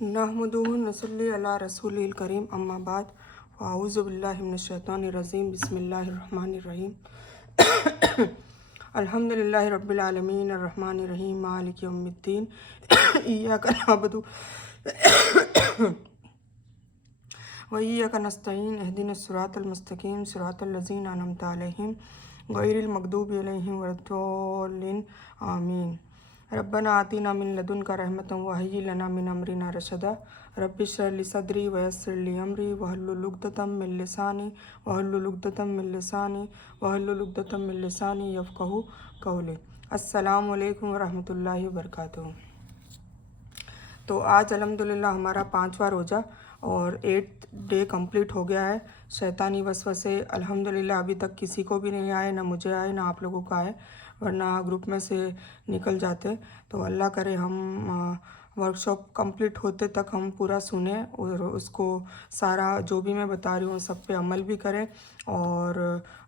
नहमदुहु नसल्ली अला रसूलिल करीम अम्मा बाद फ़ाऊज़ु बिल्लाहि मिनश शैतानिर रजीम बिस्मिल्लाहिर रहमानिर रहीम अल्हम्दुलिल्लाहि रब्बिल आलमीन अर्रहमानिर रहीम मालिकि यौमिद्दीन इय्याका नअबुदु व इय्याका नस्तईन इहदिनस सिरातल मुस्तकीम सिरातल लज़ीना अनअमता अलैहिम गैरिल मग़दूबि अलैहिम वलद्दॉल्लीन आमीन। रब्बना आतिना मिन लदुनका रहमतन व हय्यि लना मिन अमरिना रशदा रब्बि इश्रह ली सदरी व यस्सिर ली अमरी वहल्लुल उक़दतम मिन लिसानी यफ़क़हू क़ौली। अस्सलामु अलैकुम व रहमतुल्लाहि व बरकातुहू। तो आज अल्हम्दुलिल्लाह हमारा 5वां रोज़ा और 8th डे कंप्लीट हो गया है। शैतानी वसवसे अल्हम्दुलिल्लाह अभी तक किसी को भी नहीं आए, ना मुझे आए ना आप लोगों को आए, वरना ग्रुप में से निकल जाते। तो अल्लाह करे हम वर्कशॉप कंप्लीट होते तक हम पूरा सुने और उसको सारा जो भी मैं बता रही हूँ सब पे अमल भी करें और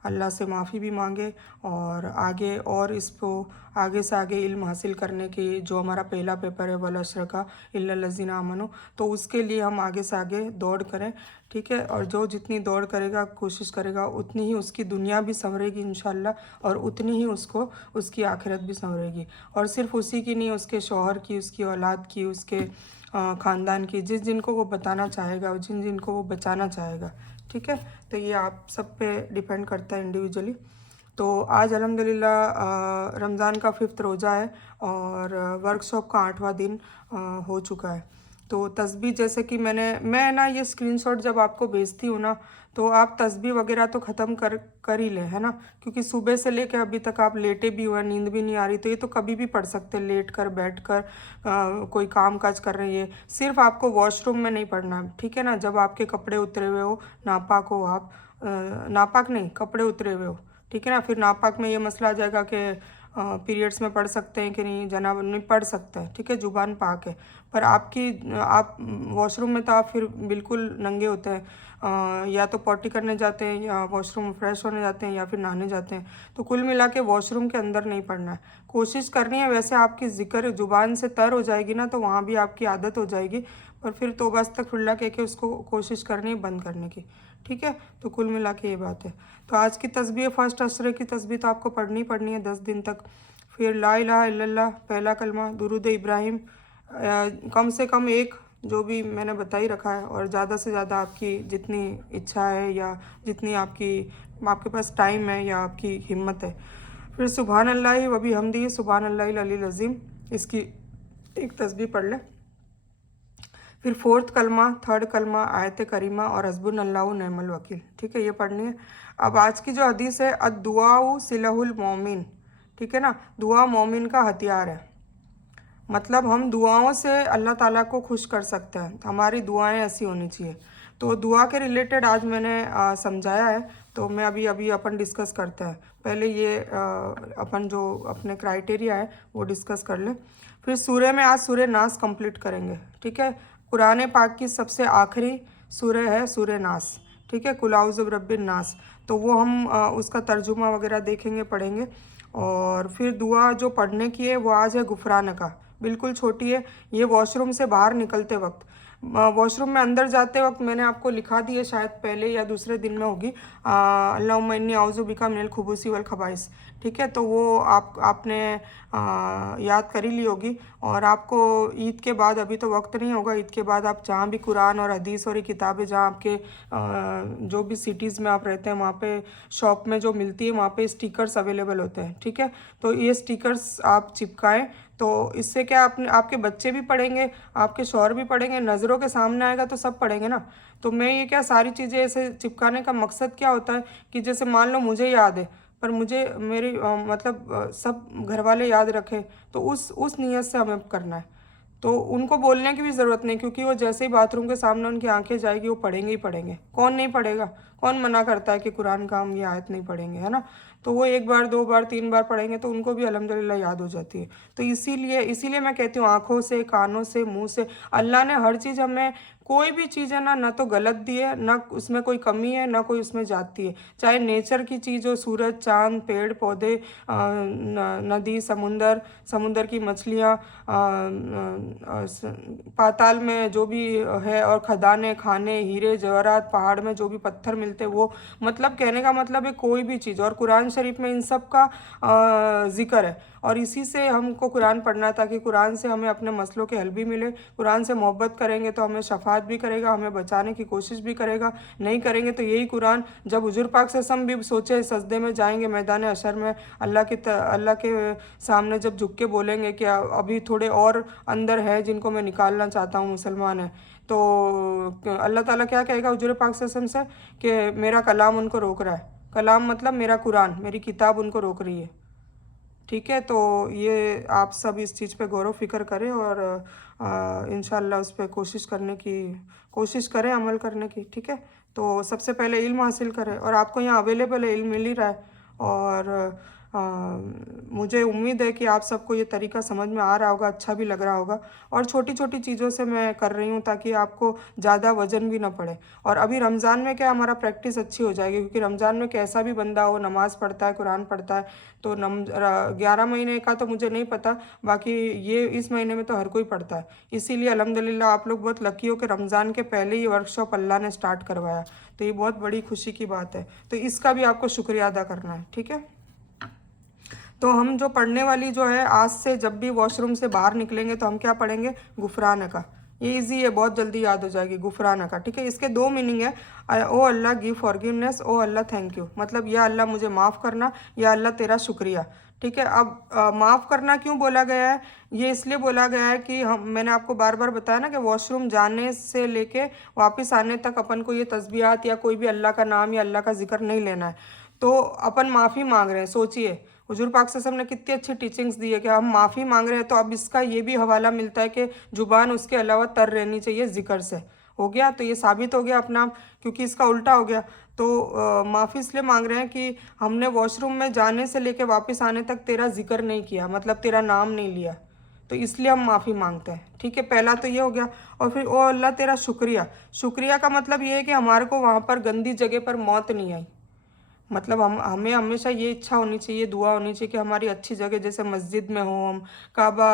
अल्लाह से माफ़ी भी मांगे और आगे और इसको आगे से आगे इल्म हासिल करने की जो हमारा पहला पेपर है वल अशरका इल्लल लज़ीना आमनू, तो उसके लिए हम आगे से आगे दौड़ करें, ठीक है। और जो जितनी दौड़ करेगा कोशिश करेगा उतनी ही उसकी दुनिया भी संवरेगी इंशाल्लाह और उतनी ही उसको उसकी आखिरत भी संवरेगी। और सिर्फ उसी की नहीं, उसके शौहर की, उसकी औलाद की, उसके ख़ानदान की, जिस जिनको वो बताना चाहेगा और जिन जिनको वो बचाना चाहेगा, ठीक है। तो ये आप सब पे डिपेंड करता है इंडिविजुअली। तो आज अल्हम्दुलिल्लाह रमज़ान का 5th रोज़ा है और वर्कशॉप का 8वां दिन हो चुका है। तो तस्बीह जैसे कि मैं ना ये स्क्रीनशॉट जब आपको भेजती हूँ ना, तो आप तस्बीह वगैरह तो ख़त्म कर ही लें, है ना, क्योंकि सुबह से लेकर अभी तक आप लेटे भी हुए, नींद भी नहीं आ रही, तो ये तो कभी भी पढ़ सकते हैं, लेट कर बैठ कर कोई काम काज कर रहे हैं। सिर्फ आपको वॉशरूम में नहीं पढ़ना है, ठीक है ना। जब आपके कपड़े उतरे हुए हो, नापाक हो आप, नापाक नहीं, कपड़े उतरे हुए हो, ठीक है ना। फिर नापाक में ये मसला आ जाएगा कि पीरियड्स में पढ़ सकते हैं कि नहीं, जनाब नहीं पढ़ सकते हैं, ठीक है, जुबान पाक है। पर आप वॉशरूम में तो आप फिर बिल्कुल नंगे होते हैं, या तो पॉटी करने जाते हैं या वॉशरूम फ्रेश होने जाते हैं या फिर नहाने जाते हैं। तो कुल मिला के वॉशरूम के अंदर नहीं पढ़ना है, कोशिश करनी है। वैसे आपकी ज़िक्र ज़ुबान से तर हो जाएगी ना, तो वहाँ भी आपकी आदत हो जाएगी, पर फिर तौबा अस्तगफिरुल्लाह कह के उसको कोशिश करनी है बंद करने की, ठीक है। तो कुल मिला के ये बात है। तो आज की तस्बीह फर्स्ट अशरे की तस्बीह तो आपको पढ़नी है 10 दिन तक। फिर ला इलाहा इल्लल्लाह पहला कलमा, दुरूद इब्राहिम कम से कम एक, जो भी मैंने बता ही रखा है, और ज़्यादा से ज़्यादा आपकी जितनी इच्छा है या जितनी आपके पास टाइम है या आपकी हिम्मत है। फिर सुबहान अल्लाह व बिहम्दिही सुबहान अल्लाहिल अलील अज़ीम, इसकी एक तस्बीह पढ़ लें। फिर 4th कलमा, 3rd कलमा, आयत करीमा और हस्बुनल्लाहु व निअमल वकील, ठीक है, ये पढ़नी है। अब आज की जो हदीस है, अद्दुआउ सिलाहुल मोमिन, ठीक है ना, दुआ मोमिन का हथियार है। मतलब हम दुआओं से अल्लाह ताला को खुश कर सकते हैं, हमारी दुआएं ऐसी होनी चाहिए। तो दुआ के रिलेटेड आज मैंने समझाया है, तो मैं अभी अपन डिस्कस करते हैं। पहले ये अपन जो अपने क्राइटेरिया है वो डिस्कस कर लें। फिर सूरह में आज सूरह नास कंप्लीट करेंगे, ठीक है। कुरान पाक की सबसे आखिरी सूरह है सूरह नास, ठीक है, कुल औज़ु बिरब्बिन नास। तो वो हम उसका तर्जुमा वगैरह देखेंगे, पढ़ेंगे। और फिर दुआ जो पढ़ने की है वो आज है गुफरान का, बिल्कुल छोटी है। ये वॉशरूम से बाहर निकलते वक्त, वॉशरूम में अंदर जाते वक्त मैंने आपको लिखा दी है, शायद पहले या दूसरे दिन में होगी, अल्लाहुम्मा इन्नी औज़ु बिका मिनल खुबूसी वल खबाइस, ठीक है। तो वो आपने याद कर ही ली होगी। और आपको ईद के बाद, अभी तो वक्त नहीं होगा, ईद के बाद आप जहाँ भी कुरान और हदीस और ये किताबें जहाँ आपके जो भी सिटीज़ में आप रहते हैं वहाँ पे शॉप में जो मिलती है वहाँ पे स्टिकर्स अवेलेबल होते हैं, ठीक है। तो ये स्टिकर्स आप चिपकाएं, तो इससे क्या आपके बच्चे भी पढ़ेंगे, आपके शौहर भी पढ़ेंगे, नज़रों के सामने आएगा तो सब पढ़ेंगे ना। तो मैं ये क्या सारी चीज़ें ऐसे चिपकाने का मकसद क्या होता है कि जैसे मान लो मुझे याद है, पर मुझे मेरी मतलब सब घर वाले याद रखें, तो उस नीयत से हमें करना है। तो उनको बोलने की भी ज़रूरत नहीं, क्योंकि वो जैसे ही बाथरूम के सामने उनकी आंखें जाएगी वो पढ़ेंगे ही पढ़ेंगे। कौन नहीं पढ़ेगा, कौन मना करता है कि कुरान का हम ये आयत नहीं पढ़ेंगे, है ना। तो वो 1 बार 2 बार 3 बार पढ़ेंगे तो उनको भी अल्हम्दुलिल्लाह याद हो जाती है। तो इसीलिए मैं कहती हूँ आँखों से, कानों से, मुँह से, अल्लाह ने हर चीज़ हमें कोई भी चीज़ है ना, ना तो गलत दी है, ना उसमें कोई कमी है, ना कोई उसमें जाती है। चाहे नेचर की चीज़ हो, सूरज, चांद, पेड़ पौधे, नदी, समुंदर, समुंदर की मछलियाँ, पाताल में जो भी है, और खदानें, खाने, हीरे जवाहरात, पहाड़ में जो भी पत्थर मिलते वो, मतलब कहने का मतलब है कोई भी चीज़। और कुरान शरीफ में इन सब का जिक्र है, और इसी से हमको कुरान पढ़ना है, ताकि कुरान से हमें अपने मसलों के हल भी मिले। कुरान से मोहब्बत करेंगे तो हमें शफात भी करेगा, हमें बचाने की कोशिश भी करेगा। नहीं करेंगे तो यही कुरान, जब हुजूर पाक सल्लल्लाहु अलैहि वसल्लम भी सोचे सजदे में जाएंगे मैदान अशर में, अल्लाह के सामने जब झुक के बोलेंगे कि अभी थोड़े और अंदर है जिनको मैं निकालना चाहता हूँ, मुसलमान है, तो अल्लाह ताला क्या कहेगा हुजूर पाक सल्लल्लाहु अलैहि वसल्लम से कि मेरा कलाम उनको रोक रहा है। कलाम मतलब मेरा कुरान, मेरी किताब उनको रोक रही है। ठीक है, तो ये आप सब इस चीज़ पे गौर फिक्र करें, और इंशाल्लाह उस पर कोशिश करें, अमल करने की। ठीक है, तो सबसे पहले इल्म हासिल करें, और आपको यहाँ अवेलेबल है, इल्म मिल ही रहा है। और मुझे उम्मीद है कि आप सबको ये तरीका समझ में आ रहा होगा, अच्छा भी लग रहा होगा। और छोटी छोटी चीज़ों से मैं कर रही हूँ ताकि आपको ज़्यादा वजन भी ना पड़े। और अभी रमज़ान में क्या हमारा प्रैक्टिस अच्छी हो जाएगी, क्योंकि रमज़ान में कैसा भी बंदा हो, नमाज़ पढ़ता है, कुरान पढ़ता है, तो 11 महीने का तो मुझे नहीं पता, बाकी ये इस महीने में तो हर कोई पढ़ता है। इसीलिए अल्हम्दुलिल्लाह आप लोग बहुत लकी हो कि रमज़ान के पहले ही वर्कशॉप अल्लाह ने स्टार्ट करवाया, तो ये बहुत बड़ी खुशी की बात है। तो इसका भी आपको शुक्रिया अदा करना है। ठीक है, तो हम जो पढ़ने वाली जो है, आज से जब भी वॉशरूम से बाहर निकलेंगे तो हम क्या पढ़ेंगे, गुफरान का। ये इजी है, बहुत जल्दी याद हो जाएगी, गुफरान का। ठीक है, इसके दो मीनिंग है। O Allah give forgiveness, O Allah thank you, मतलब या अल्लाह मुझे माफ़ करना, या अल्लाह तेरा शुक्रिया। ठीक है, अब माफ़ करना क्यों बोला गया है, ये इसलिए बोला गया है कि मैंने आपको बार बार बताया ना कि वॉशरूम जाने से लेके वापस आने तक अपन को ये तस्बीहात या कोई भी अल्लाह का नाम या अल्लाह का जिक्र नहीं लेना है। तो अपन माफ़ी मांग रहे हैं, सोचिए हुजूर पाक सल्लल्लाहु अलैहि वसल्लम ने कितनी अच्छी टीचिंग्स दी है कि हम माफ़ी मांग रहे हैं, तो अब इसका ये भी हवाला मिलता है कि जुबान उसके अलावा तर रहनी चाहिए जिक्र से। हो गया, तो ये साबित हो गया अपना, क्योंकि इसका उल्टा हो गया। तो माफ़ी इसलिए मांग रहे हैं कि हमने वॉशरूम में जाने से लेके वापस आने तक तेरा जिक्र नहीं किया, मतलब तेरा नाम नहीं लिया, तो इसलिए हम माफ़ी मांगते हैं। ठीक है, पहला तो ये हो गया। और फिर ओ अल्लाह तेरा शुक्रिया, शुक्रिया का मतलब ये है कि हमारे को वहाँ पर गंदी जगह पर मौत नहीं आई। मतलब हमें हमेशा ये इच्छा होनी चाहिए, दुआ होनी चाहिए कि हमारी अच्छी जगह, जैसे मस्जिद में हो हम, काबा,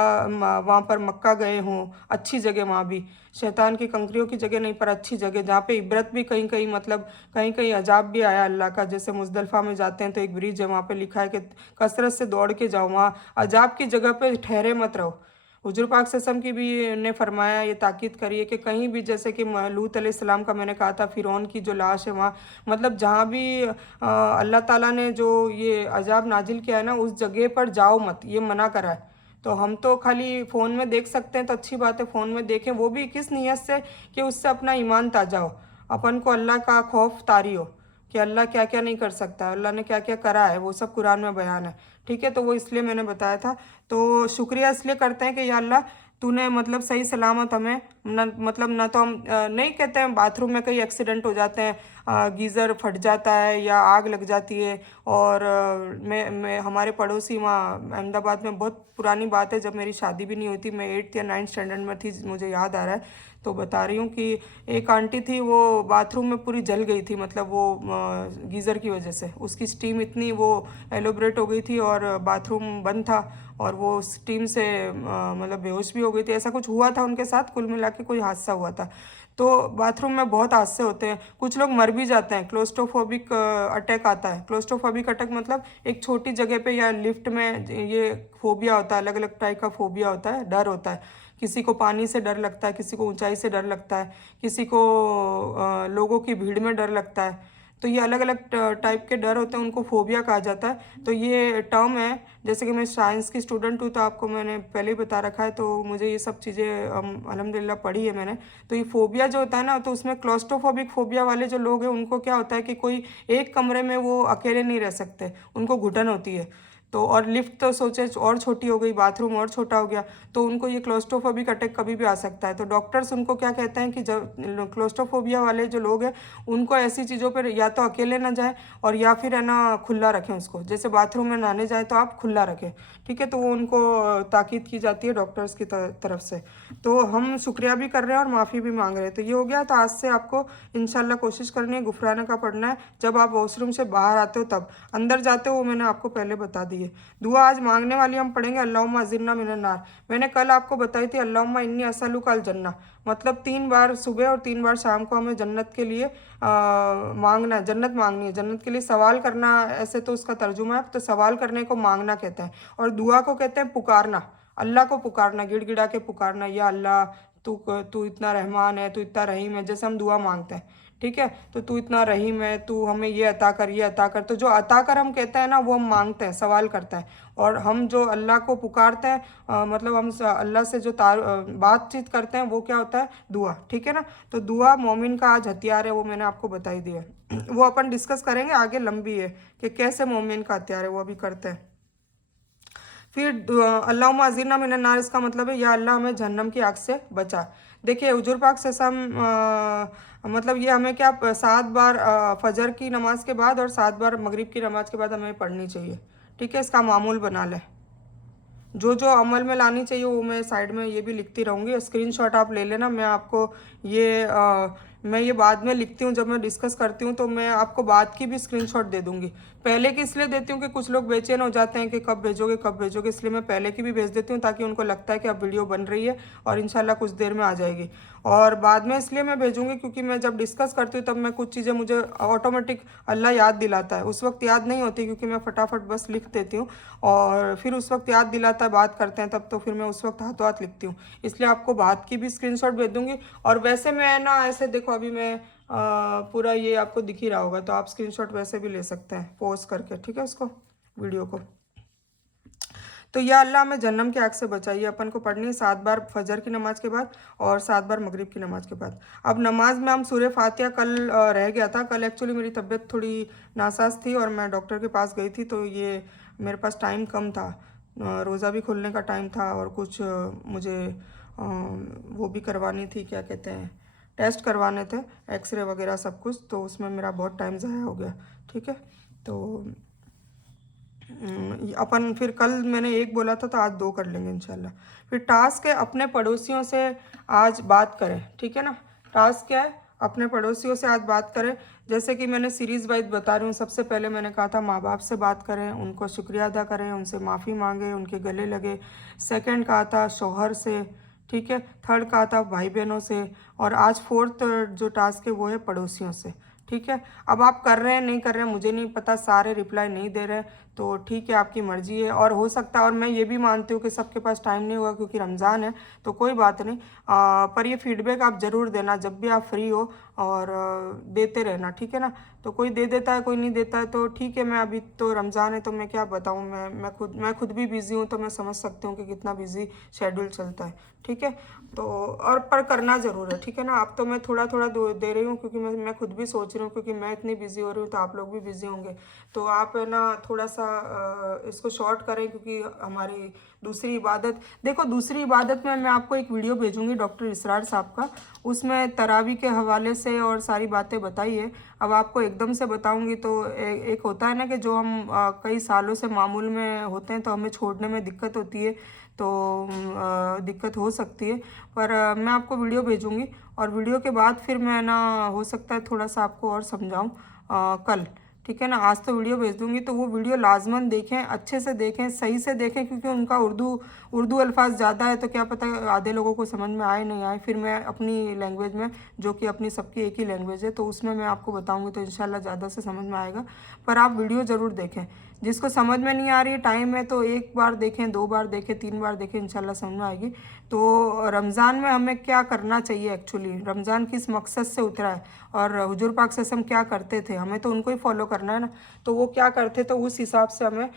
वहाँ पर मक्का गए हों, अच्छी जगह, वहाँ भी शैतान की कंकरियों की जगह नहीं, पर अच्छी जगह जहाँ पे इबरत भी कहीं कहीं, मतलब कहीं कहीं अजाब भी आया अल्लाह का। जैसे मुजदलफा में जाते हैं तो एक ब्रिज है, वहाँ पे लिखा है कि कसरत से दौड़ के जाओ, वहाँ अजाब की जगह पे ठहरे मत रहो। हुजूर पाक सल्लल्लाहु अलैहि वसल्लम की भी ने फरमाया, ये ताकीद करिए कि कहीं भी, जैसे कि लूत अलैहिस्सलाम का मैंने कहा था, फ़िरौन की जो लाश है वहाँ, मतलब जहाँ भी अल्लाह ताला ने जो ये अजाब नाजिल किया है ना, उस जगह पर जाओ मत, ये मना करा है। तो हम तो खाली फ़ोन में देख सकते हैं, तो अच्छी बात है फ़ोन में देखें, वो भी किस नीयत से कि उससे अपना ईमान ताज़ा हो, अपन को अल्लाह का खौफ तारी हो कि अल्लाह क्या क्या नहीं कर सकता, अल्लाह ने क्या क्या करा है, वो सब कुरान में बयान है। ठीक है, तो वो इसलिए मैंने बताया था। तो शुक्रिया इसलिए करते हैं कि या अल्लाह तूने मतलब सही सलामत हमें, न मतलब ना तो हम नहीं कहते हैं बाथरूम में कई एक्सीडेंट हो जाते हैं, गीज़र फट जाता है या आग लग जाती है। और मैं हमारे पड़ोसी वहाँ अहमदाबाद में, बहुत पुरानी बात है, जब मेरी शादी भी नहीं हुई थी, मैं 8th या 9th स्टैंडर्ड में थी, मुझे याद आ रहा है, तो बता रही हूँ कि एक आंटी थी, वो बाथरूम में पूरी जल गई थी, मतलब वो गीज़र की वजह से उसकी स्टीम इतनी वो एलोबरेट हो गई थी, और बाथरूम बंद था, और वो स्टीम से मतलब बेहोश भी हो गई थी, ऐसा कुछ हुआ था उनके साथ, कुल मिला के कोई हादसा हुआ था। तो बाथरूम में बहुत हादसे होते हैं, कुछ लोग मर भी जाते हैं, क्लोस्ट्रोफोबिक अटैक आता है। क्लोस्ट्रोफोबिक अटैक मतलब एक छोटी जगह पे या लिफ्ट में, ये फोबिया होता है, अलग अलग टाइप का फोबिया होता है, डर होता है। किसी को पानी से डर लगता है, किसी को ऊंचाई से डर लगता है, किसी को लोगों की भीड़ में डर लगता है। तो ये अलग अलग टाइप के डर होते हैं, उनको फोबिया कहा जाता है। तो ये टर्म है, जैसे कि मैं साइंस की स्टूडेंट हूँ, तो आपको मैंने पहले ही बता रखा है, तो मुझे ये सब चीज़ें अल्हम्दुलिल्लाह पढ़ी है मैंने। तो ये फोबिया जो होता है ना, तो उसमें क्लोस्ट्रोफोबिक फोबिया वाले जो लोग हैं, उनको क्या होता है कि कोई एक कमरे में वो अकेले नहीं रह सकते, उनको घुटन होती है। तो और लिफ्ट तो सोचे और छोटी हो गई, बाथरूम और छोटा हो गया, तो उनको ये क्लोस्ट्रोफोबिक अटैक कभी भी आ सकता है। तो डॉक्टर्स उनको क्या कहते हैं कि जब क्लोस्ट्रोफोबिया वाले जो लोग हैं उनको ऐसी चीज़ों पर या तो अकेले ना जाएं और या फिर है ना खुला रखें उसको, जैसे बाथरूम में नहाने जाए तो आप खुला रखें, ठीक है। तो वो उनको ताकीद की जाती है डॉक्टर्स की तरफ से। तो हम शुक्रिया भी कर रहे हैं और माफ़ी भी मांग रहे हैं। तो ये हो गया। तो आज से आपको इंशाल्लाह कोशिश करनी है गुफराना का पढ़ना है। जब आप वॉशरूम से बाहर आते हो तब, अंदर जाते हो वो मैंने आपको पहले बता दी है। दुआ आज मांगने वाली हम पढ़ेंगे अल्लाहुम्मा अज़िरना मिनन नार। मैंने कल आपको बताई थी अल्लाहुम्मा इन्नी असअलुका अल जन्ना, मतलब 3 बार सुबह और 3 बार शाम को हमें जन्नत के लिए मांगना है, जन्नत मांगनी है, जन्नत के लिए सवाल करना, ऐसे तो उसका तर्जुमा है। तो सवाल करने को मांगना कहते हैं और दुआ को कहते हैं पुकारना, अल्लाह को पुकारना, गिड़गिड़ा के पुकारना, या अल्लाह तू तू इतना रहमान है, तू इतना रहीम है, जैसे हम दुआ मांगते हैं, ठीक है। तो तू इतना रहीम है, तू हमें ये अता कर, ये अता कर। तो जो अता कर हम कहते हैं ना वो हम मांगते हैं, सवाल करते हैं। और हम जो अल्लाह को पुकारते हैं मतलब हम अल्लाह से जो बातचीत करते हैं वो क्या होता है, दुआ, ठीक है ना। तो दुआ मोमिन का आज हथियार है, वो मैंने आपको बताई दिया है। वो अपन डिस्कस करेंगे आगे, लंबी है कि कैसे मोमिन का हथियार है, वो अभी करते हैं। फिर अल्लाहुम्मा अज़िरना मिनन नार, इसका मतलब है या अल्लाह हमें जहन्नम की आग से बचा। देखिए हुजूर पाक सल्लल्लाहु अलैहि वसल्लम मतलब ये हमें क्या 7 बार फजर की नमाज के बाद और 7 बार मगरिब की नमाज के बाद हमें पढ़नी चाहिए, ठीक है। इसका मामूल बना लें। जो जो अमल में लानी चाहिए वो मैं साइड में ये भी लिखती रहूँगी, स्क्रीनशॉट आप ले लेना। मैं आपको ये मैं ये बाद में लिखती हूँ, जब मैं डिस्कस करती हूँ तो मैं आपको बाद की भी स्क्रीनशॉट दे दूँगी। पहले की इसलिए देती हूँ कि कुछ लोग बेचैन हो जाते हैं कि कब भेजोगे कब भेजोगे, इसलिए मैं पहले की भी भेज देती हूँ ताकि उनको लगता है कि अब वीडियो बन रही है और इंशाल्लाह कुछ देर में आ जाएगी। और बाद में इसलिए मैं भेजूँगी क्योंकि मैं जब डिस्कस करती हूँ तब मैं कुछ चीज़ें मुझे ऑटोमेटिक अल्लाह याद दिलाता है, उस वक्त याद नहीं होती क्योंकि मैं फटाफट बस लिख देती हूँ और फिर उस वक्त याद दिलाता है, बात करते हैं तब, तो फिर मैं उस वक्त हाथों हाथ लिखती हूँ। इसलिए आपको बात की भी स्क्रीनशॉट भेज दूँगी। और वैसे मैं ना ऐसे देखो अभी मैं पूरा ये आपको दिख ही रहा होगा, तो आप स्क्रीनशॉट वैसे भी ले सकते हैं पॉज करके, ठीक है, उसको वीडियो को। तो या अल्लाह हमें जन्नम की आग से बचाइए अपन को पढ़नी है 7 बार फजर की नमाज के बाद और 7 बार मगरिब की नमाज के बाद। अब नमाज में हम सूरह फातिहा, कल रह गया था, कल एक्चुअली मेरी तबीयत थोड़ी नासाज थी और मैं डॉक्टर के पास गई थी, तो ये मेरे पास टाइम कम था, रोज़ा भी खुलने का टाइम था और कुछ मुझे वो भी करवानी थी, क्या कहते हैं, टेस्ट करवाने थे, एक्सरे वगैरह सब कुछ, तो उसमें मेरा बहुत टाइम ज़ाया हो गया, ठीक है। तो अपन फिर कल मैंने एक बोला था तो आज 2 कर लेंगे इंशाल्लाह। फिर टास्क है अपने पड़ोसियों से आज बात करें, ठीक है ना। टास्क क्या है, अपने पड़ोसियों से आज बात करें। जैसे कि मैंने सीरीज़ वाइज बता रही हूँ। सबसे पहले मैंने कहा था माँ बाप से बात करें, उनको शुक्रिया अदा करें, उनसे माफ़ी मांगे, उनके गले लगे। सेकंड कहा था शौहर से, ठीक है। थर्ड कहा था भाई बहनों से। और आज फोर्थ जो टास्क है वो है पड़ोसियों से, ठीक है। अब आप कर रहे हैं नहीं कर रहे हैं मुझे नहीं पता, सारे रिप्लाई नहीं दे रहे हैं, तो ठीक है आपकी मर्जी है। और हो सकता है, और मैं ये भी मानती हूँ कि सबके पास टाइम नहीं होगा क्योंकि रमज़ान है, तो कोई बात नहीं। पर ये फीडबैक आप ज़रूर देना जब भी आप फ्री हो, और देते रहना, ठीक है ना। तो कोई दे देता है कोई नहीं देता है, तो ठीक है। मैं अभी तो रमज़ान है तो मैं क्या बताऊँ, मैं खुद भी बिज़ी हूँ, तो मैं समझ सकती हूँ कि कितना बिज़ी शेड्यूल चलता है, ठीक है। तो और पर करना ज़रूर है, ठीक है ना। अब तो मैं थोड़ा थोड़ा दे रही हूँ क्योंकि मैं खुद भी सोच रही हूँ, क्योंकि मैं इतनी बिज़ी हो रही हूँ तो आप लोग भी बिज़ी होंगे, तो आप है ना थोड़ा सा इसको शॉर्ट करें। क्योंकि हमारी दूसरी इबादत, देखो दूसरी इबादत में मैं आपको एक वीडियो भेजूंगी डॉक्टर इसरार साहब का, उसमें तरावी के हवाले से और सारी बातें बताई है। अब आपको एकदम से बताऊंगी तो एक होता है ना कि जो हम कई सालों से मामूल में होते हैं तो हमें छोड़ने में दिक्कत होती है, तो दिक्कत हो सकती है। पर मैं आपको वीडियो भेजूंगी और वीडियो के बाद फिर मैं ना हो सकता है थोड़ा सा आपको और समझाऊं कल, ठीक है ना। आज तो वीडियो भेज दूंगी, तो वो वीडियो लाजमन देखें, अच्छे से देखें, सही से देखें, क्योंकि उनका उर्दू अल्फाज ज़्यादा है, तो क्या पता आधे लोगों को समझ में आए नहीं आए। फिर मैं अपनी लैंग्वेज में, जो कि अपनी सबकी एक ही लैंग्वेज है, तो उसमें मैं आपको बताऊंगी, तो इंशाल्लाह ज़्यादा से समझ में आएगा। पर आप वीडियो ज़रूर देखें। जिसको समझ में नहीं आ रही है, टाइम है, तो 1 बार देखें, 2 बार देखें, 3 बार देखें, इंशाल्लाह समझ में आएगी। तो रमज़ान में हमें क्या करना चाहिए, एक्चुअली रमज़ान किस मकसद से उतरा है और हुजूर पाक सल्लल्लाहु अलैहि वसल्लम क्या करते थे, हमें तो उनको ही फॉलो करना है ना। तो वो क्या करते तो उस हिसाब से हमें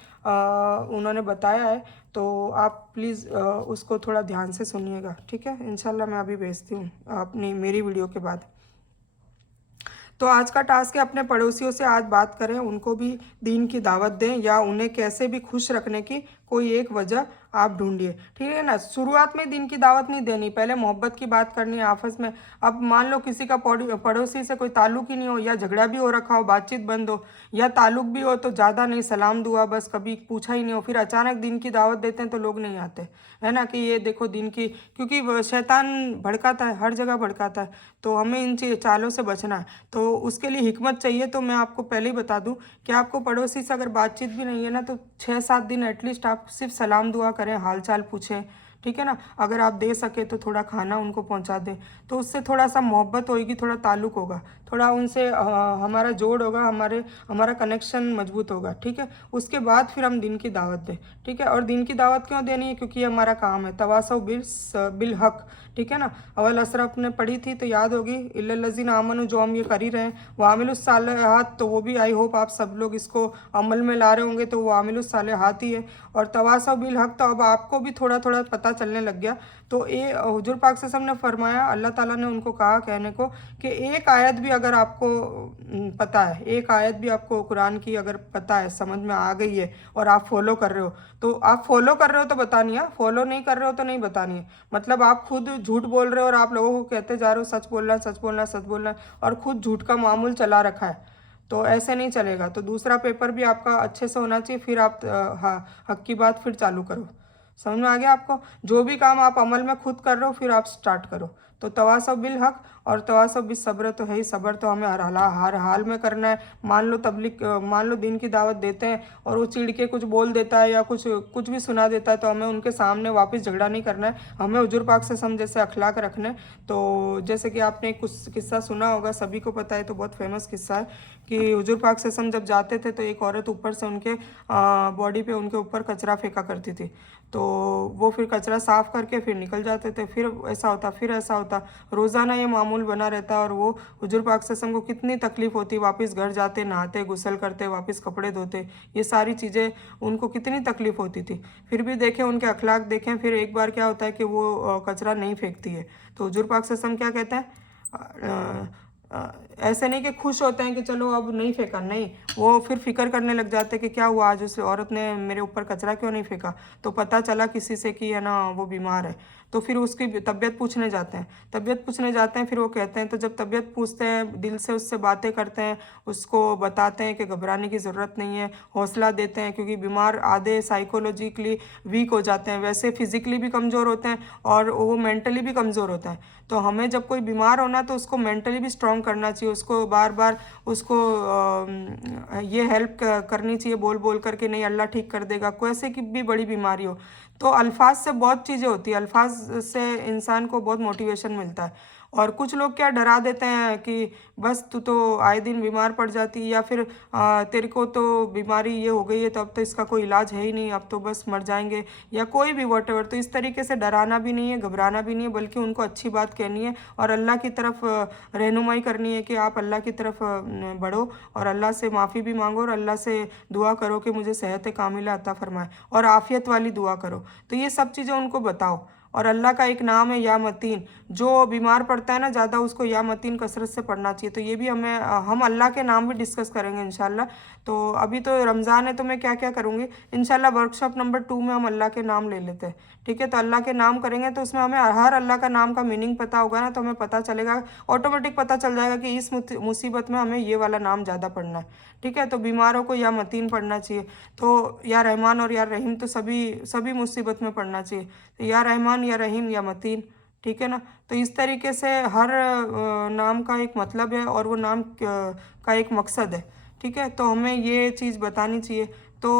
उन्होंने बताया है। तो आप प्लीज़ उसको थोड़ा ध्यान से सुनिएगा, ठीक है। इंशाल्लाह मैं अभी भेजती हूँ अपनी मेरी वीडियो के बाद। तो आज का टास्क है अपने पड़ोसियों से आज बात करें, उनको भी दीन की दावत दें या उन्हें कैसे भी खुश रखने की कोई एक वजह आप ढूंढिए, ठीक है ना। शुरुआत में दीन की दावत नहीं देनी, पहले मोहब्बत की बात करनी है आपस में। अब मान लो किसी का पड़ोसी से कोई ताल्लुक ही नहीं हो, या झगड़ा भी हो रखा हो, बातचीत बंद हो, या ताल्लुक भी हो तो ज़्यादा नहीं, सलाम दुआ बस, कभी पूछा ही नहीं हो, फिर अचानक दीन की दावत देते हैं तो लोग नहीं आते, है ना, कि ये देखो दीन की, क्योंकि शैतान भड़काता है, हर जगह भड़काता है। तो हमें इन चालों से बचना है। तो उसके लिए हिकमत चाहिए। तो मैं आपको पहले ही बता दूं कि आपको पड़ोसी से अगर बातचीत भी नहीं है ना, तो 6-7 दिन एटलीस्ट आप सिर्फ सलाम दुआ करें, हाल चाल पूछें, ठीक है ना। अगर आप दे सके तो थोड़ा खाना उनको पहुंचा दें, तो उससे थोड़ा सा मोहब्बत होगी, थोड़ा ताल्लुक होगा, थोड़ा उनसे हमारा जोड़ होगा, हमारा कनेक्शन मजबूत होगा, ठीक है। उसके बाद फिर हम दिन की दावत दें, ठीक है। और दिन की दावत क्यों देनी है? क्योंकि ये हमारा काम है, तवासौ बिल हक, ठीक है ना। अवल असरफ ने पढ़ी थी तो याद होगी, इल्लल्लज़ीन आमनु, जो हम ये कर ही रहे हैं, वामिलुस सालिहात, तो वो भी आई होप आप सब लोग इसको अमल में ला रहे होंगे, तो वो वामिलुस सालिहात ही है। और तवासौ बिल हक, तो अब आपको भी थोड़ा थोड़ा पता चलने लग गया। तो ये हुजूर पाक सल्लल्लाहु अलैहि वसल्लम ने फरमाया, अल्लाह ताला ने उनको कहा कहने को कि एक आयत भी अगर आपको पता है, एक आयत भी आपको कुरान की अगर पता है, समझ में आ गई है और आप फॉलो कर रहे हो, तो आप फॉलो कर रहे हो तो बतानी है, फॉलो नहीं कर रहे हो तो नहीं बतानी है। मतलब आप खुद झूठ बोल रहे हो और आप लोगों को कहते जा रहे हो सच बोलना है, सच बोलना है, सच बोलना है, और खुद झूठ का मामूल चला रखा है, तो ऐसे नहीं चलेगा। तो दूसरा पेपर भी आपका अच्छे से होना चाहिए, फिर आप हक की बात फिर चालू करो। समझ में आ गया आपको? जो भी काम आप अमल में खुद कर रहे हो फिर आप स्टार्ट करो। तो तवासौ बिल हक और तवासौ बिस सब्र तो है ही। सब्र तो हमें हर हाल में करना है। मान लो दिन की दावत देते हैं और वो चिढ़ के कुछ बोल देता है या कुछ भी सुना देता है, तो हमें उनके सामने वापस झगड़ा नहीं करना है। हमें हुजूर पाक से हम जैसे अखलाक रखने। तो जैसे कि आपने कुछ किस्सा सुना होगा, सभी को पता है, तो बहुत फेमस किस्सा है कि हुजूर पाक से हम जब जाते थे तो एक औरत ऊपर से उनके बॉडी पे उनके ऊपर कचरा फेंका करती थी। तो वो फिर कचरा साफ करके फिर निकल जाते थे, फिर ऐसा होता, फिर ऐसा होता, रोज़ाना ये मामूल बना रहता। और वो हुजूर पाक सल्लल्लाहु अलैहि वसल्लम को कितनी तकलीफ़ होती, वापस घर जाते, नहाते, गुस्ल करते, वापस कपड़े धोते, ये सारी चीज़ें उनको कितनी तकलीफ़ होती थी। फिर भी देखें उनके अखलाक देखें। फिर एक बार क्या होता है कि वो कचरा नहीं फेंकती है, तो हुजूर पाक सल्लल्लाहु अलैहि वसल्लम क्या कहते हैं, ऐसे नहीं कि खुश होते हैं कि चलो अब नहीं फेंका, नहीं, वो फिर फिक्र करने लग जाते हैं कि क्या हुआ, आज उस औरत ने मेरे ऊपर कचरा क्यों नहीं फेंका। तो पता चला किसी से कि है ना वो बीमार है, तो फिर उसकी तबीयत पूछने जाते हैं, फिर वो कहते हैं, तो जब तबीयत पूछते हैं, दिल से उससे बातें करते हैं, उसको बताते हैं कि घबराने की ज़रूरत नहीं है, हौसला देते हैं, क्योंकि बीमार आधे साइकोलॉजिकली वीक हो जाते हैं, वैसे फिजिकली भी कमज़ोर होते हैं और वो मेंटली भी कमज़ोर होता है। तो हमें जब कोई बीमार होना तो उसको मेंटली भी स्ट्रॉन्ग करना चाहिए, उसको बार बार उसको ये हेल्प करनी चाहिए, बोल बोल करके, नहीं अल्लाह ठीक कर देगा, कोई ऐसे की भी बड़ी बीमारी हो। तो अल्फाज से बहुत चीज़ें होती है, अल्फाज से इंसान को बहुत मोटिवेशन मिलता है। और कुछ लोग क्या डरा देते हैं कि बस तू तो आए दिन बीमार पड़ जाती, या फिर तेरे को तो बीमारी ये हो गई है तो अब तो इसका कोई इलाज है ही नहीं, अब तो बस मर जाएंगे, या कोई भी वॉटेवर। तो इस तरीके से डराना भी नहीं है, घबराना भी नहीं है, बल्कि उनको अच्छी बात कहनी है और अल्लाह की तरफ रहनुमाई करनी है कि आप अल्लाह की तरफ बढ़ो और अल्लाह से माफ़ी भी मांगो और अल्लाह से दुआ करो कि मुझे सेहत कामिला अता फरमाए और आफ़ियत वाली दुआ करो। तो ये सब चीज़ें उनको बताओ। और अल्लाह का एक नाम है या मतीन, जो बीमार पड़ता है ना ज़्यादा, उसको या मतीन कसरत से पढ़ना चाहिए। तो ये भी हम अल्लाह के नाम भी डिस्कस करेंगे इंशाल्लाह। तो अभी तो रमज़ान है, तो मैं क्या क्या करूँगी इंशाल्लाह, वर्कशॉप नंबर 2 में हम अल्लाह के नाम ले लेते हैं, ठीक है। तो अल्लाह के नाम करेंगे तो उसमें हमें हर अल्लाह का नाम का मीनिंग पता होगा ना, तो हमें पता चलेगा, ऑटोमेटिक पता चल जाएगा कि इस मुसीबत में हमें ये वाला नाम ज़्यादा पढ़ना है, ठीक है। तो बीमारों को या मतीन पढ़ना चाहिए, तो या रहमान और या रहीम तो सभी मुसीबत में पढ़ना चाहिए, तो या रहमान या रहीम या मतीन, ठीक है ना। तो इस तरीके से हर नाम का एक मतलब है और वो नाम का एक मकसद है, ठीक है। तो हमें ये चीज़ बतानी चाहिए। तो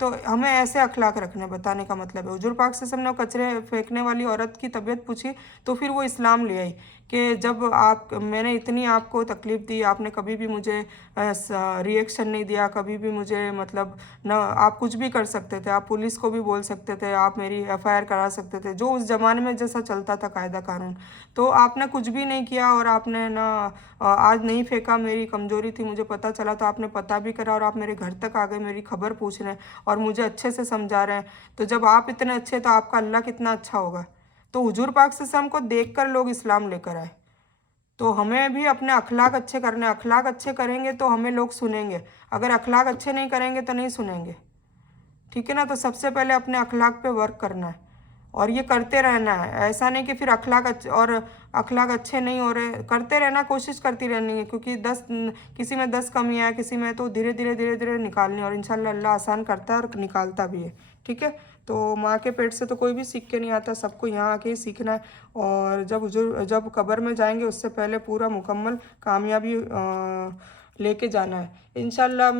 तो हमें ऐसे अखलाक रखने, बताने का मतलब है। हुजूर पाक से हमने कचरे फेंकने वाली औरत की तबीयत पूछी तो फिर वो इस्लाम ले आई कि जब मैंने इतनी आपको तकलीफ़ दी, आपने कभी भी मुझे रिएक्शन नहीं दिया, कभी भी मुझे मतलब न, आप कुछ भी कर सकते थे, आप पुलिस को भी बोल सकते थे, आप मेरी FIR करा सकते थे, जो उस ज़माने में जैसा चलता था कायदा कानून, तो आपने कुछ भी नहीं किया और आपने ना आज नहीं फेंका, मेरी कमज़ोरी थी, मुझे पता चला, तो आपने पता भी करा और आप मेरे घर तक आ गए, मेरी खबर पूछ रहे हैं और मुझे अच्छे से समझा रहे हैं। तो जब आप इतने अच्छे, तो आपका अल्लाह कितना अच्छा होगा। तो हुजूर पाक से हमको देख कर लोग इस्लाम लेकर आए। तो हमें भी अपने अखलाक अच्छे करने, अखलाक अच्छे करेंगे तो हमें लोग सुनेंगे, अगर अखलाक अच्छे नहीं करेंगे तो नहीं सुनेंगे, ठीक है ना। तो सबसे पहले अपने अखलाक पे वर्क करना है और ये करते रहना है। ऐसा नहीं कि फिर अखलाक अच्छे नहीं हो रहे, करते रहना, कोशिश करती रहनी है, क्योंकि किसी में 10 कमियाँ है, किसी में, तो धीरे धीरे धीरे धीरे निकालनी, और इंशाल्लाह अल्लाह आसान करता है और निकालता भी है, ठीक है। तो माँ के पेट से तो कोई भी सीख के नहीं आता, सबको यहाँ आके ही सीखना है। और जब कब्र में जाएंगे उससे पहले पूरा मुकम्मल कामयाबी लेके जाना है इंशाल्लाह।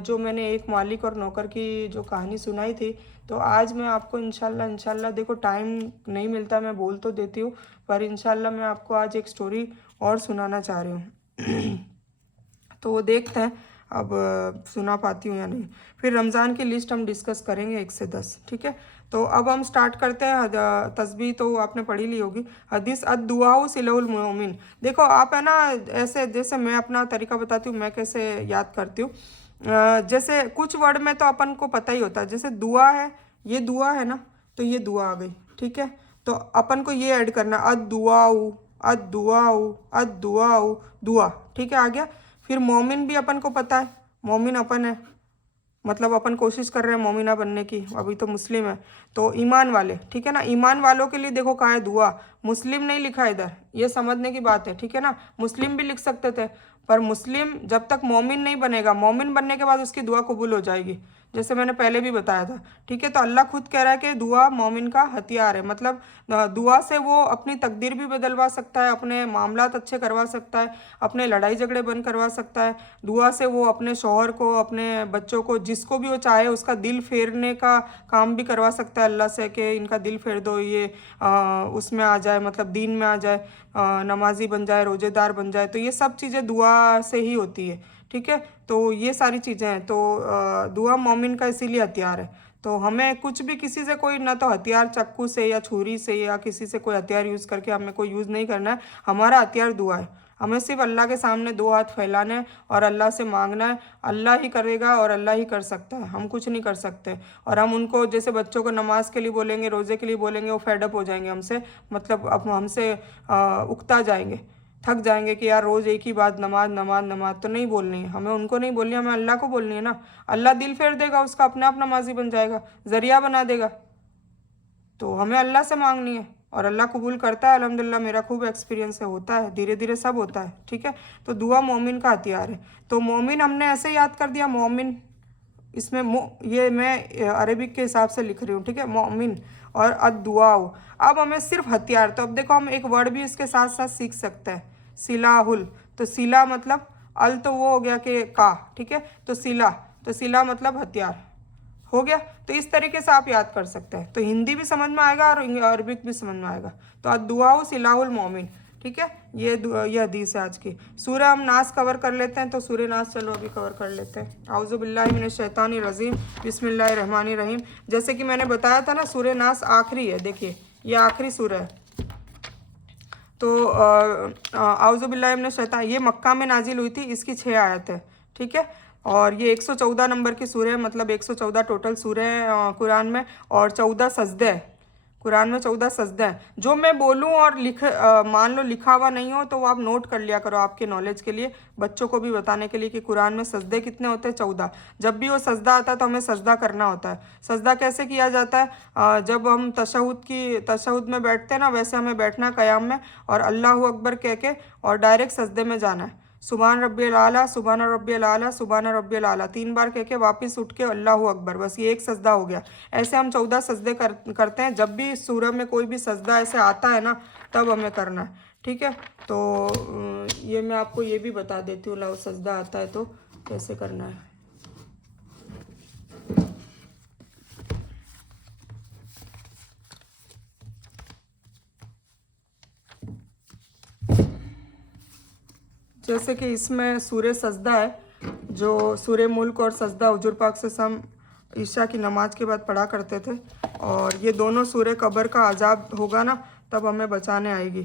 जो मैंने एक मालिक और नौकर की जो कहानी सुनाई थी, तो आज मैं आपको इंशाल्लाह देखो टाइम नहीं मिलता, मैं बोल तो देती हूँ, पर इंशाल्लाह मैं आपको आज एक स्टोरी और सुनाना चाह रही हूँ। तो वो देखते हैं अब सुना पाती हूँ या नहीं। फिर रमज़ान की लिस्ट हम डिस्कस करेंगे 1 से 10, ठीक है। तो अब हम स्टार्ट करते हैं। तस्बीह तो आपने पढ़ी ली होगी। हदीस अद्दुआउ सिलाहुल मोमिन। देखो आप है ना, ऐसे जैसे मैं अपना तरीका बताती हूँ, मैं कैसे याद करती हूँ। जैसे कुछ वर्ड में तो अपन को पता ही होता है, जैसे दुआ है, ये दुआ है ना, तो ये दुआ आ गई, ठीक है। तो अपन को ये ऐड करना, अद्दुआउ अद्दुआउ अद्दुआउ, दुआ, ठीक है, आ गया। फिर मोमिन भी अपन को पता है, मोमिन अपन है, मतलब अपन कोशिश कर रहे हैं मोमिना बनने की, अभी तो मुस्लिम है, तो ईमान वाले, ठीक है ना। ईमान वालों के लिए देखो कहा है दुआ, मुस्लिम नहीं लिखा इधर, ये समझने की बात है, ठीक है ना। मुस्लिम भी लिख सकते थे, पर मुस्लिम जब तक मोमिन नहीं बनेगा, मोमिन बनने के बाद उसकी दुआ कबूल हो जाएगी, जैसे मैंने पहले भी बताया था, ठीक है। तो अल्लाह खुद कह रहा है कि दुआ मोमिन का हथियार है, मतलब दुआ से वो अपनी तकदीर भी बदलवा सकता है, अपने मामलात अच्छे करवा सकता है, अपने लड़ाई झगड़े बंद करवा सकता है। दुआ से वो अपने शौहर को, अपने बच्चों को, जिसको भी वो चाहे उसका दिल फेरने का काम भी करवा सकता है अल्लाह से, कि इनका दिल फेर दो, ये उसमें आ जाए, मतलब दीन में आ जाए, नमाजी बन जाए, रोज़ेदार बन जाए। तो ये सब चीज़ें दुआ से ही होती है, ठीक है। तो ये सारी चीज़ें हैं। तो दुआ मोमिन का इसीलिए हथियार है। तो हमें कुछ भी किसी से कोई, ना तो हथियार चाकू से या छुरी से या किसी से कोई हथियार यूज़ करके हमें कोई यूज़ नहीं करना है। हमारा हथियार दुआ है। हमें सिर्फ अल्लाह के सामने 2 हाथ फैलाना है और अल्लाह से मांगना है। अल्लाह ही करेगा और अल्लाह ही कर सकता है, हम कुछ नहीं कर सकते। और हम उनको, जैसे बच्चों को नमाज के लिए बोलेंगे, रोज़े के लिए बोलेंगे, वो फेडअप हो जाएंगे हमसे, मतलब अब हमसे उकता जाएंगे, थक जाएंगे कि यार रोज़ एक ही बात, नमाज नमाज नमाज। तो नहीं बोलनी है हमें, उनको नहीं बोलनी है, हमें अल्लाह को बोलनी है ना। अल्लाह दिल फेर देगा, उसका अपने आप नमाजी बन जाएगा, ज़रिया बना देगा। तो हमें अल्लाह से मांगनी है और अल्लाह कबूल करता है, अल्हम्दुलिल्लाह। मेरा खूब एक्सपीरियंस है, होता है, धीरे धीरे सब होता है, ठीक है। तो दुआ मोमिन का हथियार है। तो मोमिन हमने ऐसे याद कर दिया, मोमिन, इसमें ये मैं अरेबिक के हिसाब से लिख रही हूँ, ठीक है, मोमिन और अद्दुआउ। अब हमें सिर्फ हथियार, तो अब देखो हम एक वर्ड भी इसके साथ साथ सीख सकते हैं, सिलाहुल। तो सिला मतलब, अल तो वो हो गया कि का, ठीक है, तो सिला, तो सिला मतलब हथियार, हो गया। तो इस तरीके से आप याद कर सकते हैं, तो हिंदी भी समझ में आएगा और अरबिक भी समझ में आएगा। तो अद्दुआउ सिलाहुल मोमिन, ठीक है। ये हदीस है आज की। सूरह हम नास कवर कर लेते हैं, तो सूरह नास चलो अभी कवर कर लेते हैं। आउज़ु बिल्लाहि मिनश शैतानिर रजीम, बिस्मिल्लाहिर रहमानिर रहीम। जैसे कि मैंने बताया था ना, सूरह नास आखिरी है, देखिए ये आखिरी सूरह है। तो आउज़ु बिल्लाहि मिनश शैतान, ये मक्का में नाजिल हुई थी, इसकी 6 आयत है, ठीक है। और ये 114 नंबर की सूरह है, मतलब 114 टोटल सूरह है कुरान में, और 14 सजदे हैं कुरान में, 14 सजदे हैं। जो मैं बोलूँ और मान लो लिखा हुआ नहीं हो, तो वो आप नोट कर लिया करो आपके नॉलेज के लिए, बच्चों को भी बताने के लिए कि कुरान में सजदे कितने होते हैं, 14। जब भी वो सजदा आता है तो हमें सजदा करना होता है। सजदा कैसे किया जाता है? जब हम तशहुद में बैठते हैं ना, वैसे हमें बैठना क़याम में, और अल्लाहु अकबर कह के और डायरेक्ट सजदे में जाना है। सुबहान रब्बियल आला, सुबहान रब्बियल आला, सुबहान रब्बियल आला 3 बार कह के वापस उठ के अल्लाहु अकबर, बस ये एक सजदा हो गया। ऐसे हम 14 सजदे करते हैं। जब भी सूरह में कोई भी सजदा ऐसे आता है ना, तब हमें करना है, ठीक है। तो ये मैं आपको ये भी बता देती हूँ, सजदा आता है तो कैसे करना है। जैसे कि इसमें सूरह सजदा है, जो सूरह मुल्क और सजदा हुजूर पाक से हम ईशा की नमाज के बाद पढ़ा करते थे। और ये दोनों सूरह कब्र का अजाब होगा ना, तब हमें बचाने आएगी,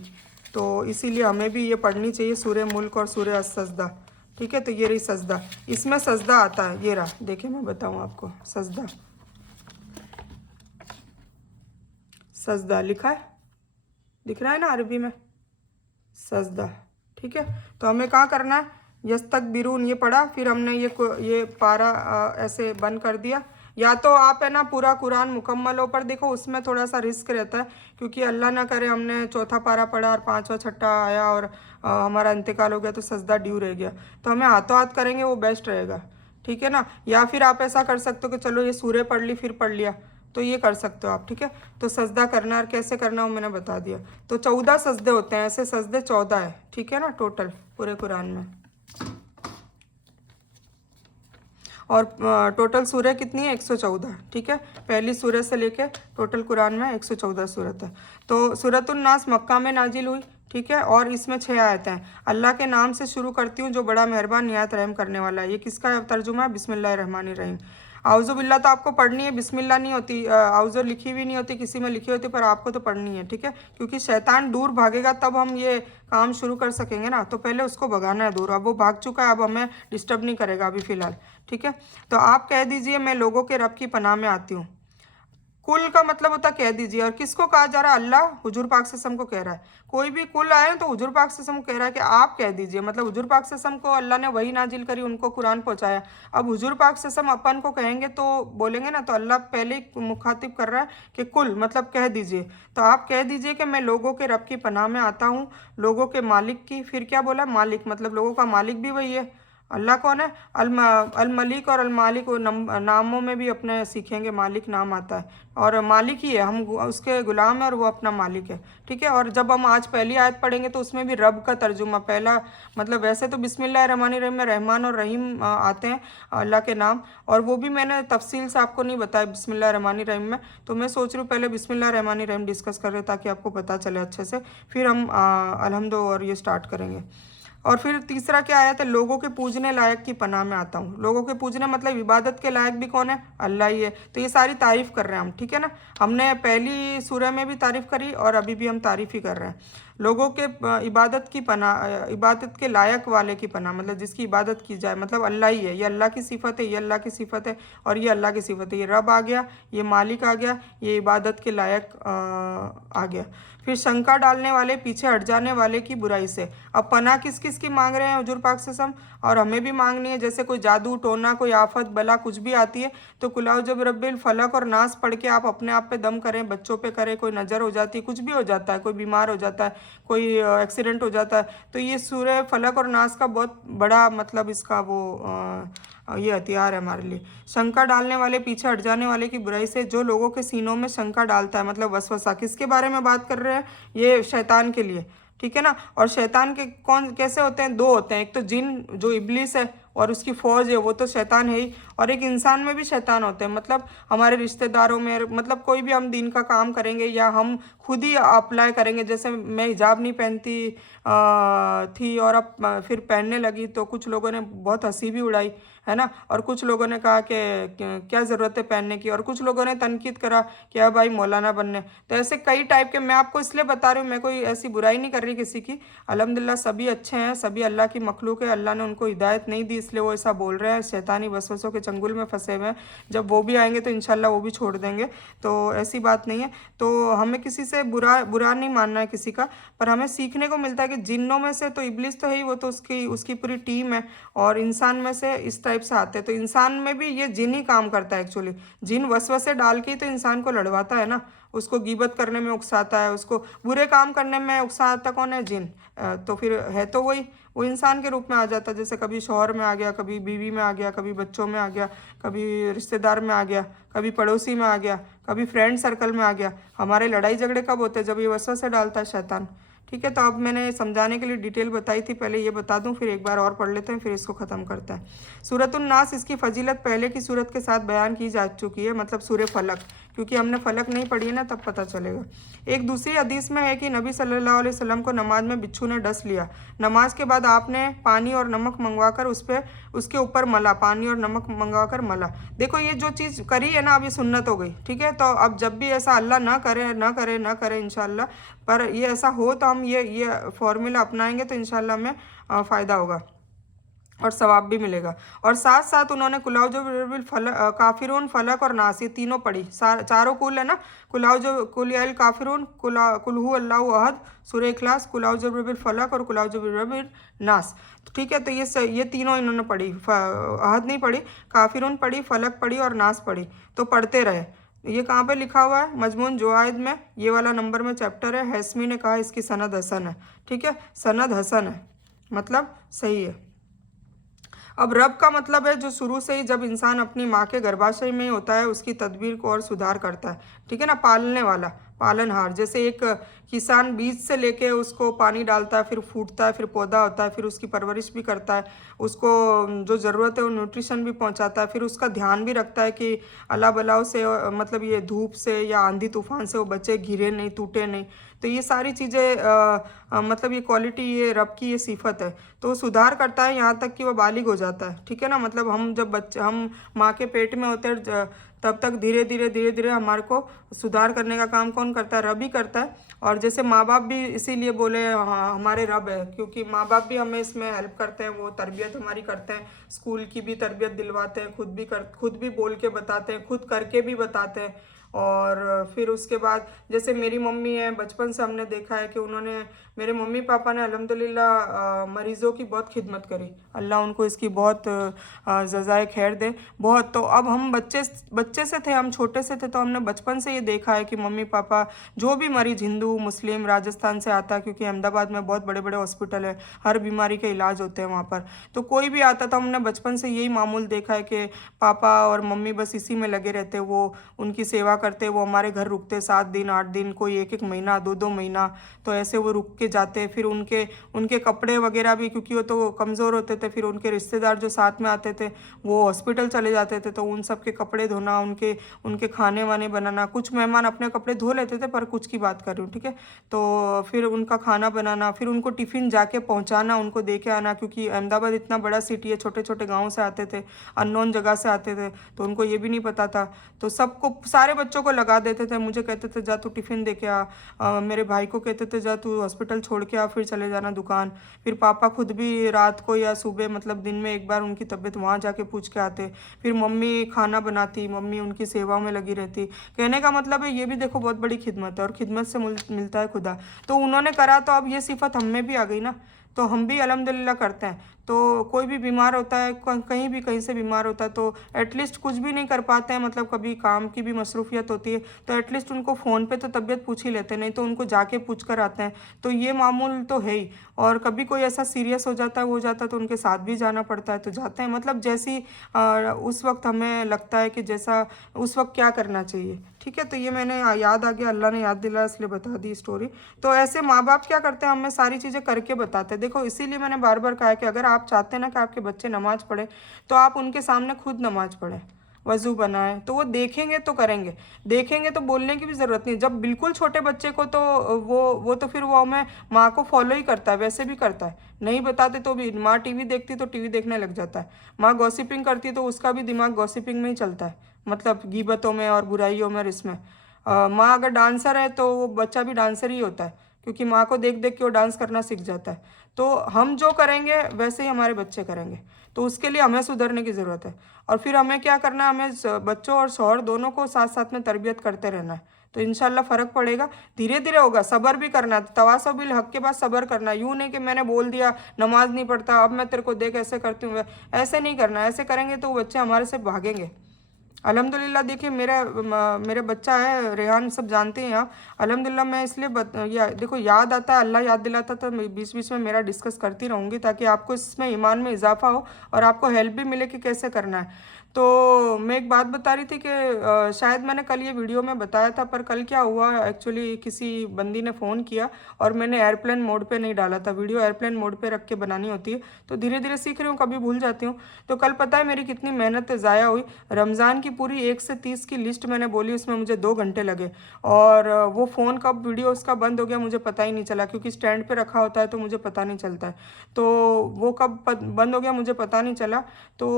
तो इसीलिए हमें भी ये पढ़नी चाहिए, सूरह मुल्क और सूरह सजदा, ठीक है। तो ये रही सजदा, इसमें सजदा आता है, ये रहा, देखिए मैं बताऊँ आपको, सजदा, सजदा लिखा है, दिख रहा है ना अरबी में, सजदा। ठीक है, तो हमें क्या करना है, यस्तकबिरून ये पढ़ा, फिर हमने ये पारा ऐसे बंद कर दिया। या तो आप है ना पूरा कुरान मुकम्मल हो, पर देखो उसमें थोड़ा सा रिस्क रहता है, क्योंकि अल्लाह ना करे हमने चौथा पारा पढ़ा और पांचवा छठा आया और हमारा इंतकाल हो गया तो सजदा ड्यू रह गया। तो हमें हाथों हाथ करेंगे वो बेस्ट रहेगा। ठीक है ना, या फिर आप ऐसा कर सकते हो कि चलो ये सूर्य पढ़ ली फिर पढ़ लिया, तो ये कर सकते हो आप। ठीक है, तो सजदा करना और कैसे करना वो मैंने बता दिया। तो 14 सजदे होते हैं, ऐसे सजदे 14 है। ठीक है ना, टोटल पूरे कुरान में। और टोटल सूरह कितनी है, 114। ठीक है, पहली सूरह से लेके टोटल कुरान में 114 सूरत है। तो सूरतुन नास मक्का में नाजिल हुई। ठीक है, और इसमें 6 आयतें हैं। अल्लाह के नाम से शुरू करती हूँ जो बड़ा मेहरबान निहायत रहम करने वाला है। ये किसका तर्जुमा है, बिस्मिल्लाहिर्रहमानिर्रहीम। आउज़ु बिल्ला तो आपको पढ़नी है, बिस्मिल्लाह नहीं होती, आउज़ु लिखी हुई नहीं होती, किसी में लिखी होती, पर आपको तो पढ़नी है। ठीक है, क्योंकि शैतान दूर भागेगा तब हम ये काम शुरू कर सकेंगे ना, तो पहले उसको भगाना है दूर। अब वो भाग चुका है, अब हमें डिस्टर्ब नहीं करेगा अभी फ़िलहाल। ठीक है, तो आप कह दीजिए मैं लोगों के रब की पनाह में आती हूँ। कुल का मतलब होता कह दीजिए, और किसको कहा जा रहा है, अल्लाह हुजूर पाक सल्लल्लाहु अलैहि वसल्लम को कह रहा है। कोई भी कुल आए तो हुजूर पाक सल्लल्लाहु अलैहि वसल्लम को कह रहा है कि आप कह दीजिए, मतलब हुजूर पाक सल्लल्लाहु अलैहि वसल्लम को अल्लाह ने वही नाजिल करी, उनको कुरान पहुंचाया। अब हुजूर पाक सल्लल्लाहु अलैहि वसल्लम अपन को कहेंगे तो बोलेंगे ना, तो अल्लाह पहले ही मुखातिब कर रहा है कि कुल मतलब कह दीजिए। तो आप कह दीजिए कि मैं लोगों के रब की पनाह में आता हूँ, लोगों के मालिक की। फिर क्या बोला, मालिक मतलब लोगों का मालिक भी वही है। अल्लाह कौन है, अल मलिक और अल मालिक, वो नामों में भी अपने सीखेंगे मालिक नाम आता है, और मालिक ही है, हम उसके गुलाम हैं और वो अपना मालिक है। ठीक है, और जब हम आज पहली आयत पढ़ेंगे तो उसमें भी रब का तर्जुमा पहला, मतलब वैसे तो बिस्मिल्लाहिर्रहमानिर्रहीम में रहमान और रहीम आते हैं अल्लाह के नाम, और वो भी मैंने तफसील से आपको नहीं बताया बिस्मिल्लाहिर्रहमानिर्रहीम में। तो मैं सोच रही हूँ पहले बिस्मिल्लाहिर्रहमानिर्रहीम डिस्कस कर रहे ताकि आपको पता चले अच्छे से, फिर हम अलहम्दो और ये स्टार्ट करेंगे। और फिर तीसरा क्या आया था, लोगों के पूजने लायक की पनाह में आता हूँ। लोगों के पूजने मतलब इबादत के लायक भी कौन है, अल्लाह ही है। तो ये सारी तारीफ़ कर रहे हैं हम। ठीक है ना, हमने पहली सूरह में भी तारीफ़ करी और अभी भी हम तारीफ़ ही कर रहे हैं। लोगों के इबादत की पनाह, इबादत के लायक वाले की पनाह, मतलब जिसकी इबादत की जाए, मतलब अल्लाह ही है। ये अल्लाह की सिफत है, ये अल्लाह की सिफत है, और ये अल्लाह की सिफत है। ये रब आ गया, ये मालिक आ गया, ये इबादत के लायक आ गया। फिर शंका डालने वाले, पीछे हट जाने वाले की बुराई से। अब पनाह किस किस की मांग रहे हैं हुजूर पाक सल्लल्लाहु अलैहि वसल्लम, और हमें भी मांगनी है। जैसे कोई जादू टोना, कोई आफत बला कुछ भी आती है, तो कुलाउ जब रब्बिल फलक और नास पढ़ के आप अपने आप पे दम करें, बच्चों पे करें, कोई नज़र हो जाती है, कुछ भी हो जाता है, कोई बीमार हो जाता है, कोई एक्सीडेंट हो जाता है, तो ये सूरह फलक और नास का बहुत बड़ा मतलब इसका वो ये हथियार है हमारे लिए। शंका डालने वाले, पीछे हट जाने वाले की बुराई से, जो लोगों के सीनों में शंका डालता है, मतलब वसवसा। किसके बारे में बात कर रहे हैं, ये शैतान के लिए। ठीक है ना, और शैतान के कौन कैसे होते हैं, दो होते हैं। एक तो जिन जो इब्लिस है और उसकी फौज है, वो तो शैतान है ही, और एक इंसान में भी शैतान होते हैं, मतलब हमारे रिश्तेदारों में, मतलब कोई भी हम दीन का काम करेंगे या हम खुद ही अप्लाई करेंगे। जैसे मैं हिजाब नहीं पहनती थी और अब फिर पहनने लगी, तो कुछ लोगों ने बहुत हंसी भी उड़ाई, है ना, और कुछ लोगों ने कहा कि क्या ज़रूरत है पहनने की, और कुछ लोगों ने तनकीद करा कि अब भाई मौलाना बनने। तो ऐसे कई टाइप के, मैं आपको इसलिए बता रही हूँ, मैं कोई ऐसी बुराई नहीं कर रही किसी की। अल्हम्दुलिल्लाह सभी अच्छे हैं, सभी अल्लाह की मखलूक है, अल्लाह ने उनको हिदायत नहीं दी इसलिए वो ऐसा बोल रहे हैं, शैतानी वसवसों के चंगुल में फंसे हुए हैं। जब वो भी आएंगे तो इंशाल्लाह वो भी छोड़ देंगे, तो ऐसी बात नहीं है। तो हमें किसी से बुरा नहीं मानना है किसी का, पर हमें सीखने को मिलता है कि जिन्नों में से तो इब्लिस तो है ही, वो तो उसकी पूरी टीम है, और इंसान में से इस टाइप से आते हैं। तो इंसान में भी ये जिन ही काम करता है एक्चुअली। जिन वसवसे डाल के तो इंसान को लड़वाता है ना, उसको गीबत करने में उकसाता है, उसको बुरे काम करने में उकसाता कौन है, जिन। तो फिर है तो वही, वो इंसान के रूप में आ जाता है। जैसे कभी शौहर में आ गया, कभी बीवी में आ गया, कभी बच्चों में आ गया, कभी रिश्तेदार में आ गया, कभी पड़ोसी में आ गया, कभी फ्रेंड सर्कल में आ गया। हमारे लड़ाई झगड़े कब होते हैं, जब ये वसवसे डालता है शैतान। ठीक है, तो अब मैंने समझाने के लिए डिटेल बताई थी, पहले ये बता दूं, फिर एक बार और पढ़ लेते हैं, फिर इसको ख़त्म करते हैं। सूरतुन नास, इसकी फजीलत पहले की सूरत के साथ बयान की जा चुकी है, मतलब सूरह फलक, क्योंकि हमने फलक नहीं पढ़ी है ना, तब पता चलेगा। एक दूसरी हदीस में है कि नबी सल्लल्लाहु अलैहि वसल्लम को नमाज में बिच्छू ने डस लिया। नमाज के बाद आपने पानी और नमक मंगवाकर उसके ऊपर मला, पानी और नमक मंगवाकर मला। देखो ये जो चीज़ करी है ना, अब ये सुन्नत हो गई। ठीक है, तो अब जब भी ऐसा, अल्लाह ना करे ना करे ना करे इंशाल्लाह, पर ये ऐसा हो तो हम ये फॉर्मूला अपनाएंगे तो इंशाल्लाह हमें फ़ायदा होगा। और सवाब भी मिलेगा। और साथ साथ उन्होंने कुलाउजो बिल काफिरून, फलक और नास, ये तीनों पढ़ी। चारों कुल है ना, कुलाउजो कुल याल काफिरून, कुल अल्लाहु अहद, सूरह इखलास, कुलाउजो बिल फलक और कुलाउजो बिल नास। ठीक है, तो ये तीनों इन्होंने पढ़ी। अहद नहीं पढ़ी, काफिरून पढ़ी, फलक पढ़ी और नास पढ़ी। तो पढ़ते रहे। ये कहाँ पे लिखा हुआ है? मजमून जवाहिद में, ये वाला नंबर में चैप्टर है। हैसमी ने कहा इसकी सनद हसन है। ठीक है, सनद हसन है मतलब सही है। अब रब का मतलब है जो शुरू से ही, जब इंसान अपनी माँ के गर्भाशय में होता है, उसकी तदबीर को और सुधार करता है। ठीक है ना, पालने वाला, पालनहार। जैसे एक किसान बीज से लेके उसको पानी डालता है, फिर फूटता है, फिर पौधा होता है, फिर उसकी परवरिश भी करता है, उसको जो ज़रूरत है वो न्यूट्रिशन भी पहुंचाता है, फिर उसका ध्यान भी रखता है कि अला बलाव से, मतलब ये धूप से या आंधी तूफान से वो बच्चे गिरे नहीं, टूटे नहीं। तो ये सारी चीज़ें मतलब ये क्वालिटी, ये रब की ये सिफत है। तो वो सुधार करता है यहाँ तक कि वो बालिग हो जाता है। ठीक है ना, मतलब हम जब हम माँ के पेट में होते हैं, तब तक धीरे धीरे हमारे को सुधार करने का काम कौन करता है? रब ही करता है। और जैसे माँ बाप भी इसीलिए बोले हाँ हमारे रब है, क्योंकि माँ बाप भी हमें इसमें हेल्प करते हैं, वो तरबियत हमारी करते हैं, स्कूल की भी तरबियत दिलवाते हैं, खुद भी बोल के बताते हैं, खुद करके भी बताते हैं। और फिर उसके बाद जैसे मेरी मम्मी है, बचपन से हमने देखा है कि उन्होंने, मेरे मम्मी पापा ने अल्हम्दुलिल्लाह मरीज़ों की बहुत खिदमत करी। अल्लाह उनको इसकी बहुत जज़ाए खैर दे, बहुत। तो अब हम बच्चे से थे, हम छोटे से थे, तो हमने बचपन से ये देखा है कि मम्मी पापा जो भी मरीज, हिंदू मुस्लिम, राजस्थान से आता है, क्योंकि अहमदाबाद में बहुत बड़े बड़े हॉस्पिटल है, हर बीमारी के इलाज होते हैं वहाँ पर। तो कोई भी आता था, हमने बचपन से यही मामूल देखा है कि पापा और मम्मी बस इसी में लगे रहते, वो उनकी सेवा करते, वो हमारे घर रुकते 7 दिन 8 दिन, कोई 1 महीना 2 महीना, तो ऐसे वो रुक के जाते। फिर उनके उनके कपड़े वगैरह भी, क्योंकि वो तो कमज़ोर होते थे, फिर उनके रिश्तेदार जो साथ में आते थे वो हॉस्पिटल चले जाते थे, तो उन सब के कपड़े धोना, उनके उनके खाने वाने बनाना। कुछ मेहमान अपने कपड़े धो लेते थे, पर कुछ की बात कर रही हूँ। ठीक है, तो फिर उनका खाना बनाना, फिर उनको टिफ़िन जाके पहुँचाना, उनको दे के आना, क्योंकि अहमदाबाद इतना बड़ा सिटी है, छोटे छोटे गाँव से आते थे, अननोन जगह से आते थे, तो उनको ये भी नहीं पता था। तो सबको, सारे बच्चों को लगा देते थे। मुझे कहते थे जा तू टिफ़िन दे के आ, मेरे भाई को कहते थे जा तू हॉस्पिटल छोड़ के आ, फिर चले जाना दुकान। फिर पापा खुद भी रात को या सुबह, मतलब दिन में एक बार उनकी तबीयत, वहाँ जाके पूछ के आते। फिर मम्मी खाना बनाती, मम्मी उनकी सेवा में लगी रहती। कहने का मतलब है ये भी देखो बहुत बड़ी खिदमत है, और खिदमत से मिलता है खुदा। तो उन्होंने करा, तो अब ये सिफत हम में भी आ गई ना, तो हम भी अल्हम्दुलिल्लाह करते हैं। तो कोई भी बीमार होता है, कहीं से बीमार होता है, तो एटलीस्ट कुछ भी नहीं कर पाते हैं, मतलब कभी काम की भी मसरूफियत होती है, तो एटलीस्ट उनको फ़ोन पे तो तबीयत पूछ ही लेते हैं, नहीं तो उनको जाके पूछ कर आते हैं। तो ये मामूल तो है ही। और कभी कोई ऐसा सीरियस हो जाता है तो उनके साथ भी जाना पड़ता है, तो जाते हैं। मतलब जैसी उस वक्त हमें लगता है कि जैसा उस वक्त क्या करना चाहिए। ठीक है, तो ये मैंने याद आ गया, अल्लाह ने याद दिलाया इसलिए बता दी स्टोरी। तो ऐसे माँ बाप क्या करते हैं, हमें सारी चीज़ें करके बताते हैं। देखो इसीलिए मैंने बार बार कहा है कि अगर आप चाहते हैं ना कि आपके बच्चे नमाज़ पढ़े, तो आप उनके सामने खुद नमाज़ पढ़ें, वज़ू बनाएं, तो वो देखेंगे तो करेंगे। देखेंगे तो बोलने की भी ज़रूरत नहीं। जब बिल्कुल छोटे बच्चे को, तो वो तो फिर वो हमें माँ को फॉलो ही करता है, वैसे भी करता है, नहीं बताते तो भी। माँ टीवी देखती तो टीवी देखने लग जाता है, माँ गॉसिपिंग करती तो उसका भी दिमाग गॉसिपिंग में ही चलता है, मतलब गीबतों में और बुराइयों में और इसमें। माँ अगर डांसर है तो वो बच्चा भी डांसर ही होता है, क्योंकि माँ को देख देख के वो डांस करना सीख जाता है। तो हम जो करेंगे वैसे ही हमारे बच्चे करेंगे, तो उसके लिए हमें सुधरने की ज़रूरत है। और फिर हमें क्या करना है, हमें बच्चों और शौहर दोनों को साथ साथ में तरबियत करते रहना है, तो इंशाल्लाह फ़र्क पड़ेगा। धीरे धीरे होगा, सब्र भी करना है, तवासौ बिल हक़ के बाद सब्र करना है। यूँ नहीं कि मैंने बोल दिया नमाज नहीं पढ़ता, अब मैं तेरे को देख ऐसे करती हूँ, ऐसे नहीं करना। ऐसे करेंगे तो बच्चे हमारे से भागेंगे। अल्हम्दुलिल्लाह देखिए मेरे बच्चा है रेहान, सब जानते हैं आप। अल्हम्दुलिल्लाह मैं इसलिए देखो याद आता है, अल्लाह याद दिलाता, तो मैं बीच बीच में मेरा डिस्कस करती रहूँगी, ताकि आपको इसमें ईमान में इजाफा हो और आपको हेल्प भी मिले कि कैसे करना है। तो मैं एक बात बता रही थी कि शायद मैंने कल ये वीडियो में बताया था, पर कल क्या हुआ एक्चुअली, किसी बंदी ने फ़ोन किया और मैंने एयरप्लेन मोड पे नहीं डाला था। वीडियो एयरप्लेन मोड पे रख के बनानी होती है, तो धीरे धीरे सीख रही हूँ, कभी भूल जाती हूँ। तो कल पता है मेरी कितनी मेहनत ज़ाया हुई। रमज़ान की पूरी 1 से 30 की लिस्ट मैंने बोली, उसमें मुझे 2 घंटे लगे। और वो फ़ोन कब वीडियो उसका बंद हो गया मुझे पता ही नहीं चला, क्योंकि स्टैंड पे रखा होता है तो मुझे पता नहीं चलता है। तो वो कब बंद हो गया मुझे पता नहीं चला। तो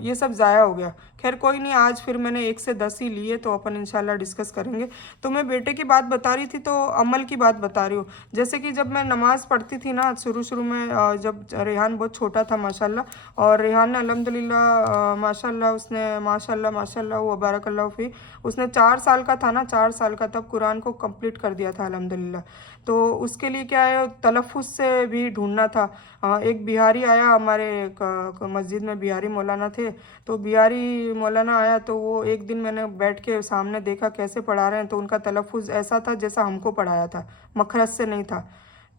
ये सब ज़ाया हो गया। खैर कोई नहीं, आज फिर मैंने 1 से 10 ही लिए, तो अपन इंशाल्लाह डिस्कस करेंगे। तो मैं बेटे की बात बता रही थी, तो अमल की बात बता रही हूँ। जैसे कि जब मैं नमाज़ पढ़ती थी ना शुरू शुरू में, जब रेहान बहुत छोटा था माशाल्लाह, और रेहान ने अल्हम्दुलिल्लाह माशाल्लाह उसने माशाल्लाह माशाल्लाह व बारकल्लाहु फी, उसने 4 साल का था ना, 4 साल का, तब कुरान को कंप्लीट कर दिया था अल्हम्दुलिल्लाह। तो उसके लिए क्या है, तलफ़ुज़ से भी ढूंढना था। एक बिहारी आया हमारे मस्जिद में, बिहारी मौलाना थे, तो बिहारी मौलाना आया, तो वो एक दिन मैंने बैठ के सामने देखा कैसे पढ़ा रहे हैं, तो उनका तलफ़ुज़ ऐसा था जैसा हमको पढ़ाया था, मखरज से नहीं था।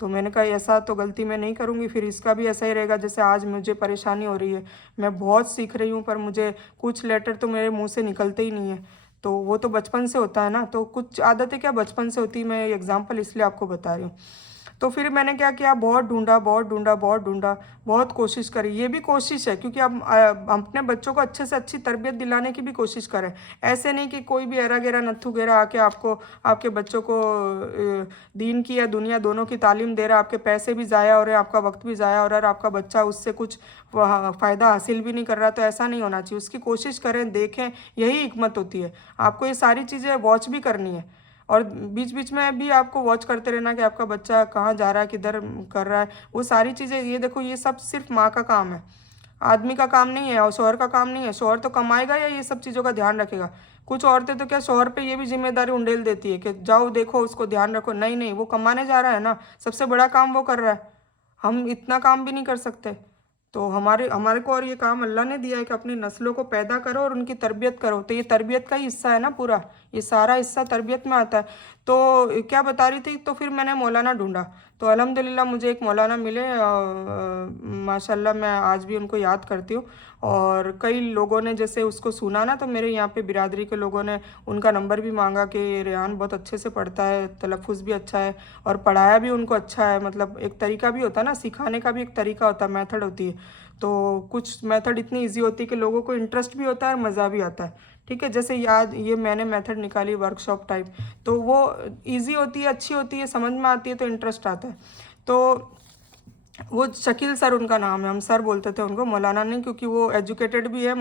तो मैंने कहा ऐसा तो गलती मैं नहीं करूँगी, फिर इसका भी ऐसा ही रहेगा जैसे आज मुझे परेशानी हो रही है। मैं बहुत सीख रही हूँ, पर मुझे कुछ लेटर तो मेरे मुंह से निकलते ही नहीं है। तो वो तो बचपन से होता है ना, तो कुछ आदतें क्या बचपन से होती है, मैं एग्जाम्पल इसलिए आपको बता रही हूँ। तो फिर मैंने क्या किया, बहुत ढूंढा बहुत ढूंढा बहुत ढूंढा, बहुत कोशिश करी। ये भी कोशिश है, क्योंकि हम अपने बच्चों को अच्छे से अच्छी तरबियत दिलाने की भी कोशिश करें। ऐसे नहीं कि कोई भी एरा गेरा नत्थु गेरा आके आपको, आपके बच्चों को दीन की या दुनिया दोनों की तालीम दे रहा है, आपके पैसे भी ज़ाया हो रहे हैं, आपका वक्त भी ज़ाया हो रहा है, और आपका बच्चा उससे कुछ फ़ायदा हासिल भी नहीं कर रहा। तो ऐसा नहीं होना चाहिए, उसकी कोशिश करें, देखें, यही हिकमत होती है। आपको ये सारी चीज़ें वॉच भी करनी है, और बीच बीच में भी आपको वॉच करते रहना कि आपका बच्चा कहाँ जा रहा है, किधर कर रहा है, वो सारी चीज़ें। ये देखो, ये सब सिर्फ माँ का काम है, आदमी का काम नहीं है, और शौहर का काम नहीं है। शौहर तो कमाएगा या ये सब चीज़ों का ध्यान रखेगा। कुछ औरतें तो क्या शौहर पे ये भी जिम्मेदारी उंडेल देती है कि जाओ देखो उसको ध्यान रखो। नहीं नहीं, वो कमाने जा रहा है ना, सबसे बड़ा काम वो कर रहा है, हम इतना काम भी नहीं कर सकते। तो हमारे हमारे को और ये काम अल्लाह ने दिया है कि अपनी नस्लों को पैदा करो और उनकी तरबियत करो। तो ये तरबियत का ही हिस्सा है ना पूरा, ये सारा हिस्सा तरबियत में आता है। तो क्या बता रही थी, तो फिर मैंने मौलाना ढूंढा, तो अल्हम्दुलिल्लाह मुझे एक मौलाना मिले, माशाल्लाह मैं आज भी उनको याद करती हूँ। और कई लोगों ने जैसे उसको सुना ना, तो मेरे यहाँ पे बिरादरी के लोगों ने उनका नंबर भी मांगा कि रेहान बहुत अच्छे से पढ़ता है, तलफ़ुज़ भी अच्छा है, और पढ़ाया भी उनको अच्छा है। मतलब एक तरीका भी होता है ना, सिखाने का भी एक तरीका होता है, मेथड होती है। तो कुछ मेथड इतनी ईजी होती है कि लोगों को इंटरेस्ट भी होता है और मज़ा भी आता है। ठीक है, जैसे याद ये मैंने मेथड निकाली वर्कशॉप टाइप, तो वो इजी होती है, अच्छी होती है, समझ में आती है, तो इंटरेस्ट आता है। तो वो शकील सर उनका नाम है, हम सर बोलते थे उनको, मौलाना नहीं, क्योंकि वो एजुकेटेड भी है,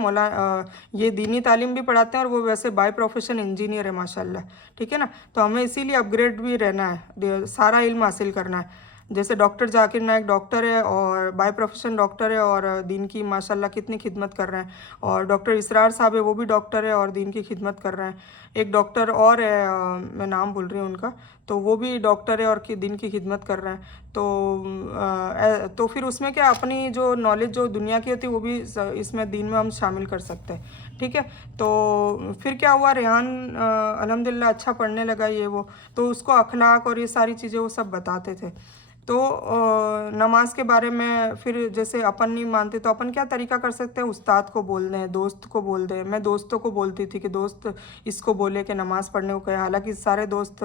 ये दीनी तालीम भी पढ़ाते हैं, और वो वैसे बाय प्रोफेशन इंजीनियर है माशाल्लाह। ठीक है ना, तो हमें इसीलिए अपग्रेड भी रहना है, सारा इल्म हासिल करना है। जैसे डॉक्टर जाकिर नायक डॉक्टर है और बाय प्रोफेशन डॉक्टर है, और दीन की माशाल्लाह कितनी खिदमत कर रहे हैं। और डॉक्टर इसरार साहब है, वो भी डॉक्टर है और दीन की खिदमत कर रहे हैं। एक डॉक्टर और है, मैं नाम भूल रही हूँ उनका, तो वो भी डॉक्टर है और दिन की खिदमत कर रहे हैं। तो फिर उसमें क्या, अपनी जो नॉलेज जो दुनिया की होती है वो भी इसमें दीन में हम शामिल कर सकते हैं। ठीक है, तो फिर क्या हुआ, रेहान अल्हम्दुलिल्लाह अच्छा पढ़ने लगा ये वो, तो उसको अखलाक और ये सारी चीज़ें वो सब बताते थे। तो नमाज के बारे में फिर जैसे अपन नहीं मानते, तो अपन क्या तरीका कर सकते हैं, उस्ताद को बोल दें, दोस्त को बोल दें। मैं दोस्तों को बोलती थी कि दोस्त इसको बोले कि नमाज़ पढ़ने को कहे, हालांकि सारे दोस्त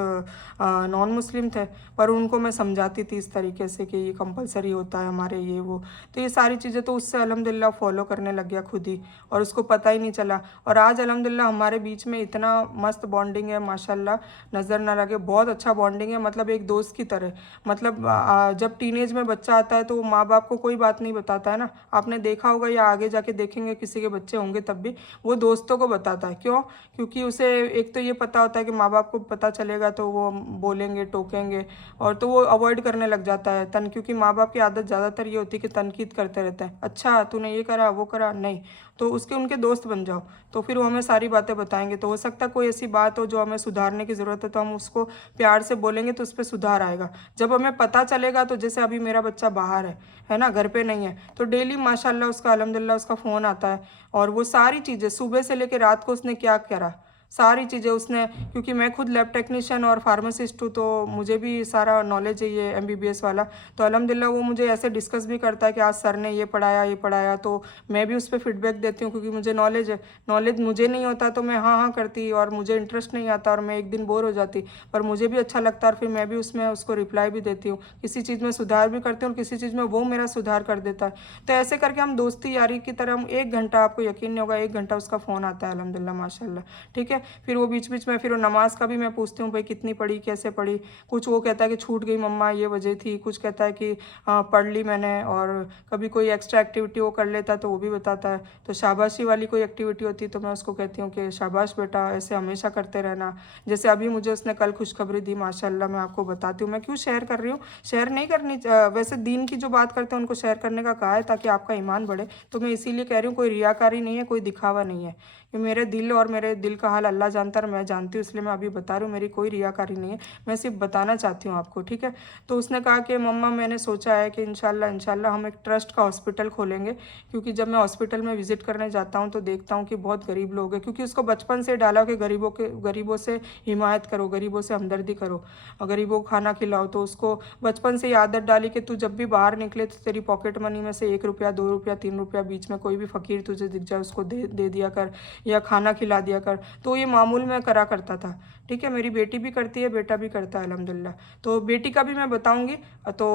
नॉन मुस्लिम थे, पर उनको मैं समझाती थी इस तरीके से कि ये कंपलसरी होता है हमारे, ये वो। तो ये सारी चीज़ें तो उससे अल्हम्दुलिल्लाह फॉलो करने लग गया खुद ही, और उसको पता ही नहीं चला। और आज अल्हम्दुलिल्लाह हमारे बीच में इतना मस्त बॉन्डिंग है माशाल्लाह, नज़र ना लगे, बहुत अच्छा बॉन्डिंग है, मतलब एक दोस्त की तरह। मतलब जब टीनेज में बच्चा आता है तो वो माँ बाप को कोई बात नहीं बताता है ना, आपने देखा होगा या आगे जाके देखेंगे किसी के बच्चे होंगे तब भी, वो दोस्तों को बताता है। क्यों? क्योंकि उसे एक तो ये पता होता है कि माँ बाप को पता चलेगा तो वो बोलेंगे, टोकेंगे, और तो वो अवॉइड करने लग जाता है क्योंकि माँ बाप की आदत ज़्यादातर ये होती है कि तनकीद करते रहते हैं, अच्छा तूने ये करा वो करा, नहीं, तो उसके उनके दोस्त बन जाओ, तो फिर वो हमें सारी बातें बताएंगे। तो हो सकता है कोई ऐसी बात हो जो हमें सुधारने की ज़रूरत है, तो हम उसको प्यार से बोलेंगे तो उस पर सुधार आएगा। जब हमें पता चलेगा, तो जैसे अभी मेरा बच्चा बाहर है ना, घर पे नहीं है, तो डेली माशाल्लाह उसका अल्हम्दुलिल्लाह उसका फ़ोन आता है, और वो सारी चीज़ें सुबह से लेकर रात को उसने क्या करा, सारी चीज़ें उसने, क्योंकि मैं खुद लैब टेक्नीशियन और फार्मासिस्ट हूँ, तो मुझे भी सारा नॉलेज है ये MBBS वाला। तो अल्हम्दुलिल्लाह वो मुझे ऐसे डिस्कस भी करता है कि आज सर ने ये पढ़ाया, तो मैं भी उस पर फीडबैक देती हूँ, क्योंकि मुझे नॉलेज है। नॉलेज मुझे नहीं होता तो मैं हाँ हाँ करती, और मुझे इंटरेस्ट नहीं आता और मैं एक दिन बोर हो जाती, पर मुझे भी अच्छा लगता है, और फिर मैं भी उसमें उसको रिप्लाई भी देती हूँ, किसी चीज़ में सुधार भी करती हूँ और किसी चीज़ में वो मेरा सुधार कर देता है। तो ऐसे करके हम दोस्ती यारी की तरह, हम 1 घंटा, आपको यकीन नहीं होगा, 1 घंटा उसका फ़ोन आता है अल्हम्दुलिल्लाह माशाल्लाह। ठीक है, फिर वो बीच बीच में फिर वो नमाज का भी मैं पूछती हूँ भाई कितनी पढ़ी, कैसे पढ़ी। कुछ वो कहता है कि छूट गई मम्मा ये वजह थी, कुछ कहता है कि पढ़ ली मैंने। और कभी कोई एक्स्ट्रा एक्टिविटी वो कर लेता है तो वो भी बताता है। तो शाबाशी वाली कोई एक्टिविटी होती तो मैं उसको कहती हूँ कि शाबाश बेटा, ऐसे हमेशा करते रहना। जैसे अभी मुझे उसने कल खुशखबरी दी माशाल्लाह, मैं आपको बताती हूँ। मैं क्यों शेयर कर रही हूँ, शेयर नहीं करनी, वैसे दीन की जो बात करते हैं उनको शेयर करने का कहा है ताकि आपका ईमान बढ़े। तो मैं इसीलिए कह रही हूँ, कोई रियाकारी नहीं है, कोई दिखावा नहीं है। कि मेरे दिल और मेरे दिल का हाल अल्लाह जानता है, मैं जानती हूँ, इसलिए मैं अभी बता रही हूँ। मेरी कोई रियाकारी नहीं है, मैं सिर्फ बताना चाहती हूँ आपको, ठीक है। तो उसने कहा कि मम्मा मैंने सोचा है कि इंशाल्लाह हम एक ट्रस्ट का हॉस्पिटल खोलेंगे, क्योंकि जब मैं हॉस्पिटल में विजिट करने जाता हूँ तो देखता हूँ कि बहुत गरीब लोग हैं। क्योंकि उसको बचपन से डाला कि गरीबों से हिमायत करो, गरीबों से हमदर्दी करो और गरीबों को खाना खिलाओ। तो उसको बचपन से ही आदत डाली कि तू जब भी बाहर निकले तो तेरी पॉकेट मनी में से 1 रुपया, 2 रुपया, 3 रुपया बीच में कोई भी फ़कीर तुझे दिख जाए उसको दे दिया कर, या खाना खिला दिया कर। तो ये मामूल में करा करता था, ठीक है। मेरी बेटी भी करती है, बेटा भी करता है अल्हम्दुलिल्लाह। तो बेटी का भी मैं बताऊंगी। तो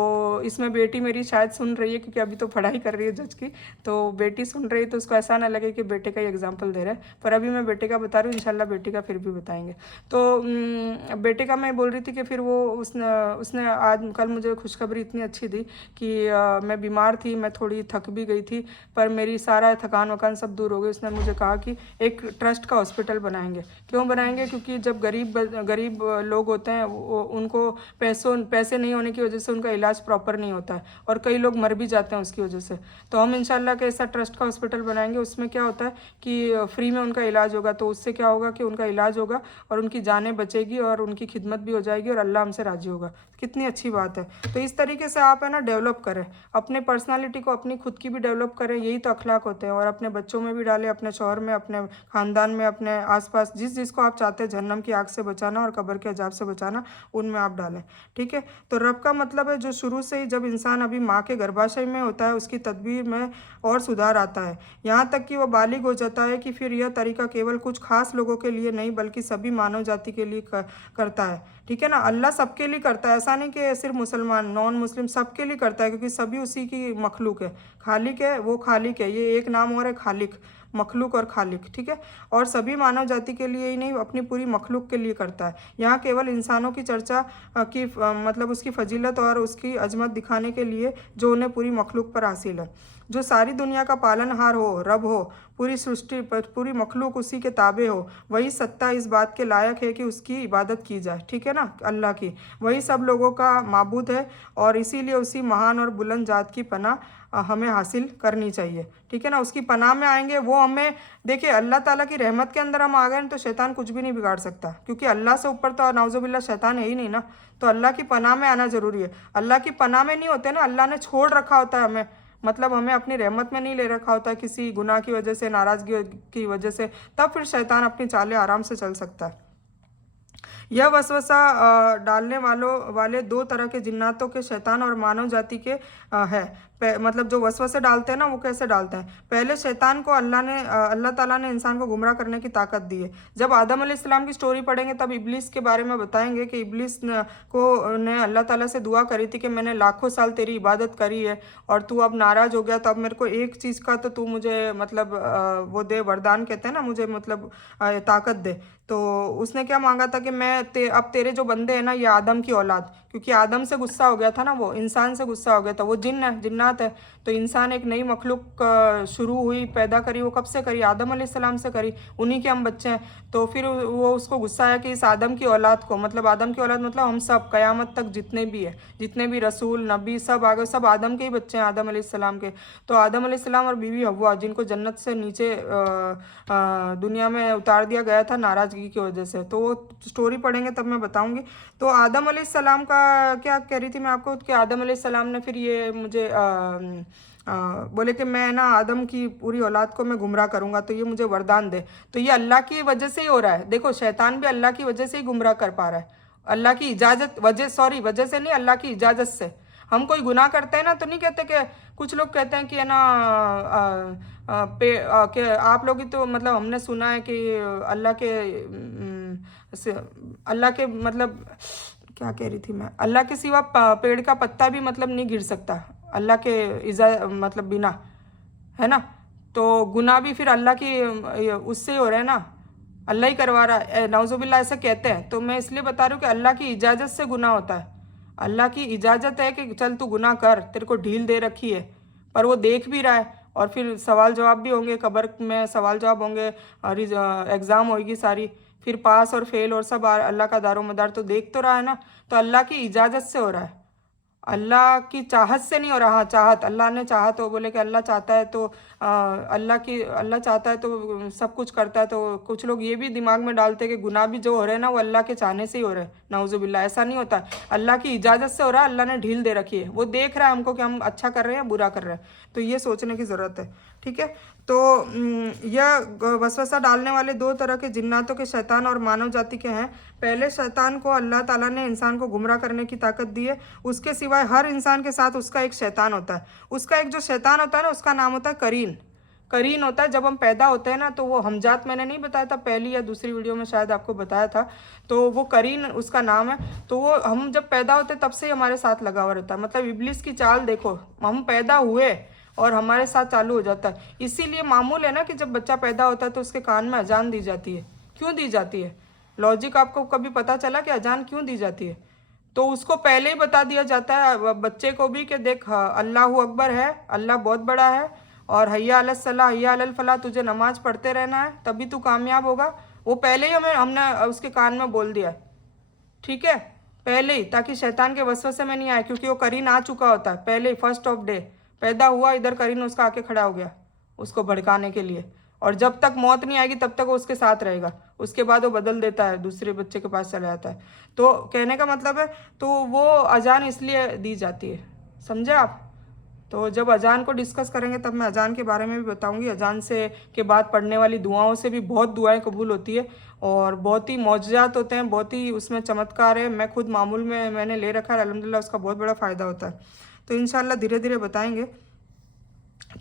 इसमें बेटी मेरी शायद सुन रही है, क्योंकि अभी तो पढ़ाई कर रही है जज की। तो बेटी सुन रही है तो उसको ऐसा ना लगे कि बेटे का ही एग्जाम्पल दे रहे हैं, पर अभी मैं बेटे का बता रही हूँ, इंशाल्लाह बेटी का फिर भी बताएंगे। तो बेटे का मैं बोल रही थी कि फिर वो उसने आज कल मुझे खुशखबरी इतनी अच्छी दी कि मैं बीमार थी, मैं थोड़ी थक भी गई थी, पर मेरी सारा थकान वकान सब दूर हो गई। उसने मुझे कहा कि एक ट्रस्ट का हॉस्पिटल बनाएंगे। क्यों बनाएंगे? क्योंकि जब गरीब लोग होते हैं उनको पैसे नहीं होने की वजह से उनका इलाज प्रॉपर नहीं होता है, और कई लोग मर भी जाते हैं उसकी वजह से। तो हम इंशाल्लाह के ऐसा ट्रस्ट का हॉस्पिटल बनाएंगे। उसमें क्या होता है कि फ्री में उनका इलाज होगा। तो उससे क्या होगा कि उनका इलाज होगा और उनकी जानें बचेगी और उनकी खिदमत भी हो जाएगी और अल्लाह हमसे राजी होगा। कितनी अच्छी बात है। तो इस तरीके से आप है ना डेवलप करें अपने पर्सनालिटी को, अपनी खुद की भी डेवलप करें, यही तो अखलाक होते हैं। और अपने बच्चों में भी डालें, अपने शौहर में, अपने ख़ानदान में, अपने आसपास जिसको आप चाहते हैं जहन्नम की आग से बचाना और कब्र के अजाब से बचाना, उनमें आप डालें, ठीक है। तो रब का मतलब है जो शुरू से ही, जब इंसान अभी माँ के गर्भाशय में होता है उसकी तदबीर में और सुधार आता है, यहाँ तक कि वह बालिग हो जाता है, कि फिर यह तरीका केवल कुछ खास लोगों के लिए नहीं बल्कि सभी मानव जाति के लिए करता है, ठीक है ना। अल्लाह सबके लिए करता है, ऐसा नहीं कि सिर्फ मुसलमान, नॉन मुस्लिम सबके लिए करता है, क्योंकि सभी उसी की मखलूक है। खालिक है, वो खालिक है, ये एक नाम और है खालिक, मखलूक और खालिक, ठीक है। और सभी मानव जाति के लिए ही नहीं, अपनी पूरी मखलूक के लिए करता है। यहाँ केवल इंसानों की चर्चा की मतलब उसकी फजीलत और उसकी अजमत दिखाने के लिए जो उन्हें पूरी मखलूक पर हासिल है। जो सारी दुनिया का पालनहार हो, रब हो, पूरी सृष्टि पर पूरी मखलूक उसी के ताबे हो, वही सत्ता इस बात के लायक है कि उसकी इबादत की जाए, ठीक है ना, अल्लाह की। वही सब लोगों का माबूद है और इसीलिए उसी महान और बुलंद जात की पनाह हमें हासिल करनी चाहिए, ठीक है ना। उसकी पनाह में आएंगे वो हमें, देखिए अल्लाह ताला की रहमत के अंदर हम आ गए तो शैतान कुछ भी नहीं बिगाड़ सकता, क्योंकि अल्लाह से ऊपर तो नाउजुबिल्लाह शैतान है ही नहीं ना। तो अल्लाह की पनाह में आना ज़रूरी है। अल्लाह की पनाह में नहीं होते ना, अल्लाह ने छोड़ रखा होता है हमें, मतलब हमें अपनी रहमत में नहीं ले रखा होता है किसी गुनाह की वजह से, नाराज़गी की वजह से, तब फिर शैतान अपनी चालें आराम से चल सकता है। यह वसवसा डालने वाले दो तरह के जिन्नातों के, शैतान और मानव जाति के है। मतलब जो वसवसे डालते हैं ना, वो कैसे डालते हैं? पहले शैतान को अल्लाह ताला ने इंसान को गुमराह करने की ताकत दी है। जब आदम अलैहिस्सलाम की स्टोरी पढ़ेंगे तब इब्लिस के बारे में बताएंगे कि इब्लिस ने अल्लाह ताला से दुआ करी थी कि मैंने लाखों साल तेरी इबादत करी है और तू अब नाराज़ हो गया, तो अब मेरे को एक चीज़ का तो तू मुझे मतलब वो दे, वरदान कहते हैं ना, मुझे मतलब ताकत दे। तो उसने क्या मांगा था कि मैं अब तेरे जो बंदे हैं ना, ये आदम की औलाद, क्योंकि आदम से गुस्सा हो गया था ना, वो इंसान से गुस्सा हो गया था, वो जिन्नात है। तो इंसान एक नई मखलूक शुरू हुई, पैदा करी, वो कब से करी? आदम अलैहिस्सलाम से करी, उन्हीं के हम बच्चे हैं। तो फिर वो उसको गुस्सा आया कि इस आदम की औलाद को, मतलब आदम की औलाद मतलब हम सब, क़यामत तक जितने भी है, जितने भी रसूल नबी सब आ गए, सब आदम के ही बच्चे हैं, आदम अलैहिस्सलाम के। तो आदम अलैहिस्सलाम और बीवी हव्वा, जिनको जन्नत से नीचे दुनिया में उतार दिया गया था नाराज़गी की वजह से, तो वो स्टोरी पढ़ेंगे तब मैं बताऊंगी। तो आदम अलैहिस्सलाम का क्या कह रही थी मैं आपको, कि आदम अलैहिस्सलाम ने फिर ये मुझे बोले कि मैं ना आदम की पूरी औलाद को मैं गुमराह करूंगा, तो ये मुझे वरदान दे। तो ये अल्लाह की वजह से ही हो रहा है। देखो शैतान भी अल्लाह की वजह से ही गुमराह कर पा रहा है, अल्लाह की इजाज़त वजह से नहीं, अल्लाह की इजाज़त से। हम कोई गुनाह करते हैं ना, तो नहीं कहते कि, कुछ लोग कहते हैं कि है ना कि आप लोग ही तो, मतलब हमने सुना है कि अल्लाह के मतलब क्या कह रही थी मैं, अल्लाह के सिवा पेड़ का पत्ता भी मतलब नहीं गिर सकता अल्लाह के मतलब बिना, है ना। तो गुनाह भी फिर अल्लाह की उससे ही हो रहे हैं ना, अल्लाह ही करवा रहा है, नौजुबिल्ला ऐसा कहते हैं। तो मैं इसलिए बता रही हूँ कि अल्लाह की इजाज़त से गुनाह होता है। अल्लाह की इजाज़त है कि चल तू गुनाह कर, तेरे को ढील दे रखी है, पर वो देख भी रहा है। और फिर सवाल जवाब भी होंगे, कब्र में सवाल जवाब होंगे, और एग्ज़ाम होगी सारी, फिर पास और फेल और सब अल्लाह का दारोमदार तो देख तो रहा है ना। तो अल्लाह की इजाज़त से हो रहा है, अल्लाह की चाहत से नहीं हो रहा। हाँ, चाहत, अल्लाह ने चाहा तो बोले कि अल्लाह चाहता है तो अल्लाह चाहता है तो सब कुछ करता है। तो कुछ लोग ये भी दिमाग में डालते हैं कि गुनाह भी जो हो रहे हैं ना वो अल्लाह के चाहने से ही हो रहे हैं। नाउजुबिल्ला, ऐसा नहीं होता, अल्लाह की इजाज़त से हो रहा है, अल्लाह ने ढील दे रखी है, वो देख रहा है हमको कि हम अच्छा कर रहे हैं या बुरा कर रहे हैं। तो ये सोचने की ज़रूरत है, ठीक है। तो यह वसवसा डालने वाले दो तरह के जिन्नातों के, शैतान और मानव जाति के हैं। पहले शैतान को अल्लाह ताला ने इंसान को गुमराह करने की ताकत दी है। उसके सिवाय हर इंसान के साथ उसका एक शैतान होता है। उसका एक जो शैतान होता है ना, उसका नाम होता है करीन। करीन होता है। जब हम पैदा होते हैं ना, तो वो हमजात, मैंने नहीं बताया था, पहली या दूसरी वीडियो में शायद आपको बताया था। तो वो करीन उसका नाम है। तो वो हम जब पैदा होते तब से ही हमारे साथ लगा हुआ रहता है। मतलब इब्लिस की चाल देखो, हम पैदा हुए और हमारे साथ चालू हो जाता है। इसीलिए मामूल है ना कि जब बच्चा पैदा होता है तो उसके कान में अजान दी जाती है। क्यों दी जाती है? लॉजिक आपको कभी पता चला कि अजान क्यों दी जाती है? तो उसको पहले ही बता दिया जाता है बच्चे को भी कि देख, अल्लाह अकबर है, अल्लाह बहुत बड़ा है, और हैया अलस सलाह हैया अलल फलाह, तुझे नमाज पढ़ते रहना है तभी तू कामयाब होगा। वो पहले ही हमने उसके कान में बोल दिया, ठीक है, पहले ही, ताकि शैतान के वसवसे में नहीं आए, क्योंकि वो करीन आ चुका होता है पहले ही। फर्स्ट ऑफ डे पैदा हुआ, इधर करीन उसका आके खड़ा हो गया उसको भड़काने के लिए। और जब तक मौत नहीं आएगी तब तक वो उसके साथ रहेगा। उसके बाद वो बदल देता है, दूसरे बच्चे के पास चला जाता है। तो कहने का मतलब है, तो वो अजान इसलिए दी जाती है, समझे आप? तो जब अजान को डिस्कस करेंगे तब मैं अजान के बारे में भी बताऊंगी। अजान से के बाद पढ़ने वाली दुआओं से भी बहुत दुआएं कबूल होती है, और बहुत ही मौजज़ात होते हैं, बहुत ही उसमें चमत्कार है। मैं खुद मामूल में मैंने ले रखा है, अल्हम्दुलिल्लाह उसका बहुत बड़ा फ़ायदा होता है। तो इंशाल्लाह धीरे धीरे बताएंगे।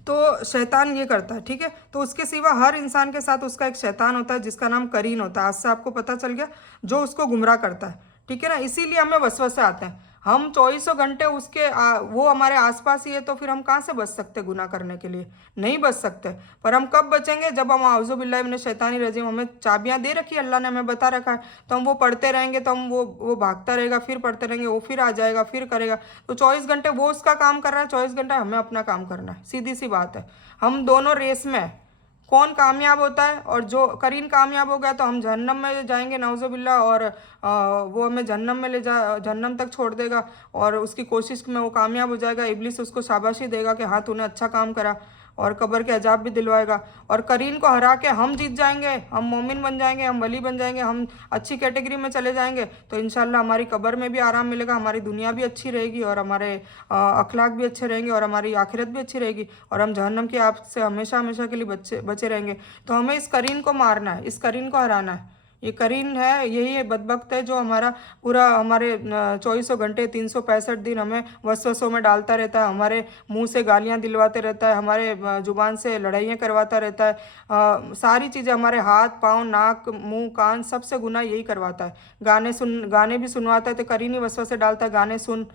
तो शैतान ये करता है, ठीक है। तो उसके सिवा हर इंसान के साथ उसका एक शैतान होता है जिसका नाम करीन होता है। आज से आपको पता चल गया, जो उसको गुमराह करता है, ठीक है ना। इसीलिए हमें वसवसे आते हैं। हम 24 घंटे उसके वो हमारे आसपास ही है, तो फिर हम कहाँ से बच सकते गुनाह करने के लिए? नहीं बच सकते। पर हम कब बचेंगे? जब हम आउज़ु बिल्लाहि मिनश शैतानिर रजीम, हमें चाबियाँ दे रखी है अल्लाह ने, हमें बता रखा है, तो हम वो पढ़ते रहेंगे, तो हम वो भागता रहेगा, फिर पढ़ते रहेंगे, वो फिर आ जाएगा, फिर करेगा। तो 24 घंटे वो उसका काम कर रहा है, 24 घंटे हमें अपना काम करना है। सीधी सी बात है, हम दोनों रेस में हैं। कौन कामयाब होता है? और जो करीन कामयाब हो गया तो हम जहन्नम में जाएंगे नाउज़ुबिल्लाह, और वो हमें जहन्नम में जहन्नम तक छोड़ देगा, और उसकी कोशिश में वो कामयाब हो जाएगा। इब्लिस उसको शाबाशी देगा कि हाँ तूने अच्छा काम करा, और कब्र के अजाब भी दिलवाएगा। और करीन को हरा के हम जीत जाएंगे, हम मोमिन बन जाएंगे, हम वली बन जाएंगे, हम अच्छी कैटेगरी में चले जाएंगे। तो इंशाल्लाह हमारी कब्र में भी आराम मिलेगा, हमारी दुनिया भी अच्छी रहेगी, और हमारे अखलाक भी अच्छे रहेंगे, और हमारी आखिरत भी अच्छी रहेगी, और हम जहन्नम की आग से हमेशा हमेशा के लिए बचे रहेंगे। तो हमें इस करीन को मारना है, इस करीन को हराना है। ये करीन है, यही है बदबख्त है, जो हमारा पूरा हमारे 24 घंटे 365 दिन हमें वसवसों में डालता रहता है, हमारे मुंह से गालियां दिलवाते रहता है, हमारे जुबान से लड़ाइयाँ करवाता रहता है, सारी चीज़ें, हमारे हाथ पाँव नाक मुंह कान सबसे गुनाह यही करवाता है। गाने भी सुनवाता है, तो करीन ही वसवसे डालता है, गाने सुन।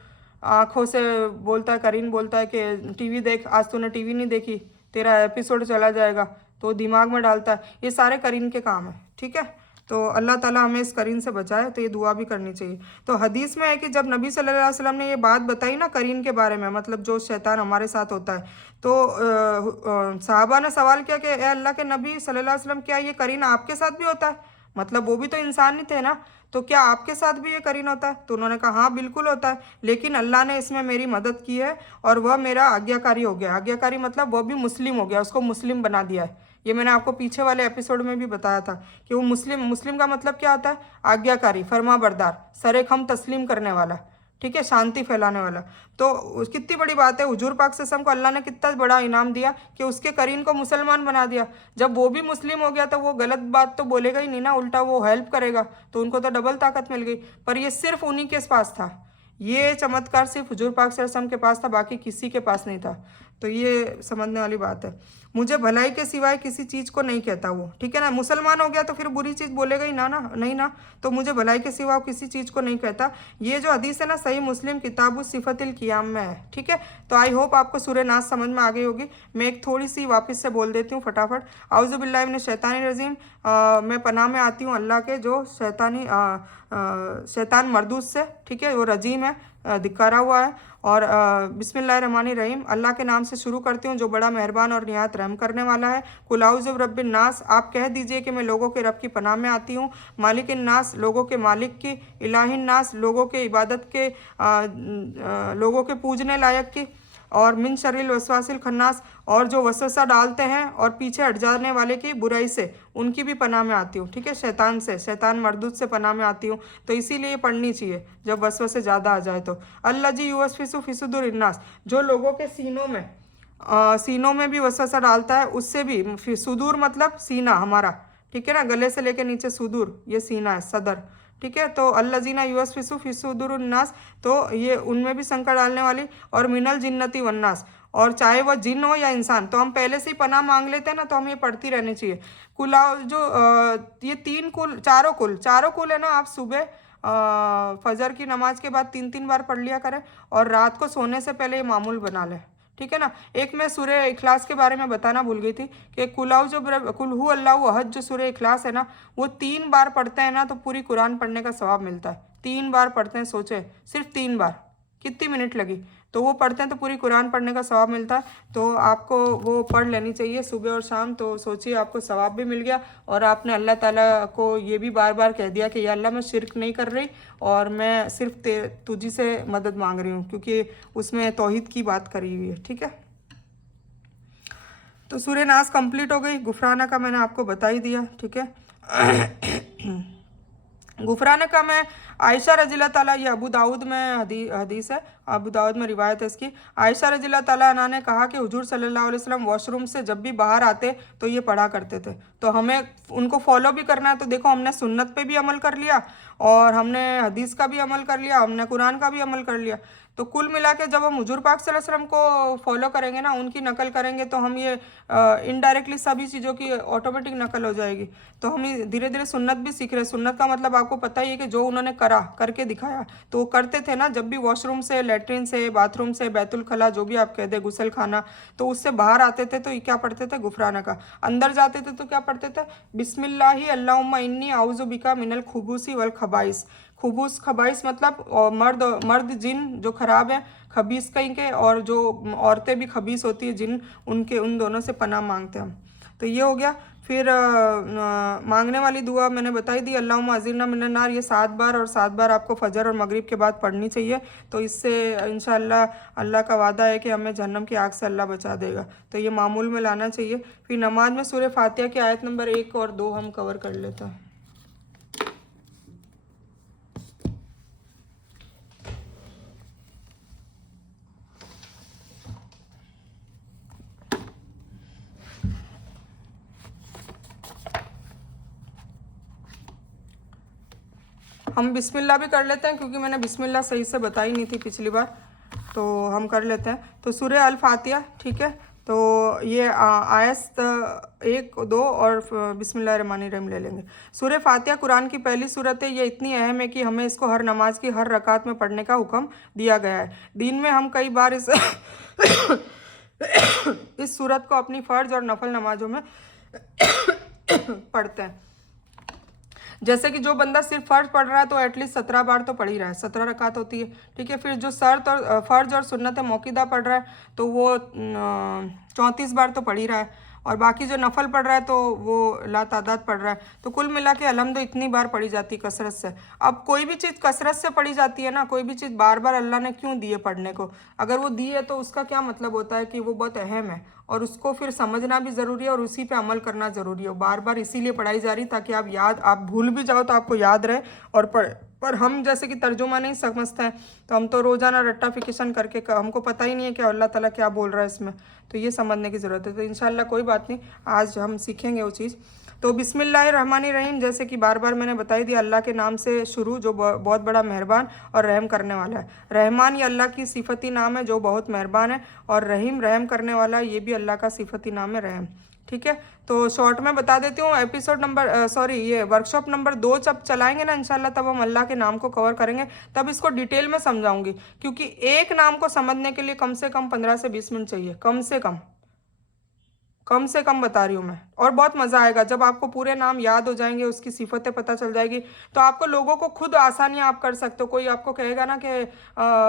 आँखों से बोलता है, करीन बोलता है कि टीवी देख, आज तूने टीवी नहीं देखी, तेरा एपिसोड चला जाएगा, तो दिमाग में डालता है। ये सारे करीन के काम है, ठीक है। तो अल्लाह ताला हमें इस करीन से बचाए। तो ये दुआ भी करनी चाहिए। तो हदीस में है कि जब नबी सल्लल्लाहु अलैहि वसल्लम ने ये बात बताई ना करीन के बारे में, मतलब जो शैतान हमारे साथ होता है, तो साहबा ने सवाल किया कि ए अल्लाह के नबी सल्लल्लाहु अलैहि वसल्लम, क्या ये करीन आपके साथ भी होता है? मतलब वो भी तो इंसान ही थे ना, तो क्या आपके साथ भी ये करीन होता है? तो उन्होंने कहा हाँ बिल्कुल होता है, लेकिन अल्लाह ने इसमें मेरी मदद की है, और वह मेरा आज्ञाकारी हो गया। आज्ञाकारी मतलब वह भी मुस्लिम हो गया, उसको मुस्लिम बना दिया है। ये मैंने आपको पीछे वाले एपिसोड में भी बताया था कि वो मुस्लिम का मतलब क्या होता है? आज्ञाकारी, फरमाबरदार, सरेखम तस्लीम करने वाला, ठीक है, शांति फैलाने वाला। तो कितनी बड़ी बात है, हुजूर पाक सल्लल्लाहु अलैहि वसल्लम को अल्लाह ने कितना बड़ा इनाम दिया कि उसके करीन को मुसलमान बना दिया। जब वो भी मुस्लिम हो गया तो वो गलत बात तो बोलेगा ही नहीं ना, उल्टा वो हेल्प करेगा, तो उनको तो डबल ताकत मिल गई। पर ये सिर्फ उन्हीं के पास था, ये चमत्कार सिर्फ हुजूर पाक सल्लल्लाहु अलैहि वसल्लम के पास था, बाकी किसी के पास नहीं था। तो ये समझने वाली बात है। मुझे भलाई के सिवाय किसी चीज़ को नहीं कहता वो, ठीक है ना। मुसलमान हो गया तो फिर बुरी चीज़ बोलेगा ही ना, ना नहीं ना, तो मुझे भलाई के सिवा किसी चीज़ को नहीं कहता। ये जो हदीस है ना, सही मुस्लिम किताबु सिफतिल क़ियाम में है, ठीक है। तो आई होप आपको सूरह नास समझ में आ गई होगी। मैं एक थोड़ी सी वापस से बोल देती हूँ फटाफट। औज़ु बिल्लाहि मिनश शैतानिर रजीम, मैं पनाह में आती हूँ अल्लाह के जो शैतान मरदूस से, ठीक है, वो रजीम है, धिक्कारा हुआ है। और बिस्मिल्लाहिर्रहमानिर्रहीम, अल्लाह के नाम से शुरू करती हूँ जो बड़ा मेहरबान और निहायत रहम करने वाला है। कुल औज़ु बिरब्बिन नास, आप कह दीजिए कि मैं लोगों के रब की पनाह में आती हूँ। मालिकिन नास, लोगों के मालिक की। इलाहिन नास, लोगों के इबादत के, लोगों के पूजने लायक की। और मिन शर्रिल वसवासिल खन्नास, और जो वसवसा डालते हैं और पीछे हट जाने वाले की बुराई से, उनकी भी पनाह में आती हूँ, ठीक है। शैतान से, शैतान मरदूद से पनाह में आती हूँ। तो इसीलिए पढ़नी चाहिए जब वसवसे ज़्यादा आ जाए तो। अल्लाजी युवस्विसु फी सुदूरिन नास, जो लोगों के सीनों में भी वसवसा डालता है, उससे भी। सुदूर मतलब सीना हमारा, ठीक है ना, गले से लेके नीचे सुदूर, ये सीना है, सदर, ठीक है। तो अल्लजीना युवस्विसु फी सुदूरिन्नास, तो ये उनमें भी संकट डालने वाली। और मिनल जिन्नति वन्नास, और चाहे वह जिन हो या इंसान, तो हम पहले से ही पनाह मांग लेते हैं ना, तो हम ये पढ़ती रहनी चाहिए। कुला जो ये चारों कुल है ना, आप सुबह फजर की नमाज के बाद 3 बार पढ़ लिया करें, और रात को सोने से पहले ये मामूल बना लें, ठीक है ना। एक मैं सूरह इखलास के बारे में बताना भूल गई थी कि कुल हु अल्लाहु अहद, जो सूरह इखलास है ना, वो 3 बार पढ़ते हैं ना तो पूरी कुरान पढ़ने का सवाब मिलता है। 3 बार पढ़ते हैं, सोचे सिर्फ 3 बार, कितनी मिनट लगी, तो वो पढ़ते हैं तो पूरी कुरान पढ़ने का सवाब मिलता है। तो आपको वो पढ़ लेनी चाहिए सुबह और शाम। तो सोचिए आपको सवाब भी मिल गया, और आपने अल्लाह ताला को ये भी बार बार कह दिया कि या अल्लाह मैं शिरक नहीं कर रही, और मैं सिर्फ तुझी से मदद मांग रही हूँ, क्योंकि उसमें तौहीद की बात करी हुई है, ठीक है। तो सूरह नास कंप्लीट हो गई। गुफराना का मैंने आपको बता ही दिया, ठीक है। गुफराना का मैं आयशा रज़ियल्लाहु ताला, ये अबू दाऊद में हदीस है, अबू दाऊद में रिवायत है इसकी। आयशा रज़ियल्लाहु ताला अन्हा ने कहा कि हुजूर सल्लल्लाहु अलैहि वसल्लम वॉशरूम से जब भी बाहर आते तो ये पढ़ा करते थे। तो हमें उनको फॉलो भी करना है। तो देखो, हमने सुन्नत पे भी अमल कर लिया, और हमने हदीस का भी अमल कर लिया, हमने कुरान का भी अमल कर लिया। तो कुल मिला के जब हम हुजूर पाक सल्लल्लाहु अलैहि वसल्लम को फॉलो करेंगे ना, उनकी नकल करेंगे, तो हम ये इनडायरेक्टली सभी चीज़ों की ऑटोमेटिक नकल हो जाएगी। तो हम धीरे धीरे सुन्नत भी सीख रहे हैं। सुन्नत का मतलब आपको पता ही है कि जो उन्होंने करके दिखाया, तो वो करते थे ना, जब भी वॉशरूम से, लेटरिन से, बाथरूम से, बैतुल खला, जो भी आप कहते हैं, गुसल खाना, तो उससे बाहर आते थे तो ये क्या पढ़ते थे? गुफराना का। अंदर जाते थे तो क्या पढ़ते थे? बिस्मिल्लाहि अल्लाहुम्मा इन्नी आउज़ु बिका मिनल खुबूसी वल खबाइस। खुबूस खबाइस मतलब मर्द जिन जो खराब है, खबीस कहीं के, और जो औरतें भी खबीस होती है जिन, उन दोनों से पनाह मांगते हैं हम। तो ये हो गया। फिर मांगने वाली दुआ मैंने बताई दी, अल्लाहुम्मा अज़िरना मिनन नार, ये 7 बार, और 7 बार आपको फजर और मगरिब के बाद पढ़नी चाहिए। तो इससे इंशाअल्लाह अल्लाह का वादा है कि हमें जहन्नम की आग से अल्लाह बचा देगा। तो ये मामूल में लाना चाहिए। फिर नमाज में सूरह फातिहा की आयत नंबर 1 और 2 हम कवर कर लेते हैं। हम बिस्मिल्लाह भी कर लेते हैं, क्योंकि मैंने बिस्मिल्लाह सही से बताई नहीं थी पिछली बार, तो हम कर लेते हैं। तो सूरह अल फातिहा, ठीक है। तो ये आयत 1, 2 और बिस्मिल्लाहिर्रहमानिर्रहीम ले लेंगे। सूरह फातिहा कुरान की पहली सूरत है। ये इतनी अहम है कि हमें इसको हर नमाज की हर रकात में पढ़ने का हुक्म दिया गया है। दिन में हम कई बार इस सूरत को अपनी फ़र्ज और नफल नमाजों में पढ़ते हैं। जैसे कि जो बंदा सिर्फ फ़र्ज पढ़ रहा है तो एटलीस्ट 17 बार तो पढ़ ही रहा है, 17 रकात होती है, ठीक है। फिर जो फ़र्ज और सुन्नत मौक़िदा पढ़ रहा है तो वो 34 बार तो पढ़ ही रहा है, और बाकी जो नफल पढ़ रहा है तो वो लातादाद पढ़ रहा है। तो कुल मिला के अलहम्दु इतनी बार पढ़ी जाती है कसरत से। अब कोई भी चीज़ कसरत से पढ़ी जाती है ना, कोई भी चीज़ बार बार अल्लाह ने क्यों दी है पढ़ने को? अगर वो दी है तो उसका क्या मतलब होता है कि वो बहुत अहम है, और उसको फिर समझना भी ज़रूरी है, और उसी पे अमल करना ज़रूरी है। बार बार इसीलिए पढ़ाई जा रही ताकि आप भूल भी जाओ तो आपको याद रहे और पर हम जैसे कि तर्जुमा नहीं समझते हैं, तो हम तो रोज़ाना रट्टाफिकेशन करके हमको पता ही नहीं है कि अल्लाह ताला क्या बोल रहा है इसमें। तो ये समझने की ज़रूरत है। तो इंशाअल्लाह कोई बात नहीं, आज हम सीखेंगे वो चीज़। तो बिस्मिल्लाहिर्रहमानिर्रहीम, जैसे कि बार बार मैंने बताई दिया, अल्लाह के नाम से शुरू, जो बहुत बड़ा मेहरबान और रहम करने वाला है। रहमान ये अल्लाह की सिफती नाम है जो बहुत मेहरबान है, और रहीम रहम करने वाला, ये भी अल्लाह का सिफती नाम है, रहम। ठीक है, तो शॉर्ट में बता देती हूँ। एपिसोड नंबर सॉरी ये वर्कशॉप नंबर 2 जब चलाएंगे ना इंशाल्लाह, तब हम अल्लाह के नाम को कवर करेंगे, तब इसको डिटेल में समझाऊंगी, क्योंकि एक नाम को समझने के लिए कम से कम 15 से 20 मिनट चाहिए, कम से कम बता रही हूँ मैं। और बहुत मज़ा आएगा जब आपको पूरे नाम याद हो जाएंगे, उसकी सिफतें पता चल जाएगी, तो आपको लोगों को खुद आसानियाँ आप कर सकते हो। कोई आपको कहेगा ना कि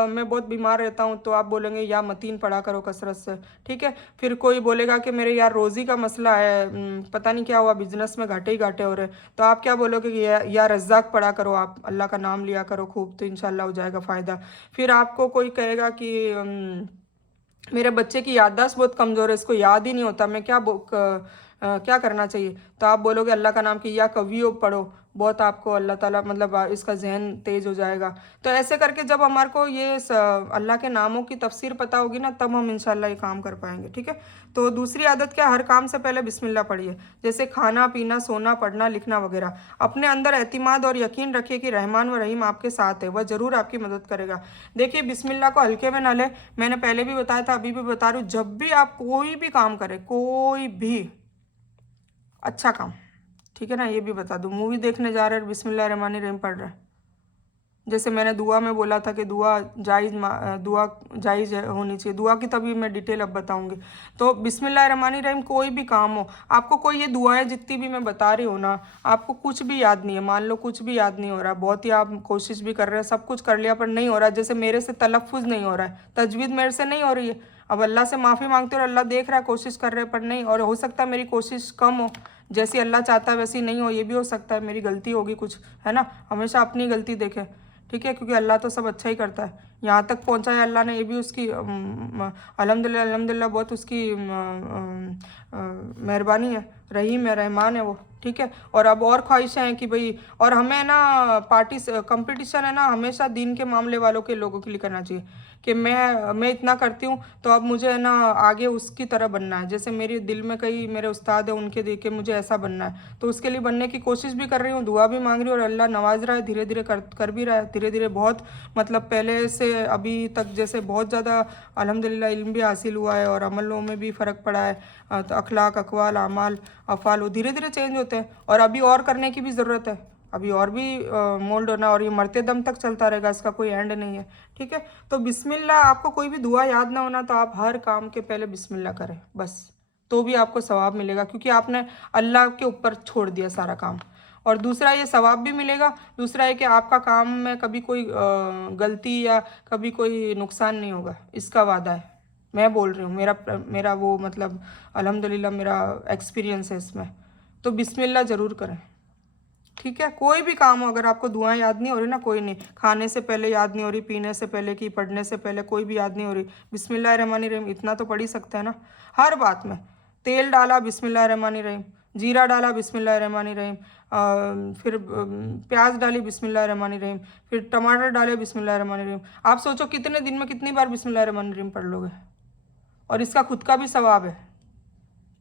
मैं बहुत बीमार रहता हूँ, तो आप बोलेंगे या मतीन पढ़ा करो कसरत से। ठीक है, फिर कोई बोलेगा कि मेरे यार रोज़ी का मसला है, पता नहीं क्या हुआ, बिजनेस में घाटे ही घाटे हो रहे, तो आप क्या बोलोगे कि या रज़्ज़ाक पढ़ा करो, आप अल्लाह का नाम लिया करो खूब, तो इंशाल्लाह हो जाएगा फ़ायदा। फिर आपको कोई कहेगा कि मेरे बच्चे की याददाश्त बहुत कमज़ोर है, इसको याद ही नहीं होता, मैं क्या करना चाहिए, तो आप बोलोगे अल्लाह का नाम कि या कवियों पढ़ो, बहुत आपको अल्लाह ताला मतलब इसका जहन तेज हो जाएगा। तो ऐसे करके जब हमारे को ये अल्लाह के नामों की तफसीर पता होगी ना, तब हम इंशाल्लाह ये काम कर पाएंगे। ठीक है, तो दूसरी आदत क्या, हर काम से पहले बिस्मिल्लाह पढ़िए, जैसे खाना पीना, सोना, पढ़ना लिखना वगैरह। अपने अंदर एतिमाद और यकीन रखिए कि रहमान व रहीम आपके साथ है, वह ज़रूर आपकी मदद करेगा। देखिए, बिस्मिल्लाह को हल्के में ना ले, मैंने पहले भी बताया था, अभी भी बता रही हूँ, जब भी आप कोई भी काम करें, कोई भी अच्छा काम, ठीक है ना, ये भी बता दूँ, मूवी देखने जा रहे हैं, बिस्मिल्लाहिर्रहमानिर्रहीम पढ़ रहे हैं, जैसे मैंने दुआ में बोला था कि दुआ जायज़ होनी चाहिए, दुआ की तभी मैं डिटेल अब बताऊंगी। तो बिस्मिल्लाहिर्रहमानिर्रहीम, कोई भी काम हो, आपको कोई ये दुआएं जितनी भी मैं बता रही हूँ ना, आपको कुछ भी याद नहीं है, मान लो कुछ भी याद नहीं हो रहा, बहुत ही आप कोशिश भी कर रहे हैं, सब कुछ कर लिया पर नहीं हो रहा, जैसे मेरे से तलफ़ुज़ नहीं हो रहा है, तजवीज़ मेरे से नहीं हो रही है, अब अल्लाह से माफ़ी मांगते हो और अल्लाह देख रहा है, कोशिश कर रहे हैं पर नहीं, और हो सकता है मेरी कोशिश कम हो, जैसी अल्लाह चाहता है वैसी नहीं हो, ये भी हो सकता है, मेरी गलती होगी कुछ, है ना, हमेशा अपनी गलती देखें। ठीक है, क्योंकि अल्लाह तो सब अच्छा ही करता है, यहाँ तक पहुँचा है अल्लाह ने, ये भी उसकी अल्हम्दुलिल्लाह अल्हम्दुलिल्लाह बहुत उसकी मेहरबानी है, रहीम है, रहमान है वो। ठीक है, और अब और ख्वाहिशें हैं कि भाई, और हमें ना कंपटीशन है ना, हमेशा दीन के मामले वालों के लोगों के लिए करना चाहिए कि मैं इतना करती हूँ तो अब मुझे है ना आगे उसकी तरह बनना है, जैसे मेरे दिल में कई मेरे उस्ताद हैं, उनके देख के मुझे ऐसा बनना है, तो उसके लिए बनने की कोशिश भी कर रही हूँ, दुआ भी मांग रही हूँ, और अल्लाह नवाज रहा है, धीरे धीरे कर भी रहा है, धीरे धीरे बहुत, मतलब पहले से अभी तक जैसे बहुत ज़्यादा अल्हम्दुलिल्लाह इल्म भी हासिल हुआ है, और अमलों में भी फ़र्क पड़ा है, तो अखलाक, अकवाल, अमाल, अफ़ाल वो धीरे धीरे चेंज होते हैं, और अभी और करने की भी ज़रूरत है, अभी और भी मोल्ड होना, और ये मरते दम तक चलता रहेगा, इसका कोई एंड नहीं है। ठीक है, तो बिस्मिल्लाह, आपको कोई भी दुआ याद ना होना तो आप हर काम के पहले बिस्मिल्लाह करें बस, तो भी आपको सवाब मिलेगा, क्योंकि आपने अल्लाह के ऊपर छोड़ दिया सारा काम। और दूसरा ये सवाब भी मिलेगा, दूसरा है कि आपका काम में कभी कोई गलती या कभी कोई नुकसान नहीं होगा, इसका वादा है, मैं बोल रही हूँ, मेरा मेरा वो मतलब अल्हम्दुलिल्लाह मेरा एक्सपीरियंस है इसमें। तो बिस्मिल्लाह ज़रूर करें। ठीक है, कोई भी काम हो, अगर आपको दुआएं याद नहीं हो रही ना, कोई नहीं, खाने से पहले याद नहीं हो रही, पीने से पहले की, पढ़ने से पहले कोई भी याद नहीं हो रही, बिस्मिल्लाहिर्रहमानिर्रहीम इतना तो पढ़ ही सकते हैं ना, हर बात में। तेल डाला बिस्मिल्लाहिर्रहमानिर्रहीम, जीरा डाला बिस्मिल्लाहिर्रहमानिर्रहीम, फिर प्याज डाली बिस्मिल्लाहिर्रहमानिर्रहीम, फिर टमाटर डाले बिस्मिल्लाहिर्रहमानिर्रहीम। आप सोचो कितने दिन में कितनी बार बिस्मिल्लाहिर्रहमानिर्रहीम पढ़ लोगे, और इसका खुद का भी सवाब है।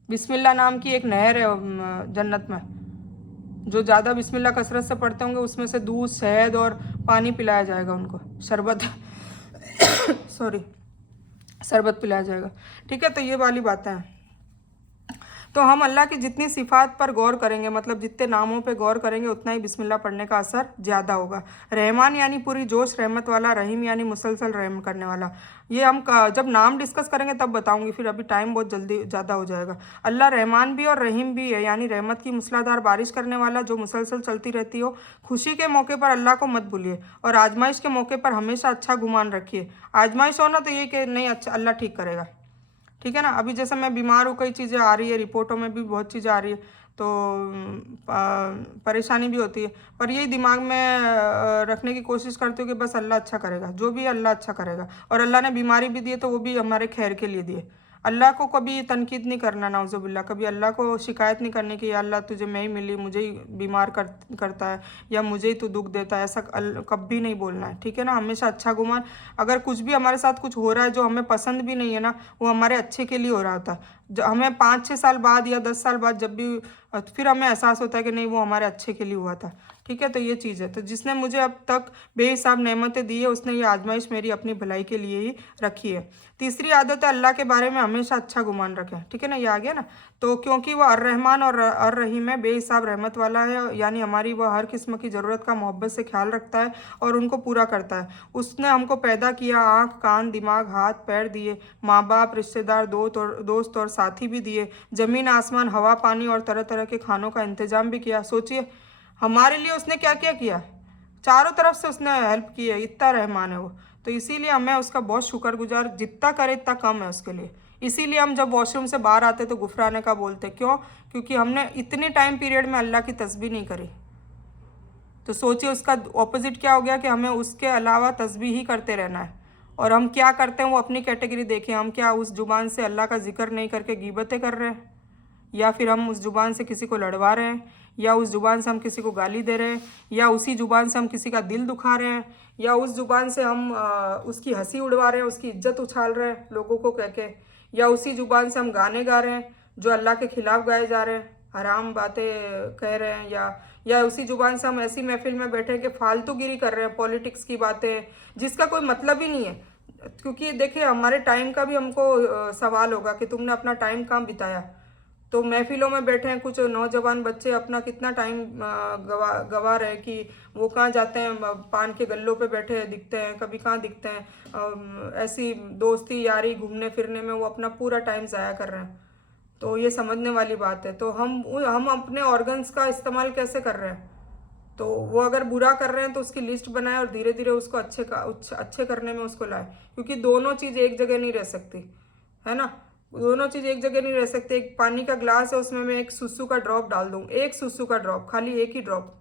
बिस्मिल्लाह नाम की एक नहर है जन्नत में, जो ज़्यादा बिस्मिल्लाह कसरत से पढ़ते होंगे उसमें से दूध, शहद और पानी पिलाया जाएगा उनको, शरबत सॉरी शरबत पिलाया जाएगा। ठीक है, तो ये वाली बातें हैं। तो हम अल्लाह की जितनी सिफ़ात पर गौर करेंगे, मतलब जितने नामों पे गौर करेंगे, उतना ही बिस्मिल्लाह पढ़ने का असर ज़्यादा होगा। रहमान यानी पूरी जोश रहमत वाला, रहीम यानी मुसलसल रहम करने वाला। ये हम जब नाम डिस्कस करेंगे तब बताऊंगी, फिर अभी टाइम बहुत जल्दी ज़्यादा हो जाएगा। अल्लाह रहमान भी और रहीम भी है, यानी रहमत की मूसलाधार बारिश करने वाला, जो मुसलसल चलती रहती हो। खुशी के मौके पर अल्लाह को मत भूलिए, और आजमाइश के मौके पर हमेशा अच्छा गुमान रखिए। आजमाइश हो ना तो ये कि नहीं, अच्छा अल्लाह ठीक करेगा। ठीक है ना, अभी जैसे मैं बीमार हूँ, कई चीज़ें आ रही है, रिपोर्टों में भी बहुत चीज़ें आ रही है, तो परेशानी भी होती है, पर यही दिमाग में रखने की कोशिश करती हूँ कि बस अल्लाह अच्छा करेगा, जो भी अल्लाह अच्छा करेगा, और अल्लाह ने बीमारी भी दी है तो वो भी हमारे खैर के लिए दिए। अल्लाह को कभी तनकीद नहीं करना, नाउज़ुबिल्लाह, कभी अल्लाह को शिकायत नहीं करने की, या अल्लाह तुझे मैं ही मिली, मुझे ही बीमार करता है, या मुझे ही तू दुख देता है, ऐसा कभी नहीं बोलना है, ठीक है ना। हमेशा अच्छा गुमान, अगर कुछ भी हमारे साथ कुछ हो रहा है जो हमें पसंद भी नहीं है ना, वो हमारे अच्छे के लिए हो रहा होता है। हमें 5-6 साल बाद या 10 साल बाद जब भी फिर हमें एहसास होता है कि नहीं, वो हमारे अच्छे के लिए हुआ था, ठीक है। तो ये चीज़ है। तो जिसने मुझे अब तक बेहिसाब नेमतें दी है, उसने ये आजमाइश मेरी अपनी भलाई के लिए ही रखी है। तीसरी आदत है, अल्लाह के बारे में हमेशा अच्छा गुमान रखें, ठीक है ना, ये आ गया ना। तो क्योंकि वह अर्रहमान और अर्रहीम है, बेहिसाब रहमत वाला है, यानी हमारी वह हर किस्म की ज़रूरत का मोहब्बत से ख्याल रखता है और उनको पूरा करता है। उसने हमको पैदा किया, आँख कान दिमाग हाथ पैर दिए, माँ बाप रिश्तेदार दोस्त और साथी भी दिए, ज़मीन आसमान हवा पानी और तरह तरह के खानों का इंतज़ाम भी किया। सोचिए हमारे लिए उसने क्या क्या किया, चारों तरफ से उसने हेल्प की है, इतना रहमान है वो। तो इसीलिए हमें उसका बहुत शुक्रगुजार, जितना करे इतना कम है उसके लिए। इसीलिए हम जब वॉशरूम से बाहर आते तो गुफराने का बोलते, क्यों? क्योंकि हमने इतने टाइम पीरियड में अल्लाह की तस्बीह नहीं करी। तो सोचिए उसका ऑपोजिट क्या हो गया कि हमें उसके अलावा तस्बीह ही करते रहना है। और हम क्या करते हैं वो अपनी कैटेगरी देखें, हम क्या उस जुबान से अल्लाह का जिक्र नहीं करके गीबतें कर रहे हैं, या फिर हम उस जुबान से किसी को लड़वा रहे हैं, या उस जुबान से हम किसी को गाली दे रहे हैं, या उसी जुबान से हम किसी का दिल दुखा रहे हैं, या उस जुबान से हम उसकी हंसी उड़वा रहे हैं, उसकी इज्जत उछाल रहे हैं लोगों को कह के, या उसी जुबान से हम गाने गा रहे हैं जो अल्लाह के खिलाफ गाए जा रहे हैं, हराम बातें कह रहे हैं, या उसी जुबान से हम ऐसी महफिल में बैठे हैं कि फालतूगिरी कर रहे हैं, पॉलिटिक्स की बातें जिसका कोई मतलब ही नहीं है। क्योंकि देखिए हमारे टाइम का भी हमको सवाल होगा कि तुमने अपना टाइम कहाँ बिताया। तो महफिलों में बैठे हैं कुछ नौजवान बच्चे, अपना कितना टाइम गवा रहे कि वो कहाँ जाते हैं, पान के गल्लों पे बैठे दिखते हैं, कभी कहाँ दिखते हैं, ऐसी दोस्ती यारी घूमने फिरने में वो अपना पूरा टाइम ज़ाया कर रहे हैं। तो ये समझने वाली बात है। तो हम अपने ऑर्गन्स का इस्तेमाल कैसे कर रहे हैं? तो वो अगर बुरा कर रहे हैं तो उसकी लिस्ट बनाए और धीरे धीरे उसको अच्छे करने में उसको लाए, क्योंकि दोनों चीज़ एक जगह नहीं रह सकती, है ना। दोनों चीज़ एक जगह नहीं रह सकती। एक पानी का ग्लास है, उसमें मैं एक सुसु का ड्रॉप डाल दूँ, एक सुसु का ड्रॉप, खाली एक ही ड्रॉप,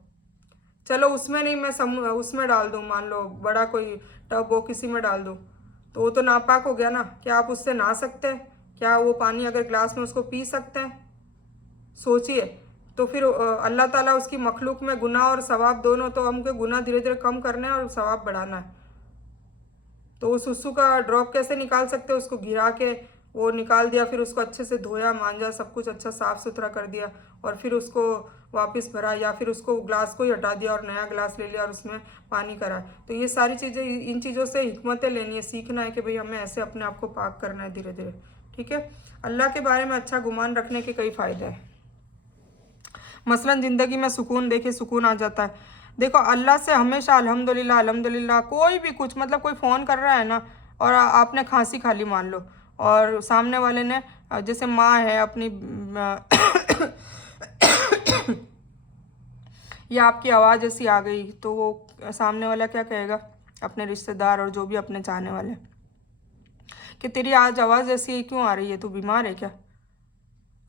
चलो उसमें नहीं, मैं उसमें डाल दूँ, मान लो बड़ा कोई टब हो किसी में डाल दूँ, तो वो तो नापाक हो गया ना। क्या आप उससे नहा सकते हैं? क्या वो पानी अगर ग्लास में उसको पी सकते हैं? सोचिए। तो फिर अल्लाह ताला उसकी मखलूक में गुनाह और सवाब दोनों, तो हमको गुनाह धीरे धीरे कम करना है और सवाब बढ़ाना है। तो उस सुसु का ड्रॉप कैसे निकाल सकते हैं? उसको गिरा के वो निकाल दिया, फिर उसको अच्छे से धोया मांजा, सब कुछ अच्छा साफ़ सुथरा कर दिया, और फिर उसको वापस भरा, या फिर उसको ग्लास को ही हटा दिया और नया ग्लास ले लिया और उसमें पानी करा। तो ये सारी चीज़ें, इन चीज़ों से हिकमतें लेनी है, सीखना है कि भाई हमें ऐसे अपने आप को पाक करना है धीरे धीरे, ठीक है। अल्लाह के बारे में अच्छा गुमान रखने के कई फ़ायदे हैं। मसलन ज़िंदगी में सुकून, देखिए सुकून आ जाता है। देखो अल्लाह से हमेशा अल्हम्दुलिल्लाह अल्हम्दुलिल्लाह, कोई भी कुछ, मतलब कोई फ़ोन कर रहा है ना और आपने खांसी खा ली मान लो, और सामने वाले ने जैसे माँ है अपनी या आपकी आवाज़ ऐसी आ गई, तो वो सामने वाला क्या कहेगा, अपने रिश्तेदार और जो भी अपने चाहने वाले, कि तेरी आज आवाज़ ऐसी क्यों आ रही है, तू बीमार है क्या?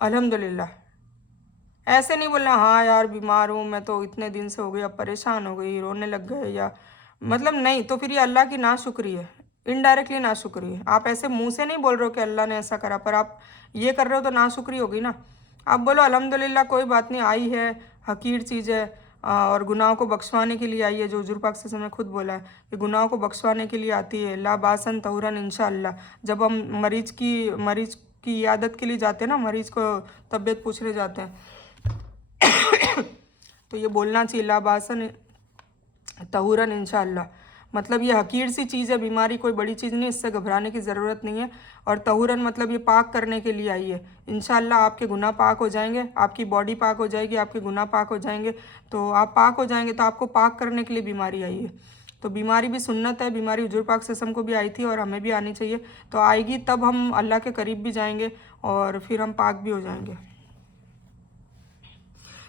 अल्हम्दुलिल्लाह। ऐसे नहीं बोलना हाँ यार बीमार हूँ मैं तो इतने दिन से हो गई, अब परेशान हो गई, रोने लग गए, या मतलब नहीं, तो फिर ये अल्लाह की नाशुक्री है, इनडायरेक्टली नाशुक्री है। आप ऐसे मुंह से नहीं बोल रहे हो कि अल्लाह ने ऐसा करा, पर आप ये कर रहे हो तो नाशुक्री होगी ना। आप बोलो अल्हम्दुलिल्लाह, कोई बात नहीं, आई है, हकीर चीज़ है, और गुनाहों को बख्शवाने के लिए आई है, जो हुजूर पाक सल्लल्लाहु अलैहि वसल्लम ने खुद बोला है कि गुनाहों को बख्शवाने के लिए आती है। ला बासन तहुरन इंशाअल्लाह। जब हम मरीज की इयादत के लिए जाते हैं ना, मरीज को तबीयत पूछने जाते हैं तो ये बोलना चाहिए ला बासन तहुरन इंशाअल्लाह। मतलब ये हकीर सी चीज़ है, बीमारी कोई बड़ी चीज़ नहीं, इससे घबराने की ज़रूरत नहीं है। और तहुरन मतलब ये पाक करने के लिए आई है। इंशाअल्लाह आपके गुनाह पाक हो जाएंगे, आपकी बॉडी पाक हो जाएगी, आपके गुनाह पाक हो जाएंगे, तो आप पाक हो जाएंगे। तो आपको पाक करने के लिए बीमारी आई है। तो बीमारी भी सुन्नत है, बीमारी हुजूर पाक सल्लल्लाहु अलैहि वसल्लम को भी आई थी और हमें भी आनी चाहिए। तो आएगी तब हम अल्लाह के करीब भी जाएंगे और फिर हम पाक भी हो जाएंगे।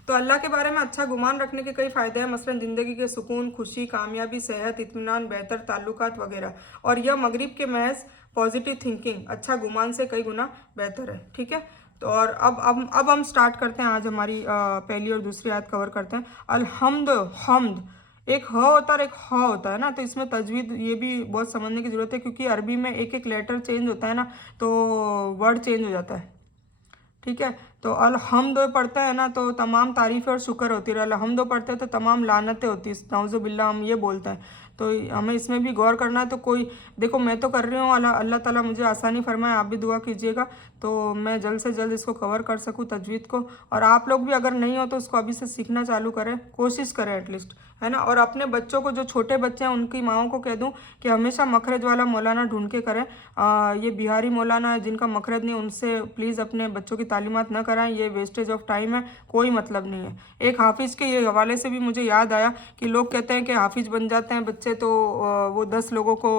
तो अल्लाह के बारे में अच्छा गुमान रखने के कई फ़ायदे हैं, मसलन ज़िंदगी के सुकून, खुशी, कामयाबी, सेहत, इत्मीनान, बेहतर ताल्लुकात वगैरह। और यह मगरिब के महज पॉजिटिव थिंकिंग अच्छा गुमान से कई गुना बेहतर है, ठीक है। तो और अब हम स्टार्ट करते हैं, आज हमारी पहली और दूसरी आयत कवर करते हैं। हमद एक ह होता है और एक ह होता है ना, तो इसमें तजवीद ये भी बहुत समझने की ज़रूरत है, क्योंकि अरबी में एक एक लेटर चेंज होता है ना, तो वर्ड चेंज हो जाता है। ठीक है, तो अल्हम्दो पढ़ते हैं ना तो तमाम तारीफ़ें और शुक्र होती है, अल्हम्दो पढ़ते हैं तो तमाम लानतें होती है, नाउज़ुबिल्लाह, हम ये बोलते हैं। तो हमें इसमें भी गौर करना है। तो कोई देखो, मैं तो कर रही हूँ, अल्लाह अल्लाह ताला मुझे आसानी फरमाए, आप भी दुआ कीजिएगा तो मैं जल्द से जल्द इसको कवर कर सकूँ तजवीद को। और आप लोग भी अगर नहीं हो तो उसको अभी से सीखना चालू करें, कोशिश करें एटलीस्ट, है ना। और अपने बच्चों को, जो छोटे बच्चे हैं उनकी माओं को कह दूं कि हमेशा मखरज वाला मौलाना ढूंढ के करें। ये बिहारी मौलाना है जिनका मखरज नहीं, उनसे प्लीज़ अपने बच्चों की तालीमात ना कराएं, ये वेस्टेज ऑफ टाइम है, कोई मतलब नहीं है। एक हाफिज़ के ये हवाले से भी मुझे याद आया कि लोग कहते हैं कि हाफिज़ बन जाते हैं बच्चे तो वो 10 लोगों को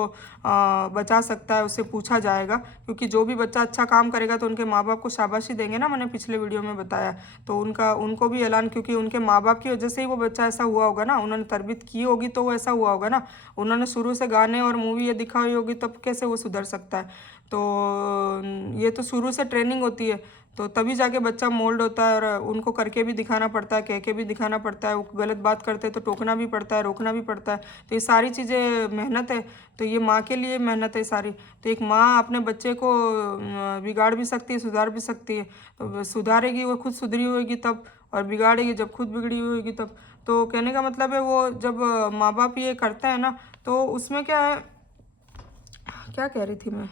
बचा सकता है, उससे पूछा जाएगा, क्योंकि जो भी बच्चा अच्छा काम करेगा तो उनके माँ बाप को शाबाशी देंगे ना, मैंने पिछले वीडियो में बताया। तो उनको भी ऐलान, क्योंकि उनके माँ बाप की वजह से ही वो बच्चा ऐसा हुआ होगा ना, उन्होंने तरबियत की होगी तो वो ऐसा हुआ होगा ना। उन्होंने शुरू से गाने और मूवी ये दिखाई होगी, तब कैसे वो सुधर सकता है। तो ये तो शुरू से ट्रेनिंग होती है, तो तभी जाके बच्चा मोल्ड होता है। और उनको करके भी दिखाना पड़ता है, कह के भी दिखाना पड़ता है, वो गलत बात करते हैं तो टोकना भी पड़ता है, रोकना भी पड़ता है। तो ये सारी चीज़ें मेहनत है, तो ये माँ के लिए मेहनत है सारी। तो एक माँ अपने बच्चे को बिगाड़ भी सकती है, सुधार भी सकती है। तो सुधारेगी वो खुद सुधरी होगी तब, और बिगाड़ेगी जब खुद बिगड़ी हुई होगी तब। तो कहने का मतलब है, वो जब माँ बाप ये करते हैं ना, तो उसमें क्या है, क्या कह रही थी मैं,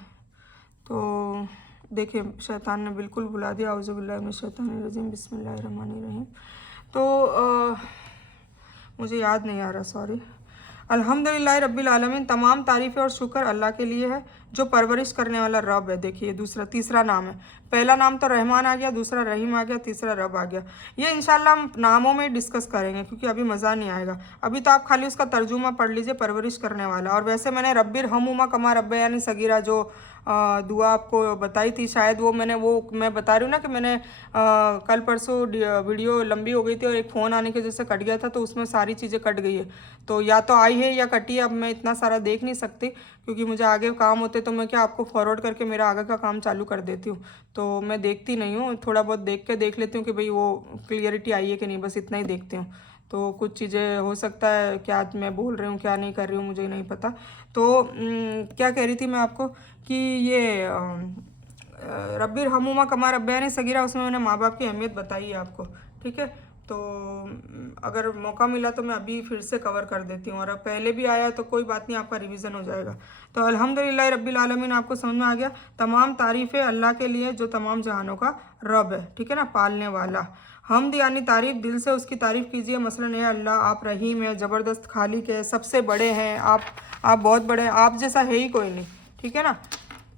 तो देखिए शैतान ने बिल्कुल भुला दिया, औज़ुबिल्लाहि मिनश शैतानिर रजीम, बिस्मिल्लाहिर्रहमानिर्रहीम। तो मुझे याद नहीं आ रहा, सॉरी। अल्हम्दुलिल्लाह रब्बिल आलमीन, तमाम तारीफ़ें और शुक्र अल्लाह के लिए है जो परवरिश करने वाला रब है। देखिए तीसरा नाम है, पहला नाम तो रहमान आ गया, दूसरा रहीम आ गया, तीसरा रब आ गया। ये इंशाल्लाह हम नामों में डिस्कस करेंगे, क्योंकि अभी मज़ा नहीं आएगा। अभी तो आप खाली उसका तर्जुमा पढ़ लीजिए, परवरिश करने वाला। और वैसे मैंने रब्बिर हमुमा कमा रब्बयानी सगीरा जो दुआ आपको बताई थी, शायद वो मैं बता रही हूँ ना कि मैंने कल परसों वीडियो लंबी हो गई थी और एक फ़ोन आने की वजह से कट गया था, तो उसमें सारी चीज़ें कट गई है। तो या तो आई है या कटी है, अब मैं इतना सारा देख नहीं सकती, क्योंकि मुझे आगे काम होते तो मैं क्या आपको फॉरवर्ड करके मेरा आगे का काम चालू कर देती हूँ। तो मैं देखती नहीं हूँ, थोड़ा बहुत देख लेती हूँ कि भाई वो क्लियरिटी आई है कि नहीं, बस इतना ही देखती हूँ। तो कुछ चीज़ें हो सकता है क्या मैं बोल रही हूँ क्या नहीं कर रही हूँ मुझे नहीं पता। तो क्या कह रही थी मैं आपको कि ये रब्बिर हमुमा कमा रब्बयानी सगीरा, उसमें मैंने माँ बाप की अहमियत बताई है आपको। ठीक है, तो अगर मौका मिला तो मैं अभी फिर से कवर कर देती हूँ, और अब पहले भी आया तो कोई बात नहीं, आपका रिवीजन हो जाएगा। तो अल्हम्दुलिल्लाह रब्बिल आलमीन आपको समझ में आ गया। तमाम तारीफ़ें अल्लाह के लिए जो तमाम जहानों का रब है, ठीक है ना, पालने वाला। हमद यानी तारीफ़, दिल से उसकी तारीफ़ कीजिए। मसलन है अल्लाह आप रहीम है, ज़बरदस्त खालिक है, सबसे बड़े हैं आप बहुत बड़े हैं, आप जैसा है ही कोई नहीं, ठीक है ना,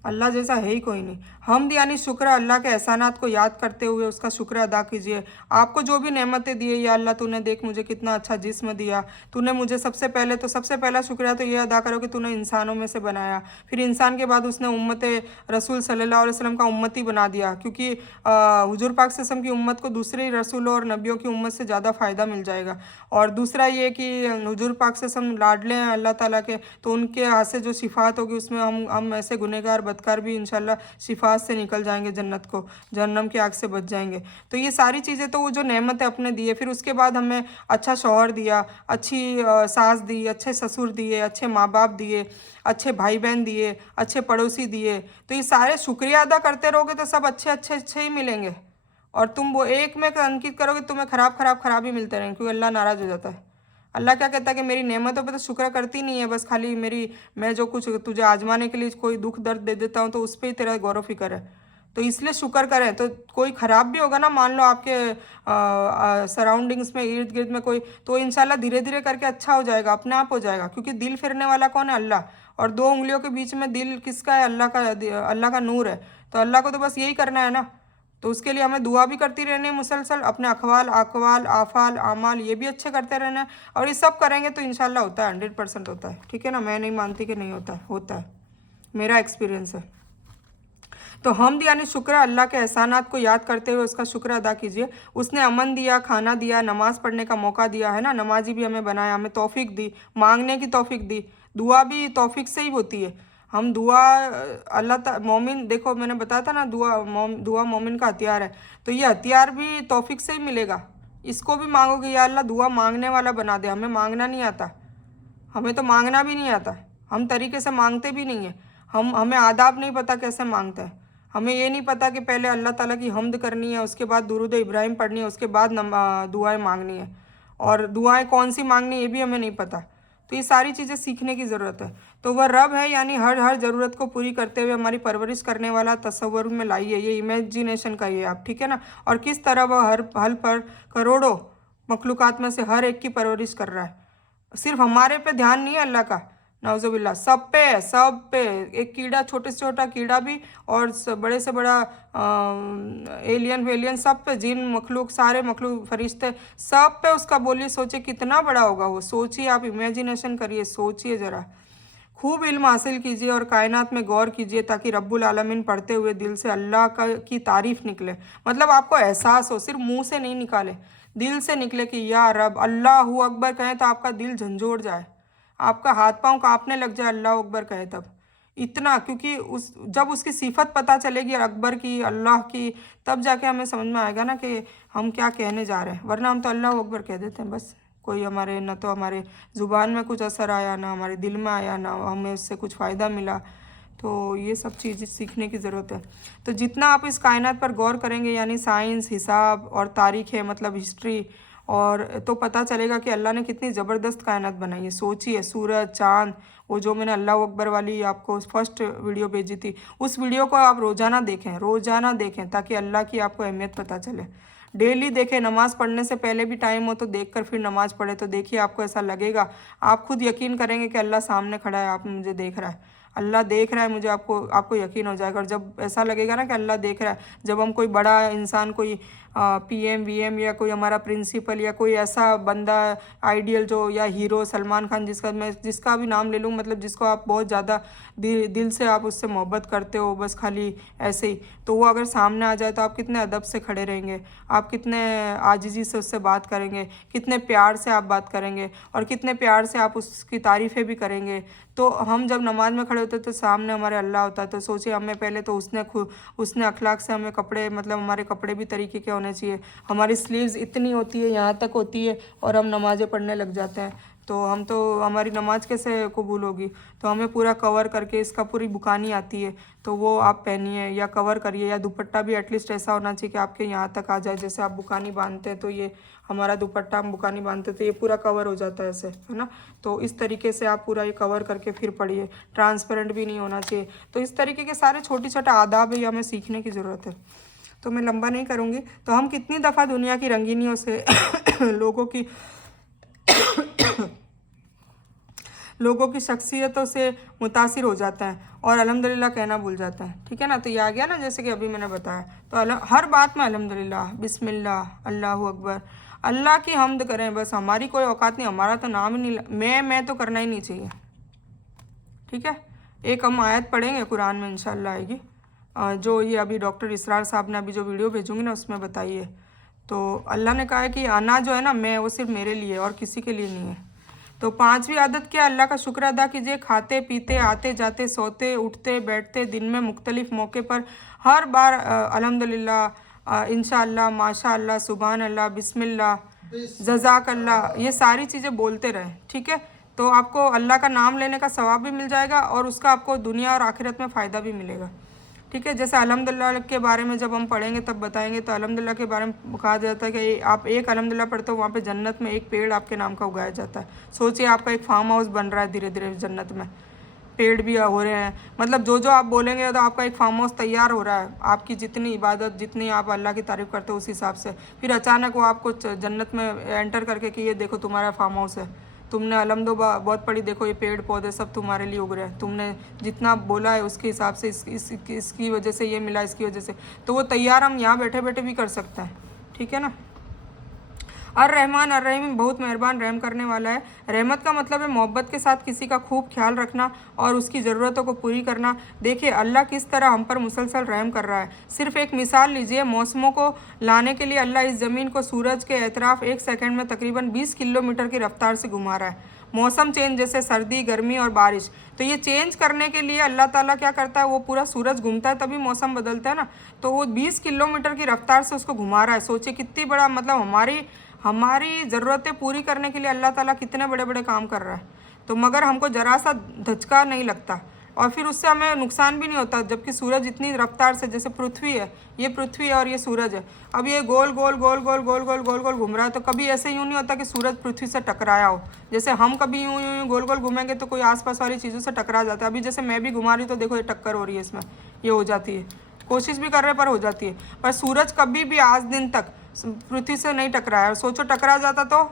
अल्लाह जैसा है ही कोई नहीं। हमद यानी शुक्र, अल्लाह के एहसानात को याद करते हुए उसका शुक्र अदा कीजिए। आपको जो भी नेमतें दी है, या अल्लाह तूने देख मुझे कितना अच्छा जिस्म दिया, तूने मुझे सबसे पहला शुक्रिया तो ये अदा करो कि तूने इंसानों में से बनाया, फिर इंसान के बाद उसने उम्मत रसूल सल्लल्लाहु अलैहि वसल्लम का उम्मती बना दिया, क्योंकि हुजूर पाक सल्लल्लाहु अलैहि वसल्लम की उम्मत को दूसरे रसूलों और नबियों की उम्मत से ज़्यादा फ़ायदा मिल जाएगा। और दूसरा ये कि हुजूर पाक सल्लल्लाहु अलैहि वसल्लम लाडले हैं अल्लाह ताला के, तो उनके हाथ से जो शिफात होगी उसमें हम ऐसे गुनहगार बदकार भी इंशाल्लाह शिफात से निकल जाएंगे, जन्नत को, जहन्नम की आग से बच जाएंगे। तो ये सारी चीज़ें तो वो जो नेमत है अपने दिए, फिर उसके बाद हमें अच्छा शौहर दिया, अच्छी सास दी, अच्छे ससुर दिए, अच्छे माँ बाप दिए, अच्छे भाई बहन दिए, अच्छे पड़ोसी दिए। तो ये सारे शुक्रिया अदा करते रहोगे तो सब अच्छे ही मिलेंगे। और तुम वो एक में अंकित करोगे तुम्हें खराब ही मिलते रहेंगे, क्योंकि अल्लाह नाराज़ हो जाता है। अल्लाह क्या कहता है कि मेरी नेमतों पे तो शुक्र करती नहीं है, बस खाली मैं जो कुछ तुझे आजमाने के लिए कोई दुख दर्द दे देता हूँ तो उस पर ही तेरा गौरव फिक्र है, तो इसलिए शुक्र करें। तो कोई ख़राब भी होगा ना, मान लो आपके सराउंडिंग्स में, इर्द गिर्द में कोई, तो इंशाल्लाह धीरे धीरे करके अच्छा हो जाएगा, अपने आप हो जाएगा, क्योंकि दिल फिरने वाला कौन है? अल्लाह। और दो उंगलियों के बीच में दिल किसका है? अल्लाह का नूर है। तो अल्लाह को तो बस यही करना है ना, तो उसके लिए हमें दुआ भी करती रहनी है मुसलसल, अपने अकवाल आफाल आमाल ये भी अच्छे करते रहना है। और ये सब करेंगे तो इंशाल्लाह होता है, 100% होता है, ठीक है ना। मैं नहीं मानती कि नहीं होता है, मेरा एक्सपीरियंस है। तो हमद यानी शुक्र, अल्लाह के एहसानात को याद करते हुए उसका शुक्र अदा कीजिए। उसने अमन दिया, खाना दिया, नमाज़ पढ़ने का मौका दिया, है ना, नमाजी भी हमें बनाया, हमें तौफीक दी, मांगने की तौफीक दी। दुआ भी तौफीक से ही होती है। हम दुआ मोमिन, देखो मैंने बताया था ना, दुआ मोमिन का हथियार है, तो ये हथियार भी तौफीक से ही मिलेगा। इसको भी मांगोगे या अल्लाह दुआ मांगने वाला बना दे। हमें मांगना नहीं आता, हमें तो मांगना भी नहीं आता, हम तरीके से मांगते भी नहीं है। हमें आदाब नहीं पता कैसे मांगते हैं। हमें ये नहीं पता कि पहले अल्लाह ताला की हम्द करनी है, उसके बाद दुरूद इब्राहिम पढ़नी है, उसके बाद दुआएं मांगनी है, और दुआएं कौन सी मांगनी ये भी हमें नहीं पता। तो ये सारी चीज़ें सीखने की ज़रूरत है। तो वह रब है, यानी हर ज़रूरत को पूरी करते हुए हमारी परवरिश करने वाला, तसव्वुर में लाइए, ये इमेजिनेशन करिए आप, ठीक है ना। और किस तरह वह हर हल पर करोड़ों मखलूक़ात में से हर एक की परवरिश कर रहा है। सिर्फ हमारे पे ध्यान नहीं है अल्लाह का, नाउज़ुबिल्लाह, सब पे है, सब पे। एक कीड़ा, छोटे से छोटा कीड़ा भी, और बड़े से बड़ा एलियन वेलियन, सब पे, जिन मखलूक, सारे मखलूक, फरिश्ते, सब पे उसका बोलिए। सोचिए कितना बड़ा होगा वो, सोचिए आप, इमेजिनेशन करिए, सोचिए ज़रा। खूब इल्म हासिल कीजिए और कायनात में गौर कीजिए, ताकि रब्बुल आलमीन पढ़ते हुए दिल से अल्लाह की तारीफ़ निकले। मतलब आपको एहसास हो, सिर्फ मुंह से नहीं निकाले, दिल से निकले कि या रब, अल्लाहू अकबर कहें तो आपका दिल झंझोड़ जाए, आपका हाथ पांव कांपने लग जाए अल्लाह अकबर कहे तब। इतना, क्योंकि जब उसकी सिफत पता चलेगी अकबर की, अल्लाह की, तब जाके हमें समझ में आएगा ना कि हम क्या कहने जा रहे हैं। वरना हम तो अल्लाह अकबर कह देते हैं बस, कोई हमारे, न तो हमारे ज़ुबान में कुछ असर आया, ना हमारे दिल में आया, ना हमें उससे कुछ फ़ायदा मिला। तो ये सब चीज़ें सीखने की ज़रूरत है। तो जितना आप इस कायनात पर गौर करेंगे, यानी साइंस, हिसाब और तारीख़ है, मतलब हिस्ट्री, और तो पता चलेगा कि अल्लाह ने कितनी ज़बरदस्त कायनात बनाई है। सोचिए, सूरज, चाँद, वो जो मैंने अल्लाह अकबर वाली आपको फर्स्ट वीडियो भेजी थी, उस वीडियो को आप रोज़ाना देखें, रोज़ाना देखें, ताकि अल्लाह की आपको अहमियत पता चले। डेली देखें, नमाज़ पढ़ने से पहले भी टाइम हो तो देखकर फिर नमाज़ पढ़े, तो देखिए आपको ऐसा लगेगा, आप खुद यकीन करेंगे कि अल्लाह सामने खड़ा है, आप मुझे देख रहा है, अल्लाह देख रहा है मुझे, आपको यकीन हो जाएगा। और जब ऐसा लगेगा ना कि अल्लाह देख रहा है, जब हम कोई बड़ा इंसान, कोई पीएम वीएम, या कोई हमारा प्रिंसिपल, या कोई ऐसा बंदा आइडियल जो, या हीरो सलमान खान, जिसका भी नाम ले लूँ, मतलब जिसको आप बहुत ज़्यादा दिल से आप उससे मोहब्बत करते हो, बस खाली ऐसे ही, तो वो अगर सामने आ जाए तो आप कितने अदब से खड़े रहेंगे, आप कितने आजिज़ी से उससे बात करेंगे, कितने प्यार से आप बात करेंगे, और कितने प्यार से आप उसकी तारीफ़ें भी करेंगे। तो हम जब नमाज में खड़े होते हैं तो सामने हमारे अल्लाह होता है। तो सोचिए, हमें पहले तो उसने अखलाक से हमें कपड़े, मतलब हमारे कपड़े भी तरीके के होने चाहिए। हमारी स्लीव्स इतनी होती है, यहाँ तक होती है, और हम नमाज़ें पढ़ने लग जाते हैं, तो हमारी नमाज कैसे कबूल होगी। तो हमें पूरा कवर करके, इसका पूरी बुकानी आती है, तो वो आप पहनिए या कवर करिए, या दुपट्टा भी एटलीस्ट ऐसा होना चाहिए कि आपके यहाँ तक आ जाए। जैसे आप बुकानी बांधते हैं, तो ये हमारा दुपट्टा हम बुकानी बांधते तो ये पूरा कवर हो जाता है ऐसे, है ना। तो इस तरीके से आप पूरा ये कवर करके फिर पढ़िए, ट्रांसपेरेंट भी नहीं होना चाहिए। तो इस तरीके के सारे छोटे छोटे आदाब है, ये हमें सीखने की ज़रूरत है। तो मैं लंबा नहीं करूँगी। तो हम कितनी दफ़ा दुनिया की रंगीनियों से लोगों की शख्सियतों से मुतासिर हो जाता है और अल्हम्दुलिल्लाह कहना भूल जाता है, ठीक है ना। तो ये आ गया ना, जैसे कि अभी मैंने बताया। तो हर बात में अल्हम्दुलिल्लाह, बिस्मिल्लाह, अल्लाहू अकबर, अल्लाह की हम्द करें। बस हमारी कोई औकात नहीं, हमारा तो नाम ही नहीं, मैं तो करना ही नहीं चाहिए, ठीक है। एक हम आयत पढ़ेंगे कुरान में, इंशाल्लाह आएगी, जो ये अभी डॉक्टर इसरार साहब ने अभी जो वीडियो भेजूंगी ना, उसमें बताइए। तो अल्लाह ने कहा है कि आना जो है ना, मैं, वो सिर्फ मेरे लिए और किसी के लिए नहीं है। तो पांचवी आदत क्या, अल्लाह का शुक्र अदा कीजिए। खाते पीते, आते जाते, सोते उठते बैठते, दिन में मुख्तलिफ मौके पर हर बार अल्हम्दुलिल्लाह, इंशाअल्लाह, माशाअल्लाह, सुभान अल्लाह, बिस्मिल्लाह, जज़ाकल्लाह, ये सारी चीज़ें बोलते रहें, ठीक है। तो आपको अल्लाह का नाम लेने का सवाब भी मिल जाएगा, और उसका आपको दुनिया और आखिरत में फ़ायदा भी मिलेगा, ठीक है। जैसे अल्हम्दुलिल्लाह के बारे में जब हम पढ़ेंगे तब बताएंगे। तो अल्हम्दुलिल्लाह के बारे में कहा जाता है कि आप एक अल्हम्दुलिल्लाह पढ़ते हो, वहाँ पे जन्नत में एक पेड़ आपके नाम का उगाया जाता है। सोचिए, आपका एक फार्म हाउस बन रहा है धीरे धीरे जन्नत में, पेड़ भी हो रहे हैं, मतलब जो आप बोलेंगे तो आपका एक फार्म हाउस तैयार हो रहा है। आपकी जितनी इबादत, जितनी आप अल्लाह की तारीफ़ करते हो, उस हिसाब से फिर अचानक वो आपको जन्नत में एंटर करके कि ये देखो तुम्हारा फार्म हाउस है, तुमने अलहम्दो बहुत पढ़ी, देखो ये पेड़ पौधे सब तुम्हारे लिए उग रहे हैं, तुमने जितना बोला है उसके हिसाब से इसकी वजह से ये मिला, इसकी वजह से। तो वो तैयार हम यहाँ बैठे बैठे भी कर सकते हैं, ठीक है ना। अर्रहमान अर्रहीम, बहुत मेहरबान, रहम करने वाला है। रहमत का मतलब है मोहब्बत के साथ किसी का खूब ख्याल रखना और उसकी ज़रूरतों को पूरी करना। देखिए अल्लाह किस तरह हम पर मुसलसल रहम कर रहा है। सिर्फ एक मिसाल लीजिए, मौसमों को लाने के लिए अल्लाह इस ज़मीन को सूरज के एतराफ़ एक सेकंड में तकरीबन 20 किलोमीटर की रफ्तार से घुमा रहा है। मौसम चेंज, जैसे सर्दी, गर्मी और बारिश, तो ये चेंज करने के लिए अल्लाह ताला क्या करता है, वो पूरा सूरज घूमता है तभी मौसम बदलता है ना। तो वो 20 किलोमीटर की रफ्तार से उसको घुमा रहा है। सोचिए कितनी बड़ा, मतलब हमारी ज़रूरतें पूरी करने के लिए अल्लाह ताला कितने बड़े बड़े काम कर रहा है, तो मगर हमको ज़रा सा धचका नहीं लगता और फिर उससे हमें नुकसान भी नहीं होता। जबकि सूरज इतनी रफ्तार से, जैसे पृथ्वी है, ये पृथ्वी है और ये सूरज है, अब ये गोल गोल गोल गोल गोल गोल गोल गोल घूम रहा है, तो कभी ऐसे यूँ नहीं होता कि सूरज पृथ्वी से टकराया हो। जैसे हम कभी यूँ यूँ गोल गोल घूमेंगे तो कोई आसपास वाली चीज़ों से टकरा जाता है। अभी जैसे मैं भी घुमा रही हूँ तो देखो ये टक्कर हो रही है, इसमें ये हो जाती है, कोशिश भी कर रहे पर हो जाती है। पर सूरज कभी भी आज दिन तक पृथ्वी से नहीं टकराया, और सोचो टकरा जाता तो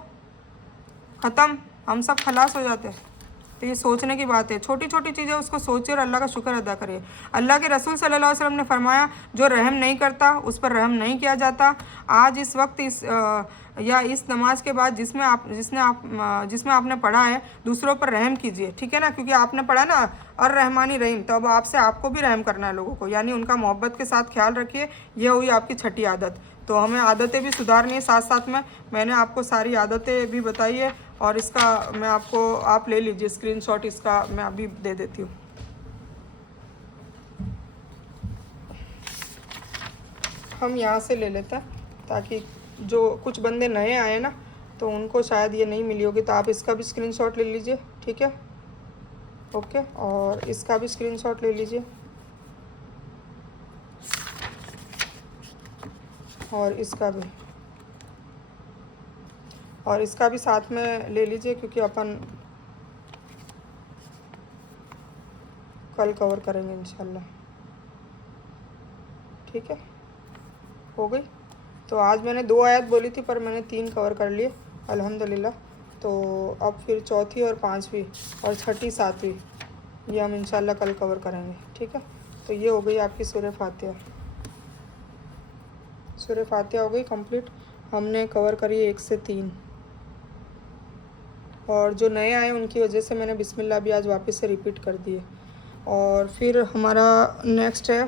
ख़त्म, हम सब खलास हो जाते हैं। तो ये सोचने की बात है, छोटी छोटी चीज़ें उसको सोचिए और अल्लाह का शुक्र अदा करिए। अल्लाह के रसूल सल्लल्लाहु अलैहि वसल्लम ने फरमाया, जो रहम नहीं करता उस पर रहम नहीं किया जाता। आज इस वक्त इस नमाज के बाद जिसमें आपने पढ़ा है, दूसरों पर रहम कीजिए, ठीक है ना, क्योंकि आपने पढ़ा ना और रहमानी रहीम, तो अब आपको भी रहम करना है लोगों को, यानी उनका मोहब्बत के साथ ख्याल रखिए। यह हुई आपकी छठी आदत। तो हमें आदतें भी सुधारनी है, साथ साथ में मैंने आपको सारी आदतें भी बताई है, और इसका मैं आप ले लीजिए स्क्रीनशॉट, इसका मैं अभी दे देती हूँ। हम यहाँ से ले लेते हैं ताकि जो कुछ बंदे नए आए ना तो उनको शायद ये नहीं मिली होगी, तो आप इसका भी स्क्रीनशॉट ले लीजिए, ठीक है, ओके, और इसका भी स्क्रीनशॉट ले लीजिए, और इसका भी साथ में ले लीजिए, क्योंकि अपन कल कवर करेंगे इंशाल्लाह, ठीक है, हो गई। तो आज मैंने 2 आयत बोली थी पर मैंने 3 कवर कर लिए अल्हम्दुलिल्लाह। तो अब फिर चौथी और 5वीं और छठी 7वीं ये हम इंशाल्लाह कल कवर करेंगे, ठीक है। तो ये हो गई आपकी सूरह फातिहा। सूरह फातिहा हो गई कंप्लीट, हमने कवर करी 1 से 3, और जो नए आए उनकी वजह से मैंने बिस्मिल्लाह भी आज वापस से रिपीट कर दिए। और फिर हमारा नेक्स्ट है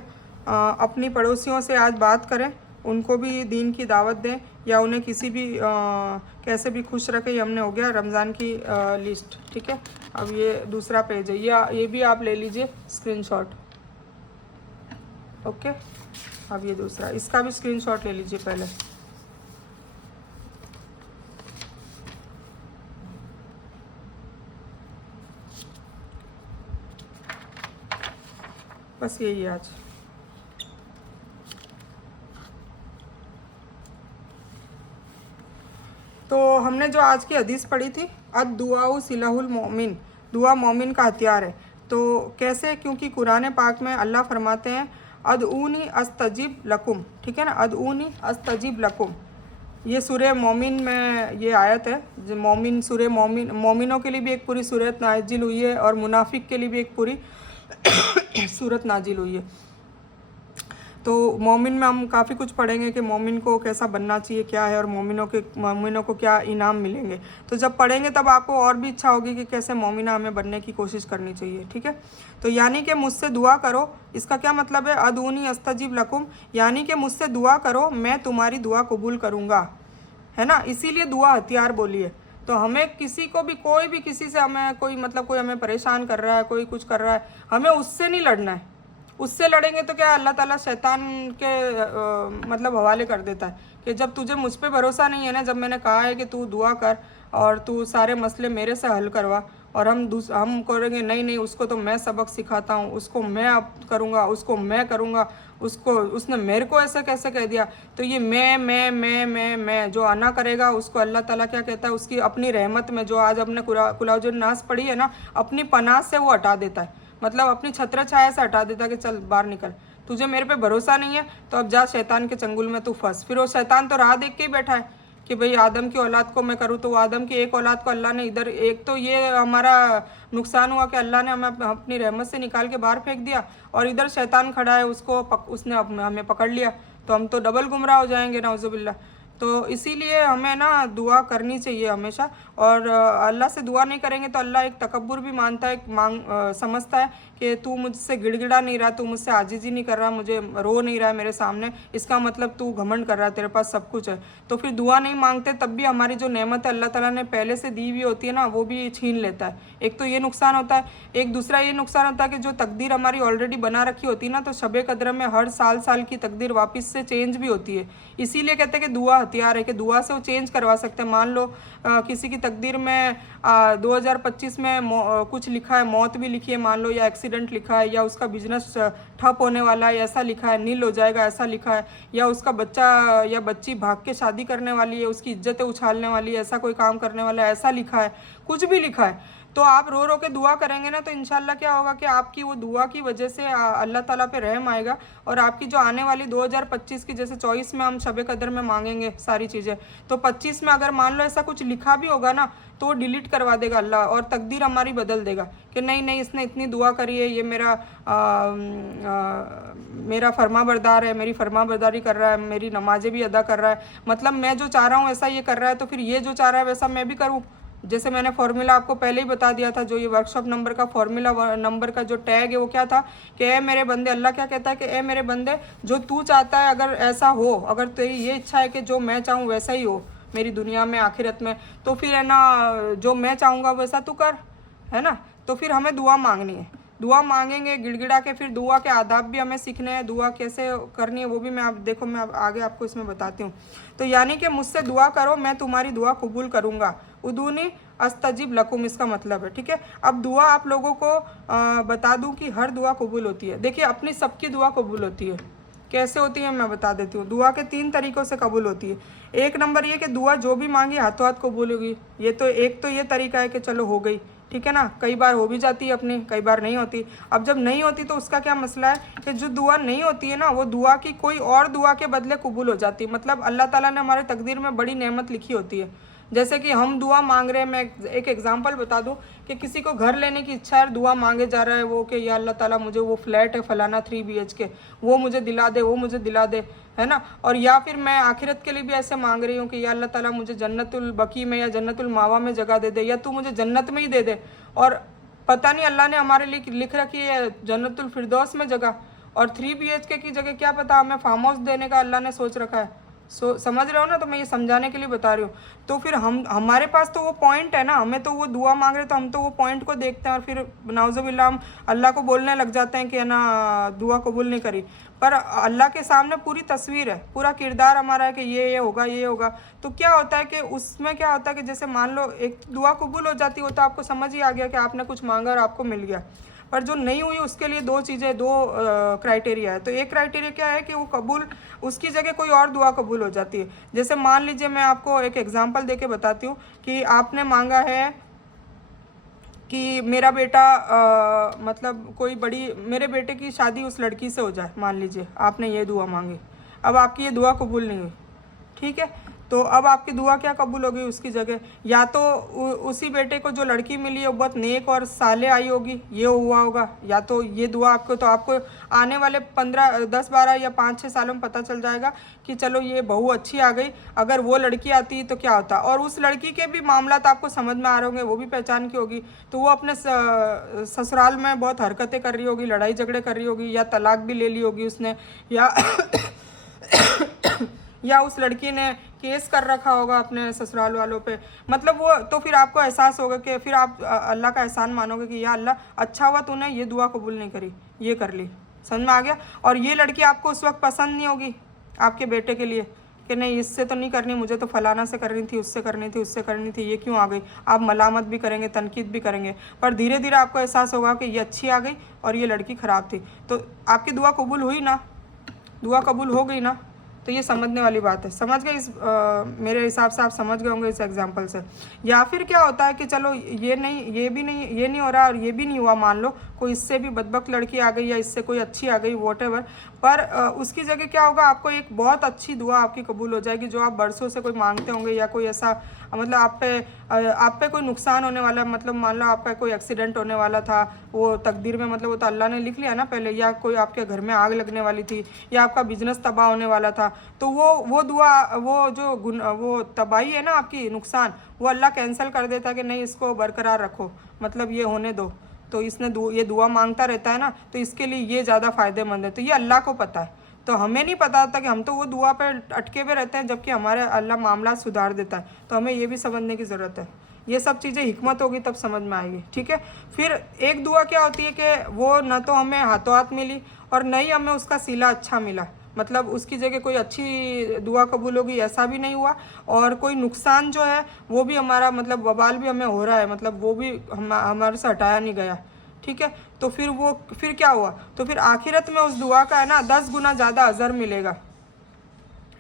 अपनी पड़ोसियों से आज बात करें, उनको भी दीन की दावत दें, या उन्हें किसी भी कैसे भी खुश रखें। ये हमने हो गया रमज़ान की लिस्ट, ठीक है। अब ये दूसरा पेज है, ये भी आप ले लीजिए स्क्रीनशॉट, ओके। अब ये दूसरा, इसका भी स्क्रीनशॉट ले लीजिए पहले। बस यही है आज। तो हमने जो आज की हदीस पढ़ी थी, अद दुआउ सिलाहुल मोमिन, दुआ मोमिन का हथियार है। तो कैसे? क्योंकि कुरान पाक में अल्लाह फरमाते हैं अदऊनी अस्तजिब लकुम, ठीक है ना, अदऊनी अस्तजिब लकुम। ये सूरह मोमिन में ये आयत है, जो मोमिन सूरह मोमिनों के लिए भी एक पूरी सूरत नाजिल हुई है, और मुनाफिक के लिए भी एक पूरी सूरत नाजिल हुई है। तो मोमिन में हम काफ़ी कुछ पढ़ेंगे कि मोमिन को कैसा बनना चाहिए, क्या है, और मोमिनों को क्या इनाम मिलेंगे। तो जब पढ़ेंगे तब आपको और भी इच्छा होगी कि कैसे मोमिना हमें बनने की कोशिश करनी चाहिए, ठीक है। तो यानी कि मुझसे दुआ करो, इसका क्या मतलब है? अदूनी अस्तजीब लकुम, यानी कि मुझसे दुआ करो, मैं तुम्हारी दुआ कबूल करूँगा, है ना। इसीलिए दुआ हथियार बोली है। तो हमें किसी को भी, कोई भी किसी से हमें कोई कोई हमें परेशान कर रहा है, कोई कुछ कर रहा है, हमें उससे नहीं लड़ना है। उससे लड़ेंगे तो क्या अल्लाह ताला शैतान के हवाले कर देता है कि जब तुझे मुझ पे भरोसा नहीं है ना, जब मैंने कहा है कि तू दुआ कर और तू सारे मसले मेरे से हल करवा, और हम करेंगे नहीं नहीं, उसको तो मैं सबक सिखाता हूँ, उसको मैं अब करूँगा, उसको मैं करूँगा, उसने मेरे को ऐसे कैसे कह दिया। तो ये मैं जो आना करेगा उसको अल्लाह ताला क्या कहता है, उसकी अपनी रहमत में, जो आज अपने कुलाउजुन नास पढ़ी है ना, अपनी पनाह से वो हटा देता है, अपनी छत्र छाया से हटा देता है कि चल बाहर निकल, तुझे मेरे पे भरोसा नहीं है तो अब जा शैतान के चंगुल में तू फंस। फिर वो शैतान तो राह देख के ही बैठा है कि भाई आदम की औलाद को मैं करूँ, तो वो आदम की एक औलाद को अल्लाह ने इधर, एक तो ये हमारा नुकसान हुआ कि अल्लाह ने हमें अपनी रहमत से निकाल के बाहर फेंक दिया, और इधर शैतान खड़ा है, उसने हमें पकड़ लिया, तो हम तो डबल गुमराह हो जाएंगे नाउजुबिल्लाह। तो इसीलिए हमें ना दुआ करनी चाहिए हमेशा, और अल्लाह से दुआ नहीं करेंगे तो अल्लाह एक तकब्बुर भी मानता है, समझता है कि तू मुझसे गिड़गिड़ा नहीं रहा, तू मुझसे आजिज़ी नहीं कर रहा, मुझे रो नहीं रहा है मेरे सामने, इसका मतलब तू घमंड कर रहा है, तेरे पास सब कुछ है। तो फिर दुआ नहीं मांगते तब भी हमारी जो नेमत है अल्लाह ताला ने पहले से दी हुई होती है ना, वो भी छीन लेता है। एक तो ये नुकसान होता है, एक दूसरा ये नुकसान होता है कि जो तकदीर हमारी ऑलरेडी बना रखी होती है ना, तो शब कद्र में हर साल की तकदीर वापस से चेंज भी होती है। इसीलिए कहते हैं कि दुआ हथियार है कि दुआ से वो चेंज करवा सकते हैं। मान लो किसी की तकदीर में 2025 में कुछ लिखा है, मौत भी लिखी है मान लो, या एक्सीडेंट लिखा है, या उसका बिजनेस ठप होने वाला है ऐसा लिखा है, नील हो जाएगा ऐसा लिखा है, या उसका बच्चा या बच्ची भाग के शादी करने वाली है, उसकी इज्जतें उछालने वाली है, ऐसा कोई काम करने वाला है ऐसा लिखा है, कुछ भी लिखा है, तो आप रो रो के दुआ करेंगे ना, तो इंशाल्लाह क्या होगा कि आपकी वो दुआ की वजह से अल्लाह ताला पे रहम आएगा, और आपकी जो आने वाली 2025 की, जैसे 24 में हम शब कदर में मांगेंगे सारी चीज़ें, तो 25 में अगर मान लो ऐसा कुछ लिखा भी होगा ना, तो वो डिलीट करवा देगा अल्लाह, और तकदीर हमारी बदल देगा कि नहीं नहीं इसने इतनी दुआ करी है, ये मेरा फरमा बरदार है, मेरी फरमा बरदारी कर रहा है, मेरी नमाजें भी अदा कर रहा है, मतलब मैं जो चाह रहा हूँ ऐसा ये कर रहा है, तो फिर ये जो चाह रहा है वैसा मैं भी करूँ। जैसे मैंने फॉर्मूला आपको पहले ही बता दिया था, जो ये वर्कशॉप नंबर का फॉर्मूला नंबर का जो टैग है वो क्या था कि ए मेरे बंदे, अल्लाह क्या कहता है कि ए मेरे बंदे, जो तू चाहता है अगर ऐसा हो, अगर तेरी ये इच्छा है कि जो मैं चाहूँ वैसा ही हो मेरी दुनिया में आखिरत में, तो फिर है ना जो मैं चाहूँगा वैसा तू कर, है ना। तो फिर हमें दुआ मांगनी है, दुआ मांगेंगे गिड़गिड़ा के, फिर दुआ के आदाब भी हमें सीखने हैं, दुआ कैसे करनी है वो भी मैं आप देखो, मैं आगे आपको इसमें बताती हूँ। तो यानी कि मुझसे दुआ करो मैं तुम्हारी दुआ कबूल करूँगा, उदूनी अस्तजिब लकुम, इसका मतलब है, ठीक है। अब दुआ आप लोगों को बता दूं कि हर दुआ कबूल होती है। देखिए अपनी सबकी दुआ कबूल होती है, कैसे होती है मैं बता देती हूँ। दुआ के 3 तरीक़ों से कबूल होती है। एक नंबर ये कि दुआ जो भी मांगी हाथों हाथ कबूल होगी, ये तो एक तो ये तरीका है कि चलो हो गई, ठीक है ना। कई बार हो भी जाती है अपनी, कई बार नहीं होती। अब जब नहीं होती तो उसका क्या मसला है कि जो दुआ नहीं होती है ना, वो दुआ की कोई और दुआ के बदले कबूल हो जाती है। मतलब अल्लाह ताला ने हमारे तकदीर में बड़ी नेमत लिखी होती है। जैसे कि हम दुआ मांग रहे हैं, मैं एक एग्जांपल बता दूं कि किसी को घर लेने की इच्छा है, दुआ मांगे जा रहा है वो कि या अल्लाह ताला मुझे वो फ्लैट है फलाना 3 BHK वो मुझे दिला दे, वो मुझे दिला दे, है ना। और या फिर मैं आखिरत के लिए भी ऐसे मांग रही हूँ कि या अल्लाह ताला मुझे जन्नतुल बकी में या जन्नतुल मावा में जगह दे दे, या तू मुझे जन्नत में ही दे दे। और पता नहीं अल्लाह ने हमारे लिए लिख रखी है जन्नतुल फिरदौस में जगह, और 3 BHK की जगह क्या पता हमें फार्म हाउस देने का अल्लाह ने सोच रखा है। समझ रहे हो ना, तो मैं ये समझाने के लिए बता रही हूँ। तो फिर हमारे पास तो वो पॉइंट है ना, हमें तो वो दुआ मांग रहे तो हम तो वो पॉइंट को देखते हैं, और फिर नाउज़ुबिल्लाह हम अल्लाह को बोलने लग जाते हैं कि है ना दुआ कबूल नहीं करी। पर अल्लाह के सामने पूरी तस्वीर है, पूरा किरदार हमारा है कि ये होगा ये होगा। तो क्या होता है कि उसमें क्या होता है कि जैसे मान लो एक दुआ कबूल हो जाती हो तो आपको समझ ही आ गया कि आपने कुछ मांगा और आपको मिल गया। पर जो नहीं हुई उसके लिए 2 चीज़ें, 2 क्राइटेरिया है। तो एक क्राइटेरिया क्या है कि वो कबूल, उसकी जगह कोई और दुआ कबूल हो जाती है। जैसे मान लीजिए मैं आपको एक एग्जांपल देके बताती हूँ कि आपने मांगा है कि मेरा बेटा मतलब कोई बड़ी, मेरे बेटे की शादी उस लड़की से हो जाए, मान लीजिए आपने ये दुआ मांगी। अब आपकी ये दुआ कबूल नहीं हुई, ठीक है। तो अब आपकी दुआ क्या कबूल होगी उसकी जगह, या तो उसी बेटे को जो लड़की मिली है वो बहुत नेक और साले आई होगी, ये हुआ होगा, या तो ये दुआ आपको, तो आपको आने वाले 15, 10, 12 या 5-6 सालों में पता चल जाएगा कि चलो ये बहू अच्छी आ गई। अगर वो लड़की आती तो क्या होता, और उस लड़की के भी मामला तो आपको समझ में आ रहे होंगे, वो भी पहचान की होगी। तो वो अपने ससुराल में बहुत हरकतें कर रही होगी, लड़ाई झगड़े कर रही होगी, या तलाक भी ले ली होगी उसने, या उस लड़की ने केस कर रखा होगा अपने ससुराल वालों पे। मतलब वो, तो फिर आपको एहसास होगा कि फिर आप अल्लाह का एहसान मानोगे कि या अल्लाह अच्छा हुआ तूने ये दुआ कबूल नहीं करी, ये कर ली। समझ में आ गया। और ये लड़की आपको उस वक्त पसंद नहीं होगी आपके बेटे के लिए कि नहीं इससे तो नहीं करनी, मुझे तो फलाना से करनी थी, उससे करनी थी, उससे करनी थी, ये क्यों आ गई। आप मलामत भी करेंगे, तनकीद भी करेंगे, पर धीरे धीरे आपको एहसास होगा कि ये अच्छी आ गई और ये लड़की ख़राब थी। तो आपकी दुआ कबूल हुई ना, दुआ कबूल हो गई ना। तो ये समझने वाली बात है। समझ गए इस मेरे हिसाब से आप समझ गए होंगे इस एग्जांपल से। या फिर क्या होता है कि चलो ये नहीं, ये भी नहीं, ये नहीं हो रहा और ये भी नहीं हुआ, मान लो कोई इससे भी बदबख्त लड़की आ गई या इससे कोई अच्छी आ गई, वॉटेवर, पर उसकी जगह क्या होगा, आपको एक बहुत अच्छी दुआ आपकी कबूल हो जाएगी जो आप बरसों से कोई मांगते होंगे। या कोई ऐसा मतलब आप पे कोई नुकसान होने वाला, मतलब मान लो आपका कोई एक्सीडेंट होने वाला था, वो तकदीर में, मतलब वो तो अल्लाह ने लिख लिया ना पहले, या कोई आपके घर में आग लगने वाली थी, या आपका बिजनेस तबाह होने वाला था, तो वो दुआ, वो तबाही है ना आपकी, नुकसान, वो अल्लाह कैंसिल कर देता है कि नहीं इसको बरकरार रखो, मतलब ये होने दो। तो इसने ये दुआ मांगता रहता है ना, तो इसके लिए ये ज़्यादा फ़ायदेमंद है। तो ये अल्लाह को पता है, तो हमें नहीं पता होता कि हम तो वो दुआ पे अटके हुए रहते हैं, जबकि हमारे अल्लाह मामला सुधार देता है। तो हमें ये भी समझने की ज़रूरत है। ये सब चीज़ें हिकमत होगी तब समझ में आएगी, ठीक है। फिर एक दुआ क्या होती है कि वो न तो हमें हाथों हाथ मिली और न ही हमें उसका सिला अच्छा मिला, मतलब उसकी जगह कोई अच्छी दुआ कबूल होगी ऐसा भी नहीं हुआ, और कोई नुकसान जो है वो भी हमारा मतलब वबाल भी हमें हो रहा है, मतलब वो भी हमारे से हटाया नहीं गया। ठीक है, तो फिर क्या हुआ, तो फिर आखिरत में उस दुआ का है ना 10 गुना ज़्यादा अजर मिलेगा।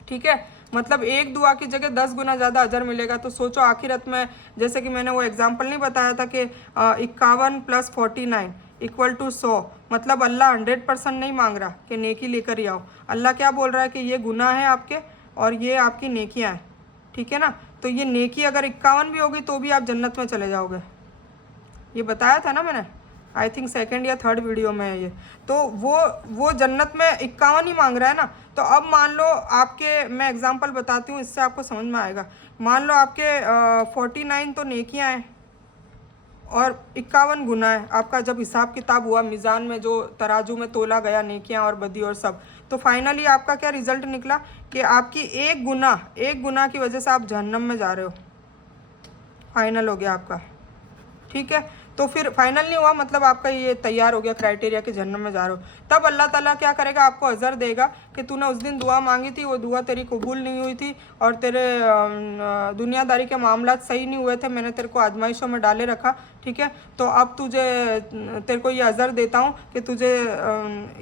ठीक है, मतलब एक दुआ की जगह 10 गुना ज़्यादा अजर मिलेगा। तो सोचो आखिरत में, जैसे कि मैंने वो एग्जाम्पल नहीं बताया था कि 51 + 49 = 100, मतलब अल्लाह 100% नहीं मांग रहा कि नेकी लेकर ही आओ। अल्लाह क्या बोल रहा है कि ये गुनाह है आपके और ये आपकी नेकियां हैं। ठीक है ना, तो ये नेकी अगर 51 भी होगी तो भी आप जन्नत में चले जाओगे। ये बताया था ना मैंने, आई थिंक सेकंड या थर्ड वीडियो में है ये। तो वो जन्नत में 51 ही मांग रहा है ना। तो अब मान लो आपके, मैं एग्जांपल बताती हूँ इससे आपको समझ में आएगा। मान लो आपके 49 तो नेकियां हैं और 51 गुनाह है। आपका जब हिसाब किताब हुआ मीज़ान में, जो तराजू में तोला गया नेकियां और बदी और सब, तो फाइनली आपका क्या रिजल्ट निकला कि आपकी एक गुनाह की वजह से आप जहन्नम में जा रहे हो। फाइनल हो गया आपका। ठीक है, तो फिर फाइनल नहीं हुआ, मतलब आपका ये तैयार हो गया क्राइटेरिया कि जन्नत में जा रहे हो। तब अल्लाह ताला क्या करेगा, आपको अजर देगा कि तूने उस दिन दुआ मांगी थी, वो दुआ तेरी कबूल नहीं हुई थी और तेरे दुनियादारी के मामला सही नहीं हुए थे, मैंने तेरे को आजमाइशों में डाले रखा। ठीक है, तो अब तेरे को ये अजर देता हूँ कि तुझे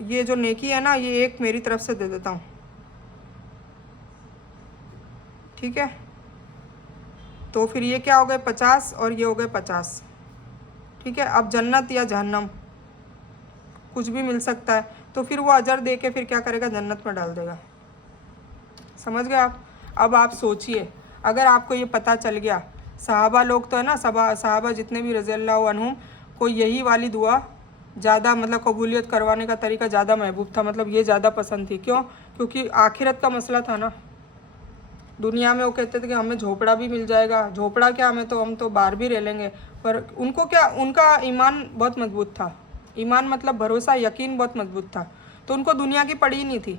ये जो नेकी है ना, ये एक मेरी तरफ से दे देता हूँ। ठीक है, तो फिर ये क्या हो गए 50 और ये हो गए 50। ठीक है, अब जन्नत या जहन्नम कुछ भी मिल सकता है। तो फिर वो अजर दे के फिर क्या करेगा, जन्नत में डाल देगा। समझ गए आप। अब आप सोचिए, अगर आपको ये पता चल गया, सहाबा लोग तो है ना, सहाबा जितने भी रज़ियल्लाहु अन्हुम को यही वाली दुआ ज़्यादा मतलब कबूलियत करवाने का तरीका ज़्यादा महबूब था, मतलब ये ज़्यादा पसंद थी। क्यों? क्योंकि आखिरत का मसला था ना। दुनिया में वो कहते थे कि हमें झोपड़ा भी मिल जाएगा, झोपड़ा क्या, हम तो बाहर भी रह लेंगे। पर उनको क्या, उनका ईमान बहुत मजबूत था। ईमान मतलब भरोसा, यकीन बहुत मजबूत था। तो उनको दुनिया की पड़ी नहीं थी।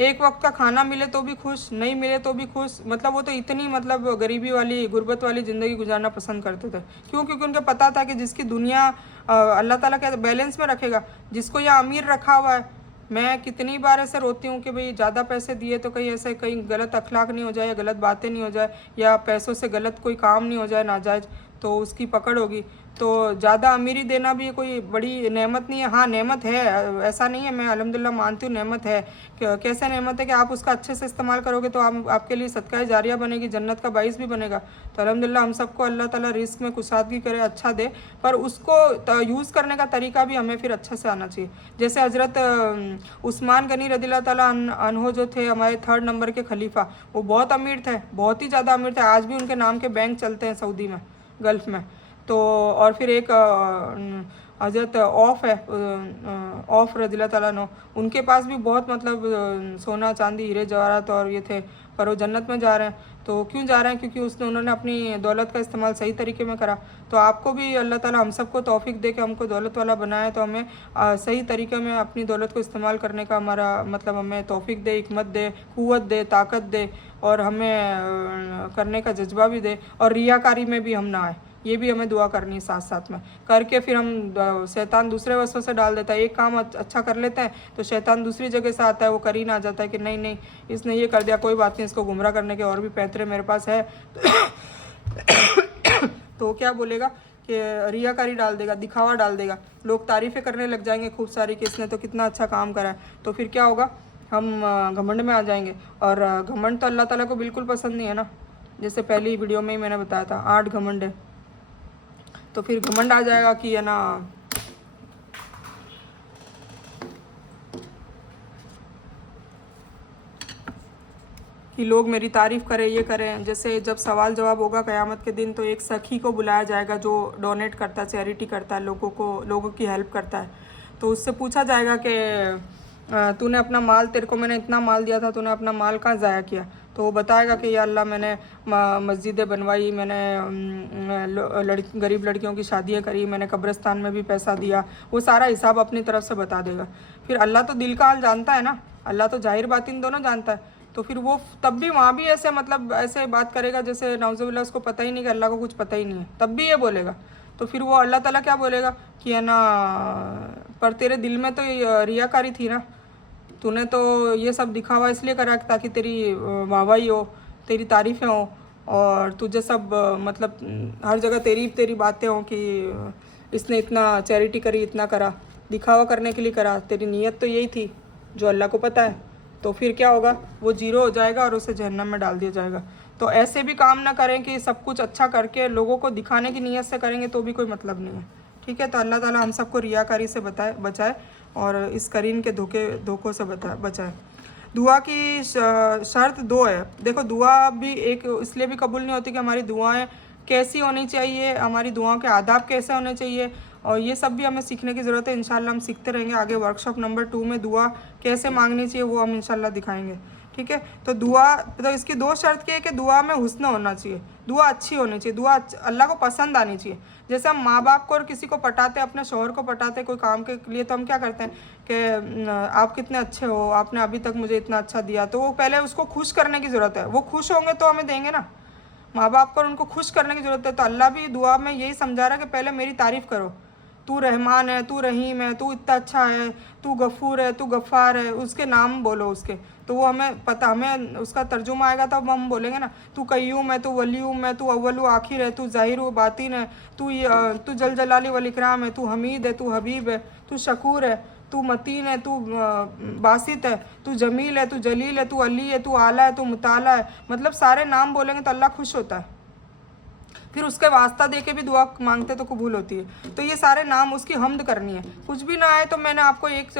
एक वक्त का खाना मिले तो भी खुश, नहीं मिले तो भी खुश, मतलब वो तो इतनी मतलब गरीबी वाली, गुर्बत वाली ज़िंदगी गुजारना पसंद करते थे। क्यों? क्योंकि उनको पता था कि जिसकी दुनिया अल्लाह ताला के बैलेंस में रखेगा, जिसको यह अमीर रखा हुआ है। मैं कितनी बार ऐसे रोती हूँ कि भाई ज़्यादा पैसे दिए तो कहीं गलत अखलाक नहीं हो जाए, या गलत बातें नहीं हो जाए, या पैसों से गलत कोई काम नहीं हो जाए नाजायज़, तो उसकी पकड़ होगी। तो ज़्यादा अमीरी देना भी कोई बड़ी नेमत नहीं है। हाँ, नेमत है, ऐसा नहीं है, मैं अल्हम्दुलिल्लाह मानती हूँ नेमत है। कैसे नेमत है कि आप उसका अच्छे से इस्तेमाल करोगे तो आपके लिए सदका जारिया बनेगी, जन्नत का बाइस भी बनेगा। तो अल्हम्दुलिल्लाह हम सबको अल्लाह ताला रिस्क में कुशादगी करे, अच्छा दे, पर उसको यूज़ करने का तरीका भी हमें फिर अच्छे से आना चाहिए। जैसे हज़रत उस्मान गनी रज़ियल्लाहु ताला अन्हो जो थे, हमारे 3rd नंबर के खलीफा, वो बहुत अमीर थे, बहुत ही ज़्यादा अमीर थे। आज भी उनके नाम के बैंक चलते हैं सऊदी में, गल्फ़ में। तो और फिर एक हज़रत औफ है, औफ रज़ियल्लाहु ताला अन्हु, उनके पास भी बहुत मतलब सोना चांदी हीरे जवाहरात और ये थे, पर वो जन्नत में जा रहे हैं। तो क्यों जा रहे हैं? क्योंकि उन्होंने अपनी दौलत का इस्तेमाल सही तरीके में करा। तो आपको भी अल्लाह ताला हम सबको तौफीक दे के हमको दौलत वाला बनाए, तो हमें सही तरीके में अपनी दौलत को इस्तेमाल करने का हमारा मतलब हमें तौफीक दे, हिकमत दे, क़ुव्वत दे, ताकत दे, और हमें करने का जज्बा भी दे, और रियाकारी में भी हम ना आए। ये भी हमें दुआ करनी है साथ साथ में करके। फिर हम शैतान दूसरे वसवसे से डाल देता है। एक काम अच्छा कर लेते हैं तो शैतान दूसरी जगह से आता है, वो करीन आ जाता है कि नहीं नहीं इसने ये कर दिया, कोई बात नहीं, इसको गुमराह करने के और भी पैतरे मेरे पास है। तो क्या बोलेगा कि रियाकारी डाल देगा, दिखावा डाल देगा, लोग तारीफ़ें करने लग जाएंगे खूब सारी कि इसने तो कितना अच्छा काम करा है। तो फिर क्या होगा, हम घमंड में आ जाएंगे। और घमंड तो अल्लाह ताला को बिल्कुल पसंद नहीं है ना। जैसे पहली वीडियो में ही मैंने बताया था 8 घमंड है। तो फिर घमंड आ जाएगा कि है ना कि लोग मेरी तारीफ़ करें, ये करें। जैसे जब सवाल जवाब होगा क़यामत के दिन, तो एक सखी को बुलाया जाएगा जो डोनेट करता है, चैरिटी करता है, लोगों की हेल्प करता है। तो उससे पूछा जाएगा कि तूने अपना माल, तेरे को मैंने इतना माल दिया था, तूने अपना माल कहाँ ज़ाया किया? तो वो बताएगा कि या अल्लाह, मैंने मस्जिदें बनवाई, मैंने गरीब लड़कियों की शादियाँ करी, मैंने कब्रिस्तान में भी पैसा दिया। वो सारा हिसाब अपनी तरफ से बता देगा। फिर अल्लाह तो दिल का हाल जानता है ना, अल्लाह तो जाहिर बातिन दोनों जानता है। तो फिर वो तब भी वहाँ भी ऐसे मतलब ऐसे बात करेगा जैसे नाउज़ुबिल्लाह उसको पता ही नहीं कि अल्लाह को कुछ पता ही नहीं है, तब भी ये बोलेगा। तो फिर वो अल्लाह ताला क्या बोलेगा कि है ना, पर तेरे दिल में तो रियाकारी थी ना, तूने तो ये सब दिखावा इसलिए करा ताकि तेरी वाहवाही हो, तेरी तारीफ़ें हो, और तुझे सब मतलब हर जगह तेरी तेरी बातें हों कि इसने इतना चैरिटी करी, इतना करा, दिखावा करने के लिए करा। तेरी नीयत तो यही थी जो अल्लाह को पता है। तो फिर क्या होगा, वो जीरो हो जाएगा और उसे जहन्नम में डाल दिया जाएगा। तो ऐसे भी काम ना करें कि सब कुछ अच्छा करके लोगों को दिखाने की नीयत से करेंगे तो भी कोई मतलब नहीं है। ठीक है, तो अल्लाह ताला हम सबको रियाकारी से बचाए और इस करीन के धोखों से बचाए। दुआ की शर्त 2 है। देखो, दुआ भी एक इसलिए भी कबूल नहीं होती कि हमारी दुआएं कैसी होनी चाहिए, हमारी दुआओं के आदाब कैसे होने चाहिए, और ये सब भी हमें सीखने की ज़रूरत है। इंशाल्लाह हम सीखते रहेंगे आगे। वर्कशॉप नंबर 2 में दुआ कैसे मांगनी चाहिए वो हम इंशाल्लाह दिखाएंगे। ठीक है, तो दुआ, तो इसकी 2 शर्त की है कि दुआ में हुस्न होना चाहिए, दुआ अच्छी होनी चाहिए, दुआ अल्लाह को पसंद आनी चाहिए। जैसे हम माँ बाप को और किसी को पटाते, अपने शौहर को पटाते कोई काम के लिए, तो हम क्या करते हैं कि आप कितने अच्छे हो, आपने अभी तक मुझे इतना अच्छा दिया। तो वो पहले उसको खुश करने की ज़रूरत है, वो खुश होंगे तो हमें देंगे ना। माँ बाप को उनको खुश करने की ज़रूरत है। तो अल्लाह भी दुआ में यही समझा रहा है कि पहले मेरी तारीफ़ करो, तू रहमान है, तू रहीम है, तू इतना अच्छा है, तू गफूर है, तू गफ़ार है, उसके नाम बोलो उसके। तो वो हमें पता, हमें उसका तर्जुमा आएगा तो अब हम बोलेंगे ना, तू कय्यूम है, तू वलीयुम है, तू अव्वल आखिर है, तू ज़ाहिर व बातिन है, तू जल जलाली वल इकराम है, तू हमीद है, तू हबीब है, तू शकूर है, तू मतीन है, तू बासित है, तू जमील है, तू जलील है, तू अली है, तू आला है, तू मुताला है। मतलब सारे नाम बोलेंगे तो अल्लाह खुश होता है। फिर उसके वास्ता दे के भी दुआ मांगते तो कबूल होती है। तो ये सारे नाम उसकी हम्द करनी है। कुछ भी ना आए तो मैंने आपको एक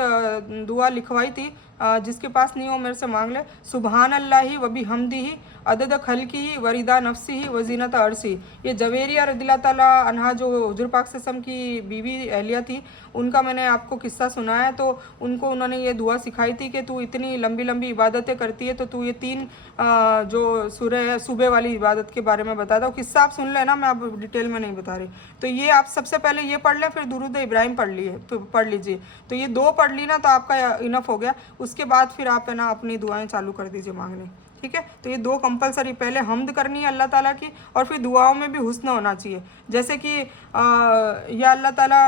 दुआ लिखवाई थी, जिसके पास नहीं हो मेरे से मांग ले। सुबहान अल्लाही व बिहम्दिही अदद खल्किही वरिदा नफ्सिही व ज़ीनत अर्शी। ये जवेरिया रदिल्लाह ताला अन्हा जो हुजूर पाक सल्लल्लाहु अलैहि वसल्लम की बीवी अहलिया थी, उनका मैंने आपको किस्सा सुनाया है। तो उनको उन्होंने ये दुआ सिखाई थी कि तू इतनी लंबी लंबी इबादतें करती है तो तू ये 3 जो सूरह है सुबह वाली इबादत के बारे में बताता हूँ। किस्सा आप सुन लेना, मैं अब डिटेल में नहीं बता रही। तो ये आप सबसे पहले ये पढ़ लें, फिर दुरूद इब्राहिम पढ़ लीजिए। तो ये 2 पढ़ ली ना तो आपका इनफ हो गया। उसके बाद फिर आप है ना अपनी दुआएं चालू कर दीजिए मांगने। ठीक है, तो ये 2 कंपलसरी, पहले हम्द करनी है अल्लाह ताला की, और फिर दुआओं में भी हुस्न होना चाहिए। जैसे कि या अल्लाह ताला,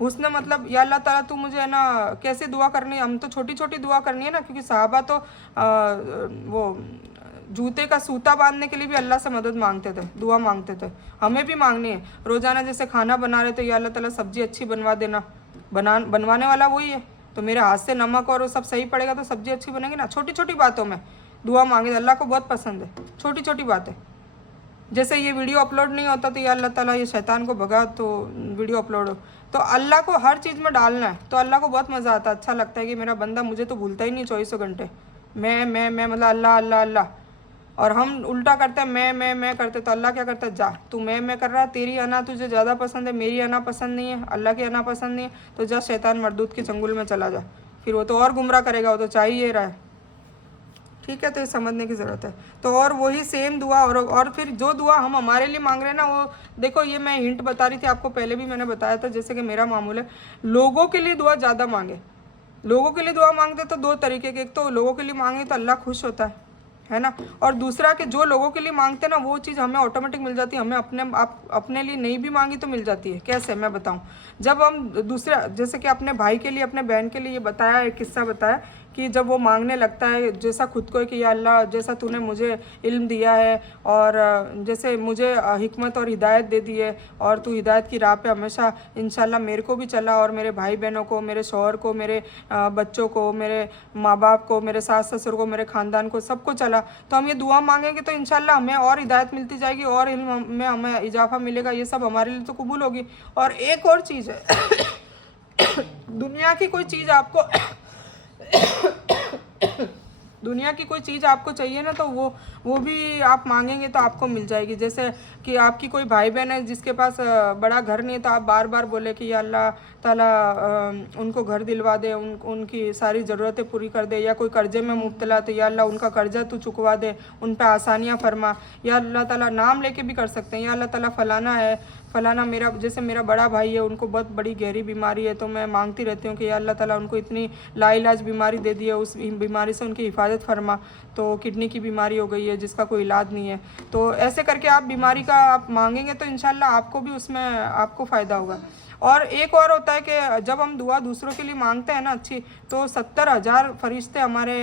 हुस्न मतलब या अल्लाह ताला तू मुझे है ना कैसे दुआ करनी है। हम तो छोटी छोटी दुआ करनी है ना, क्योंकि सहाबा तो वो जूते का सूता बांधने के लिए भी अल्लाह से मदद मांगते थे, दुआ मांगते थे। हमें भी मांगनी है। रोज़ाना जैसे खाना बना रहे तो या अल्लाह ताला सब्जी अच्छी बनवा देना, बनवाने वाला वही है। तो मेरे हाथ से नमक और वो सब सही पड़ेगा तो सब्जी अच्छी बनेगी ना। छोटी छोटी बातों में दुआ मांगे, अल्लाह को बहुत पसंद है छोटी छोटी बातें। जैसे ये वीडियो अपलोड नहीं होता तो या अल्लाह ताला ये शैतान को भगा तो वीडियो अपलोड हो। तो अल्लाह को हर चीज़ में डालना है, तो अल्लाह को बहुत मज़ा आता है, अच्छा लगता है कि मेरा बंदा मुझे तो भूलता ही नहीं 24 घंटे। मैं मतलब अल्लाह अल्लाह अल्लाह। और हम उल्टा करते हैं, मैं करते, तो अल्लाह क्या करता है, जा तू मैं कर रहा है, तेरी अना तुझे ज़्यादा पसंद है, मेरी अना पसंद नहीं है, अल्लाह की अना पसंद नहीं है, तो जा शैतान मरदूद के चंगुल में चला जा। फिर वो तो और गुमराह करेगा, वो तो चाहिए रहा है। ठीक है, तो ये समझने की ज़रूरत है। तो और वही सेम दुआ, और फिर जो दुआ हम हमारे लिए मांग रहे हैं ना, वो देखो ये मैं हिंट बता रही थी आपको, पहले भी मैंने बताया था। जैसे कि मेरा मामूल है, लोगों के लिए दुआ ज़्यादा मांगे। लोगों के लिए दुआ मांगते तो 2 तरीके के, एक तो लोगों के लिए मांगे तो अल्लाह खुश होता है ना, और दूसरा कि जो लोगों के लिए मांगते हैं ना वो चीज़ हमें ऑटोमेटिक मिल जाती है, हमें अपने लिए नहीं भी मांगी तो मिल जाती है। कैसे, मैं बताऊं। जब हम दूसरा, जैसे कि अपने भाई के लिए, अपने बहन के लिए, ये बताया, एक किस्सा बताया कि जब वो मांगने लगता है जैसा खुद को कि या अल्लाह जैसा तूने मुझे इल्म दिया है और जैसे मुझे हिकमत और हिदायत दे दी है, और तू हिदायत की राह पे हमेशा इंशाल्लाह मेरे को भी चला, और मेरे भाई बहनों को, मेरे शौहर को, मेरे बच्चों को, मेरे माँ बाप को, मेरे सास ससुर को, मेरे ख़ानदान को, सबको चला। तो हम ये दुआ मांगेंगे तो इंशाल्लाह हमें और हिदायत मिलती जाएगी, और इल्म में हमें इजाफा मिलेगा। ये सब हमारे लिए तो कबूल होगी। और एक और चीज़ है दुनिया की कोई चीज़ आपको दुनिया की कोई चीज़ आपको चाहिए ना, तो वो भी आप मांगेंगे तो आपको मिल जाएगी। जैसे कि आपकी कोई भाई बहन है जिसके पास बड़ा घर नहीं है, तो आप बार बार बोले कि या अल्लाह ताला उनको घर दिलवा दे, उनकी सारी ज़रूरतें पूरी कर दे। या कोई कर्जे में मुब्तला तो या अल्लाह उनका कर्जा तू चुकवा दे, उन पर आसानियाँ फरमा। या अल्लाह ताला नाम लेके भी कर सकते हैं, या अल्लाह ताला फ़लाना है, फ़लाना मेरा, जैसे मेरा बड़ा भाई है, उनको बहुत बड़ी गहरी बीमारी है, तो मैं मांगती रहती हूँ कि या अल्लाह ताला उनको इतनी लाइलाज बीमारी दे दी है, उस बीमारी से उनकी हिफाजत फरमा। तो किडनी की बीमारी हो गई है जिसका कोई इलाज नहीं है। तो ऐसे करके आप बीमारी का आप मांगेंगे तो इंशाल्लाह आपको भी उसमें आपको फ़ायदा होगा। और एक और होता है कि जब हम दुआ दूसरों के लिए मांगते हैं ना अच्छी, तो 70,000 फरिश्ते हमारे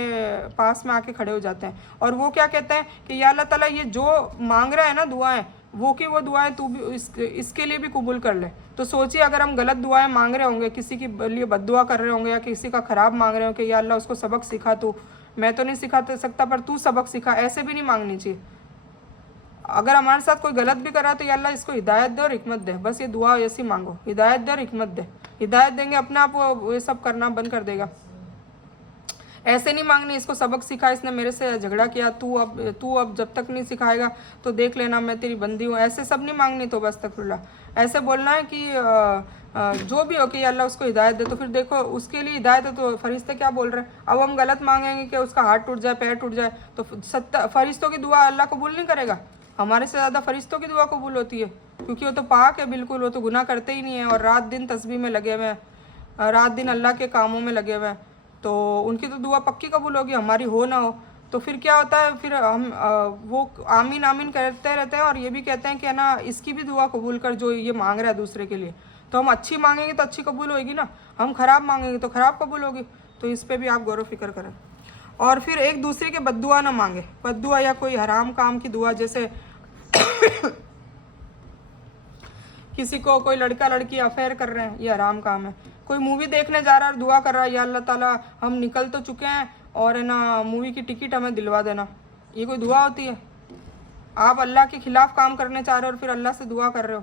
पास में आके खड़े हो जाते हैं और वो क्या कहते हैं कि या अल्लाह ताला ये जो मांग रहा है ना दुआएं, वो की वो दुआएं तू भी इसके लिए भी कबूल कर ले। तो सोचिए अगर हम गलत दुआएं मांग रहे होंगे, किसी के लिए बद्दुआ कर रहे होंगे या किसी का ख़राब मांग रहे होंगे कि या अल्लाह उसको सबक सिखा, तू, मैं तो नहीं सिखा सकता पर तू सबक सिखा, ऐसे भी नहीं मांगनी चाहिए। अगर हमारे साथ कोई गलत भी करा तो या अल्लाह इसको हिदायत दे और हिकमत दे, बस ये दुआ ऐसी मांगो, हिदायत दे और हिकमत दे। हिदायत देंगे अपने आप वो ये सब करना बंद कर देगा। ऐसे नहीं मांगनी इसको सबक सिखा, इसने मेरे से झगड़ा किया, तू अब जब तक नहीं सिखाएगा तो देख लेना मैं तेरी बंदी हूँ, ऐसे सब नहीं मांगनी। तो बस तकरुल्लाह ऐसे बोलना है कि जो भी हो कि अल्लाह उसको हिदायत दे। तो फिर देखो उसके लिए हिदायत है तो फरिश्ते क्या बोल रहे हैं। अब हम गलत मांगेंगे कि उसका हाथ टूट जाए, पैर टूट जाए, तो फरिश्तों की दुआ अल्लाह कबूल नहीं करेगा। हमारे से ज़्यादा फरिश्तों की दुआ कबूल होती है, क्योंकि वो तो पाक है बिल्कुल, वो तो गुनाह करते ही नहीं है और रात दिन तस्बीह में लगे हुए हैं, रात दिन अल्लाह के कामों में लगे हुए हैं, तो उनकी तो दुआ पक्की कबूल होगी, हमारी हो ना हो। तो फिर क्या होता है, फिर हम वो आमीन आमीन करते रहते हैं और ये भी कहते हैं कि ना इसकी भी दुआ कबूल कर जो ये मांग रहा है दूसरे के लिए। तो हम अच्छी मांगेंगे तो अच्छी कबूल होगी ना, हम ख़राब मांगेंगे तो ख़राब कबूल होगी। तो इस पर भी आप गौर फिक्र करें। और फिर एक दूसरे के बद्दुआ ना मांगे, बद्दुआ या कोई हराम काम की दुआ, जैसे किसी को कोई लड़का लड़की अफेयर कर रहे हैं, ये हराम काम है। कोई मूवी देखने जा रहा है और दुआ कर रहा है या अल्लाह ताला हम निकल तो चुके हैं और है ना मूवी की टिकट हमें दिलवा देना, ये कोई दुआ होती है? आप अल्लाह के खिलाफ काम करने चाह रहे हो और फिर अल्लाह से दुआ कर रहे हो,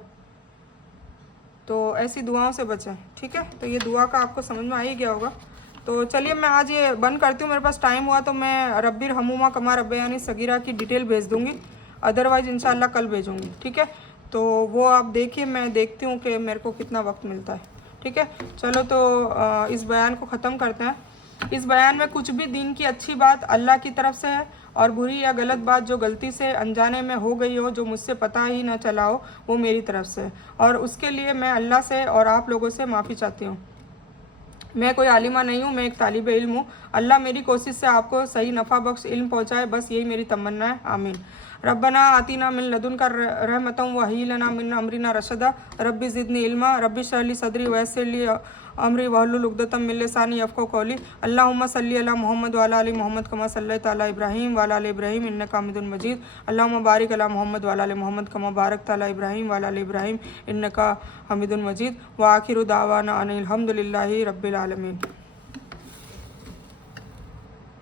तो ऐसी दुआओं से बचें, ठीक है। तो ये दुआ का आपको समझ में आ ही गया होगा। तो चलिए मैं आज ये बंद करती हूँ, मेरे पास टाइम हुआ तो मैं रब्बिर हमूमा कमा रब्बयानी सगीरा की डिटेल भेज दूँगी, अदरवाइज़ इंशाल्लाह कल भेजूँगी, ठीक है। तो वो आप देखिए, मैं देखती हूँ कि मेरे को कितना वक्त मिलता है, ठीक है। चलो तो इस बयान को ख़त्म करते हैं। इस बयान में कुछ भी दीन की अच्छी बात अल्लाह की तरफ से है और बुरी या गलत बात जो गलती से अनजाने में हो गई हो, जो मुझसे पता ही ना चला हो, वो मेरी तरफ से है और उसके लिए मैं अल्लाह से और आप लोगों से माफ़ी चाहती हूँ। मैं कोई आलिमा नहीं हूँ, मैं एक तालिब इल्म हूँ। अल्लाह मेरी कोशिश से आपको सही नफ़ा बख्श इल्म पहुँचाए, बस यही मेरी तमन्ना है। आमीन। रब्बना आतीना मिन लदुनका रहमतम व हय्यि लना मिन अमरिना रशदा रब्बी ज़िदनी इल्मा रब्बी इश्रह ली सदरी व यस्सिर ली अमरी वहलुल उक़दतम मिन लिसानी यफ़क़हू क़ौली अल्लाहुम्मा सल्लि अला मुहम्मद व अला आलि मुहम्मद कमा सल्लैता अला इब्राहीम व अला आलि इब्राहीम इन्नका हमीदुम मजीद अल्लाहुम्मा बारिक अला मुहम्मद व अला आलि मुहम्मद कमा बारकता अला इब्राहीम व अला आलि इब्राहीम इन्नका हमीदुम मजीद व आखिरु दावाना अनिल हम्दुलिल्लाहि रब्बिल आलमीन।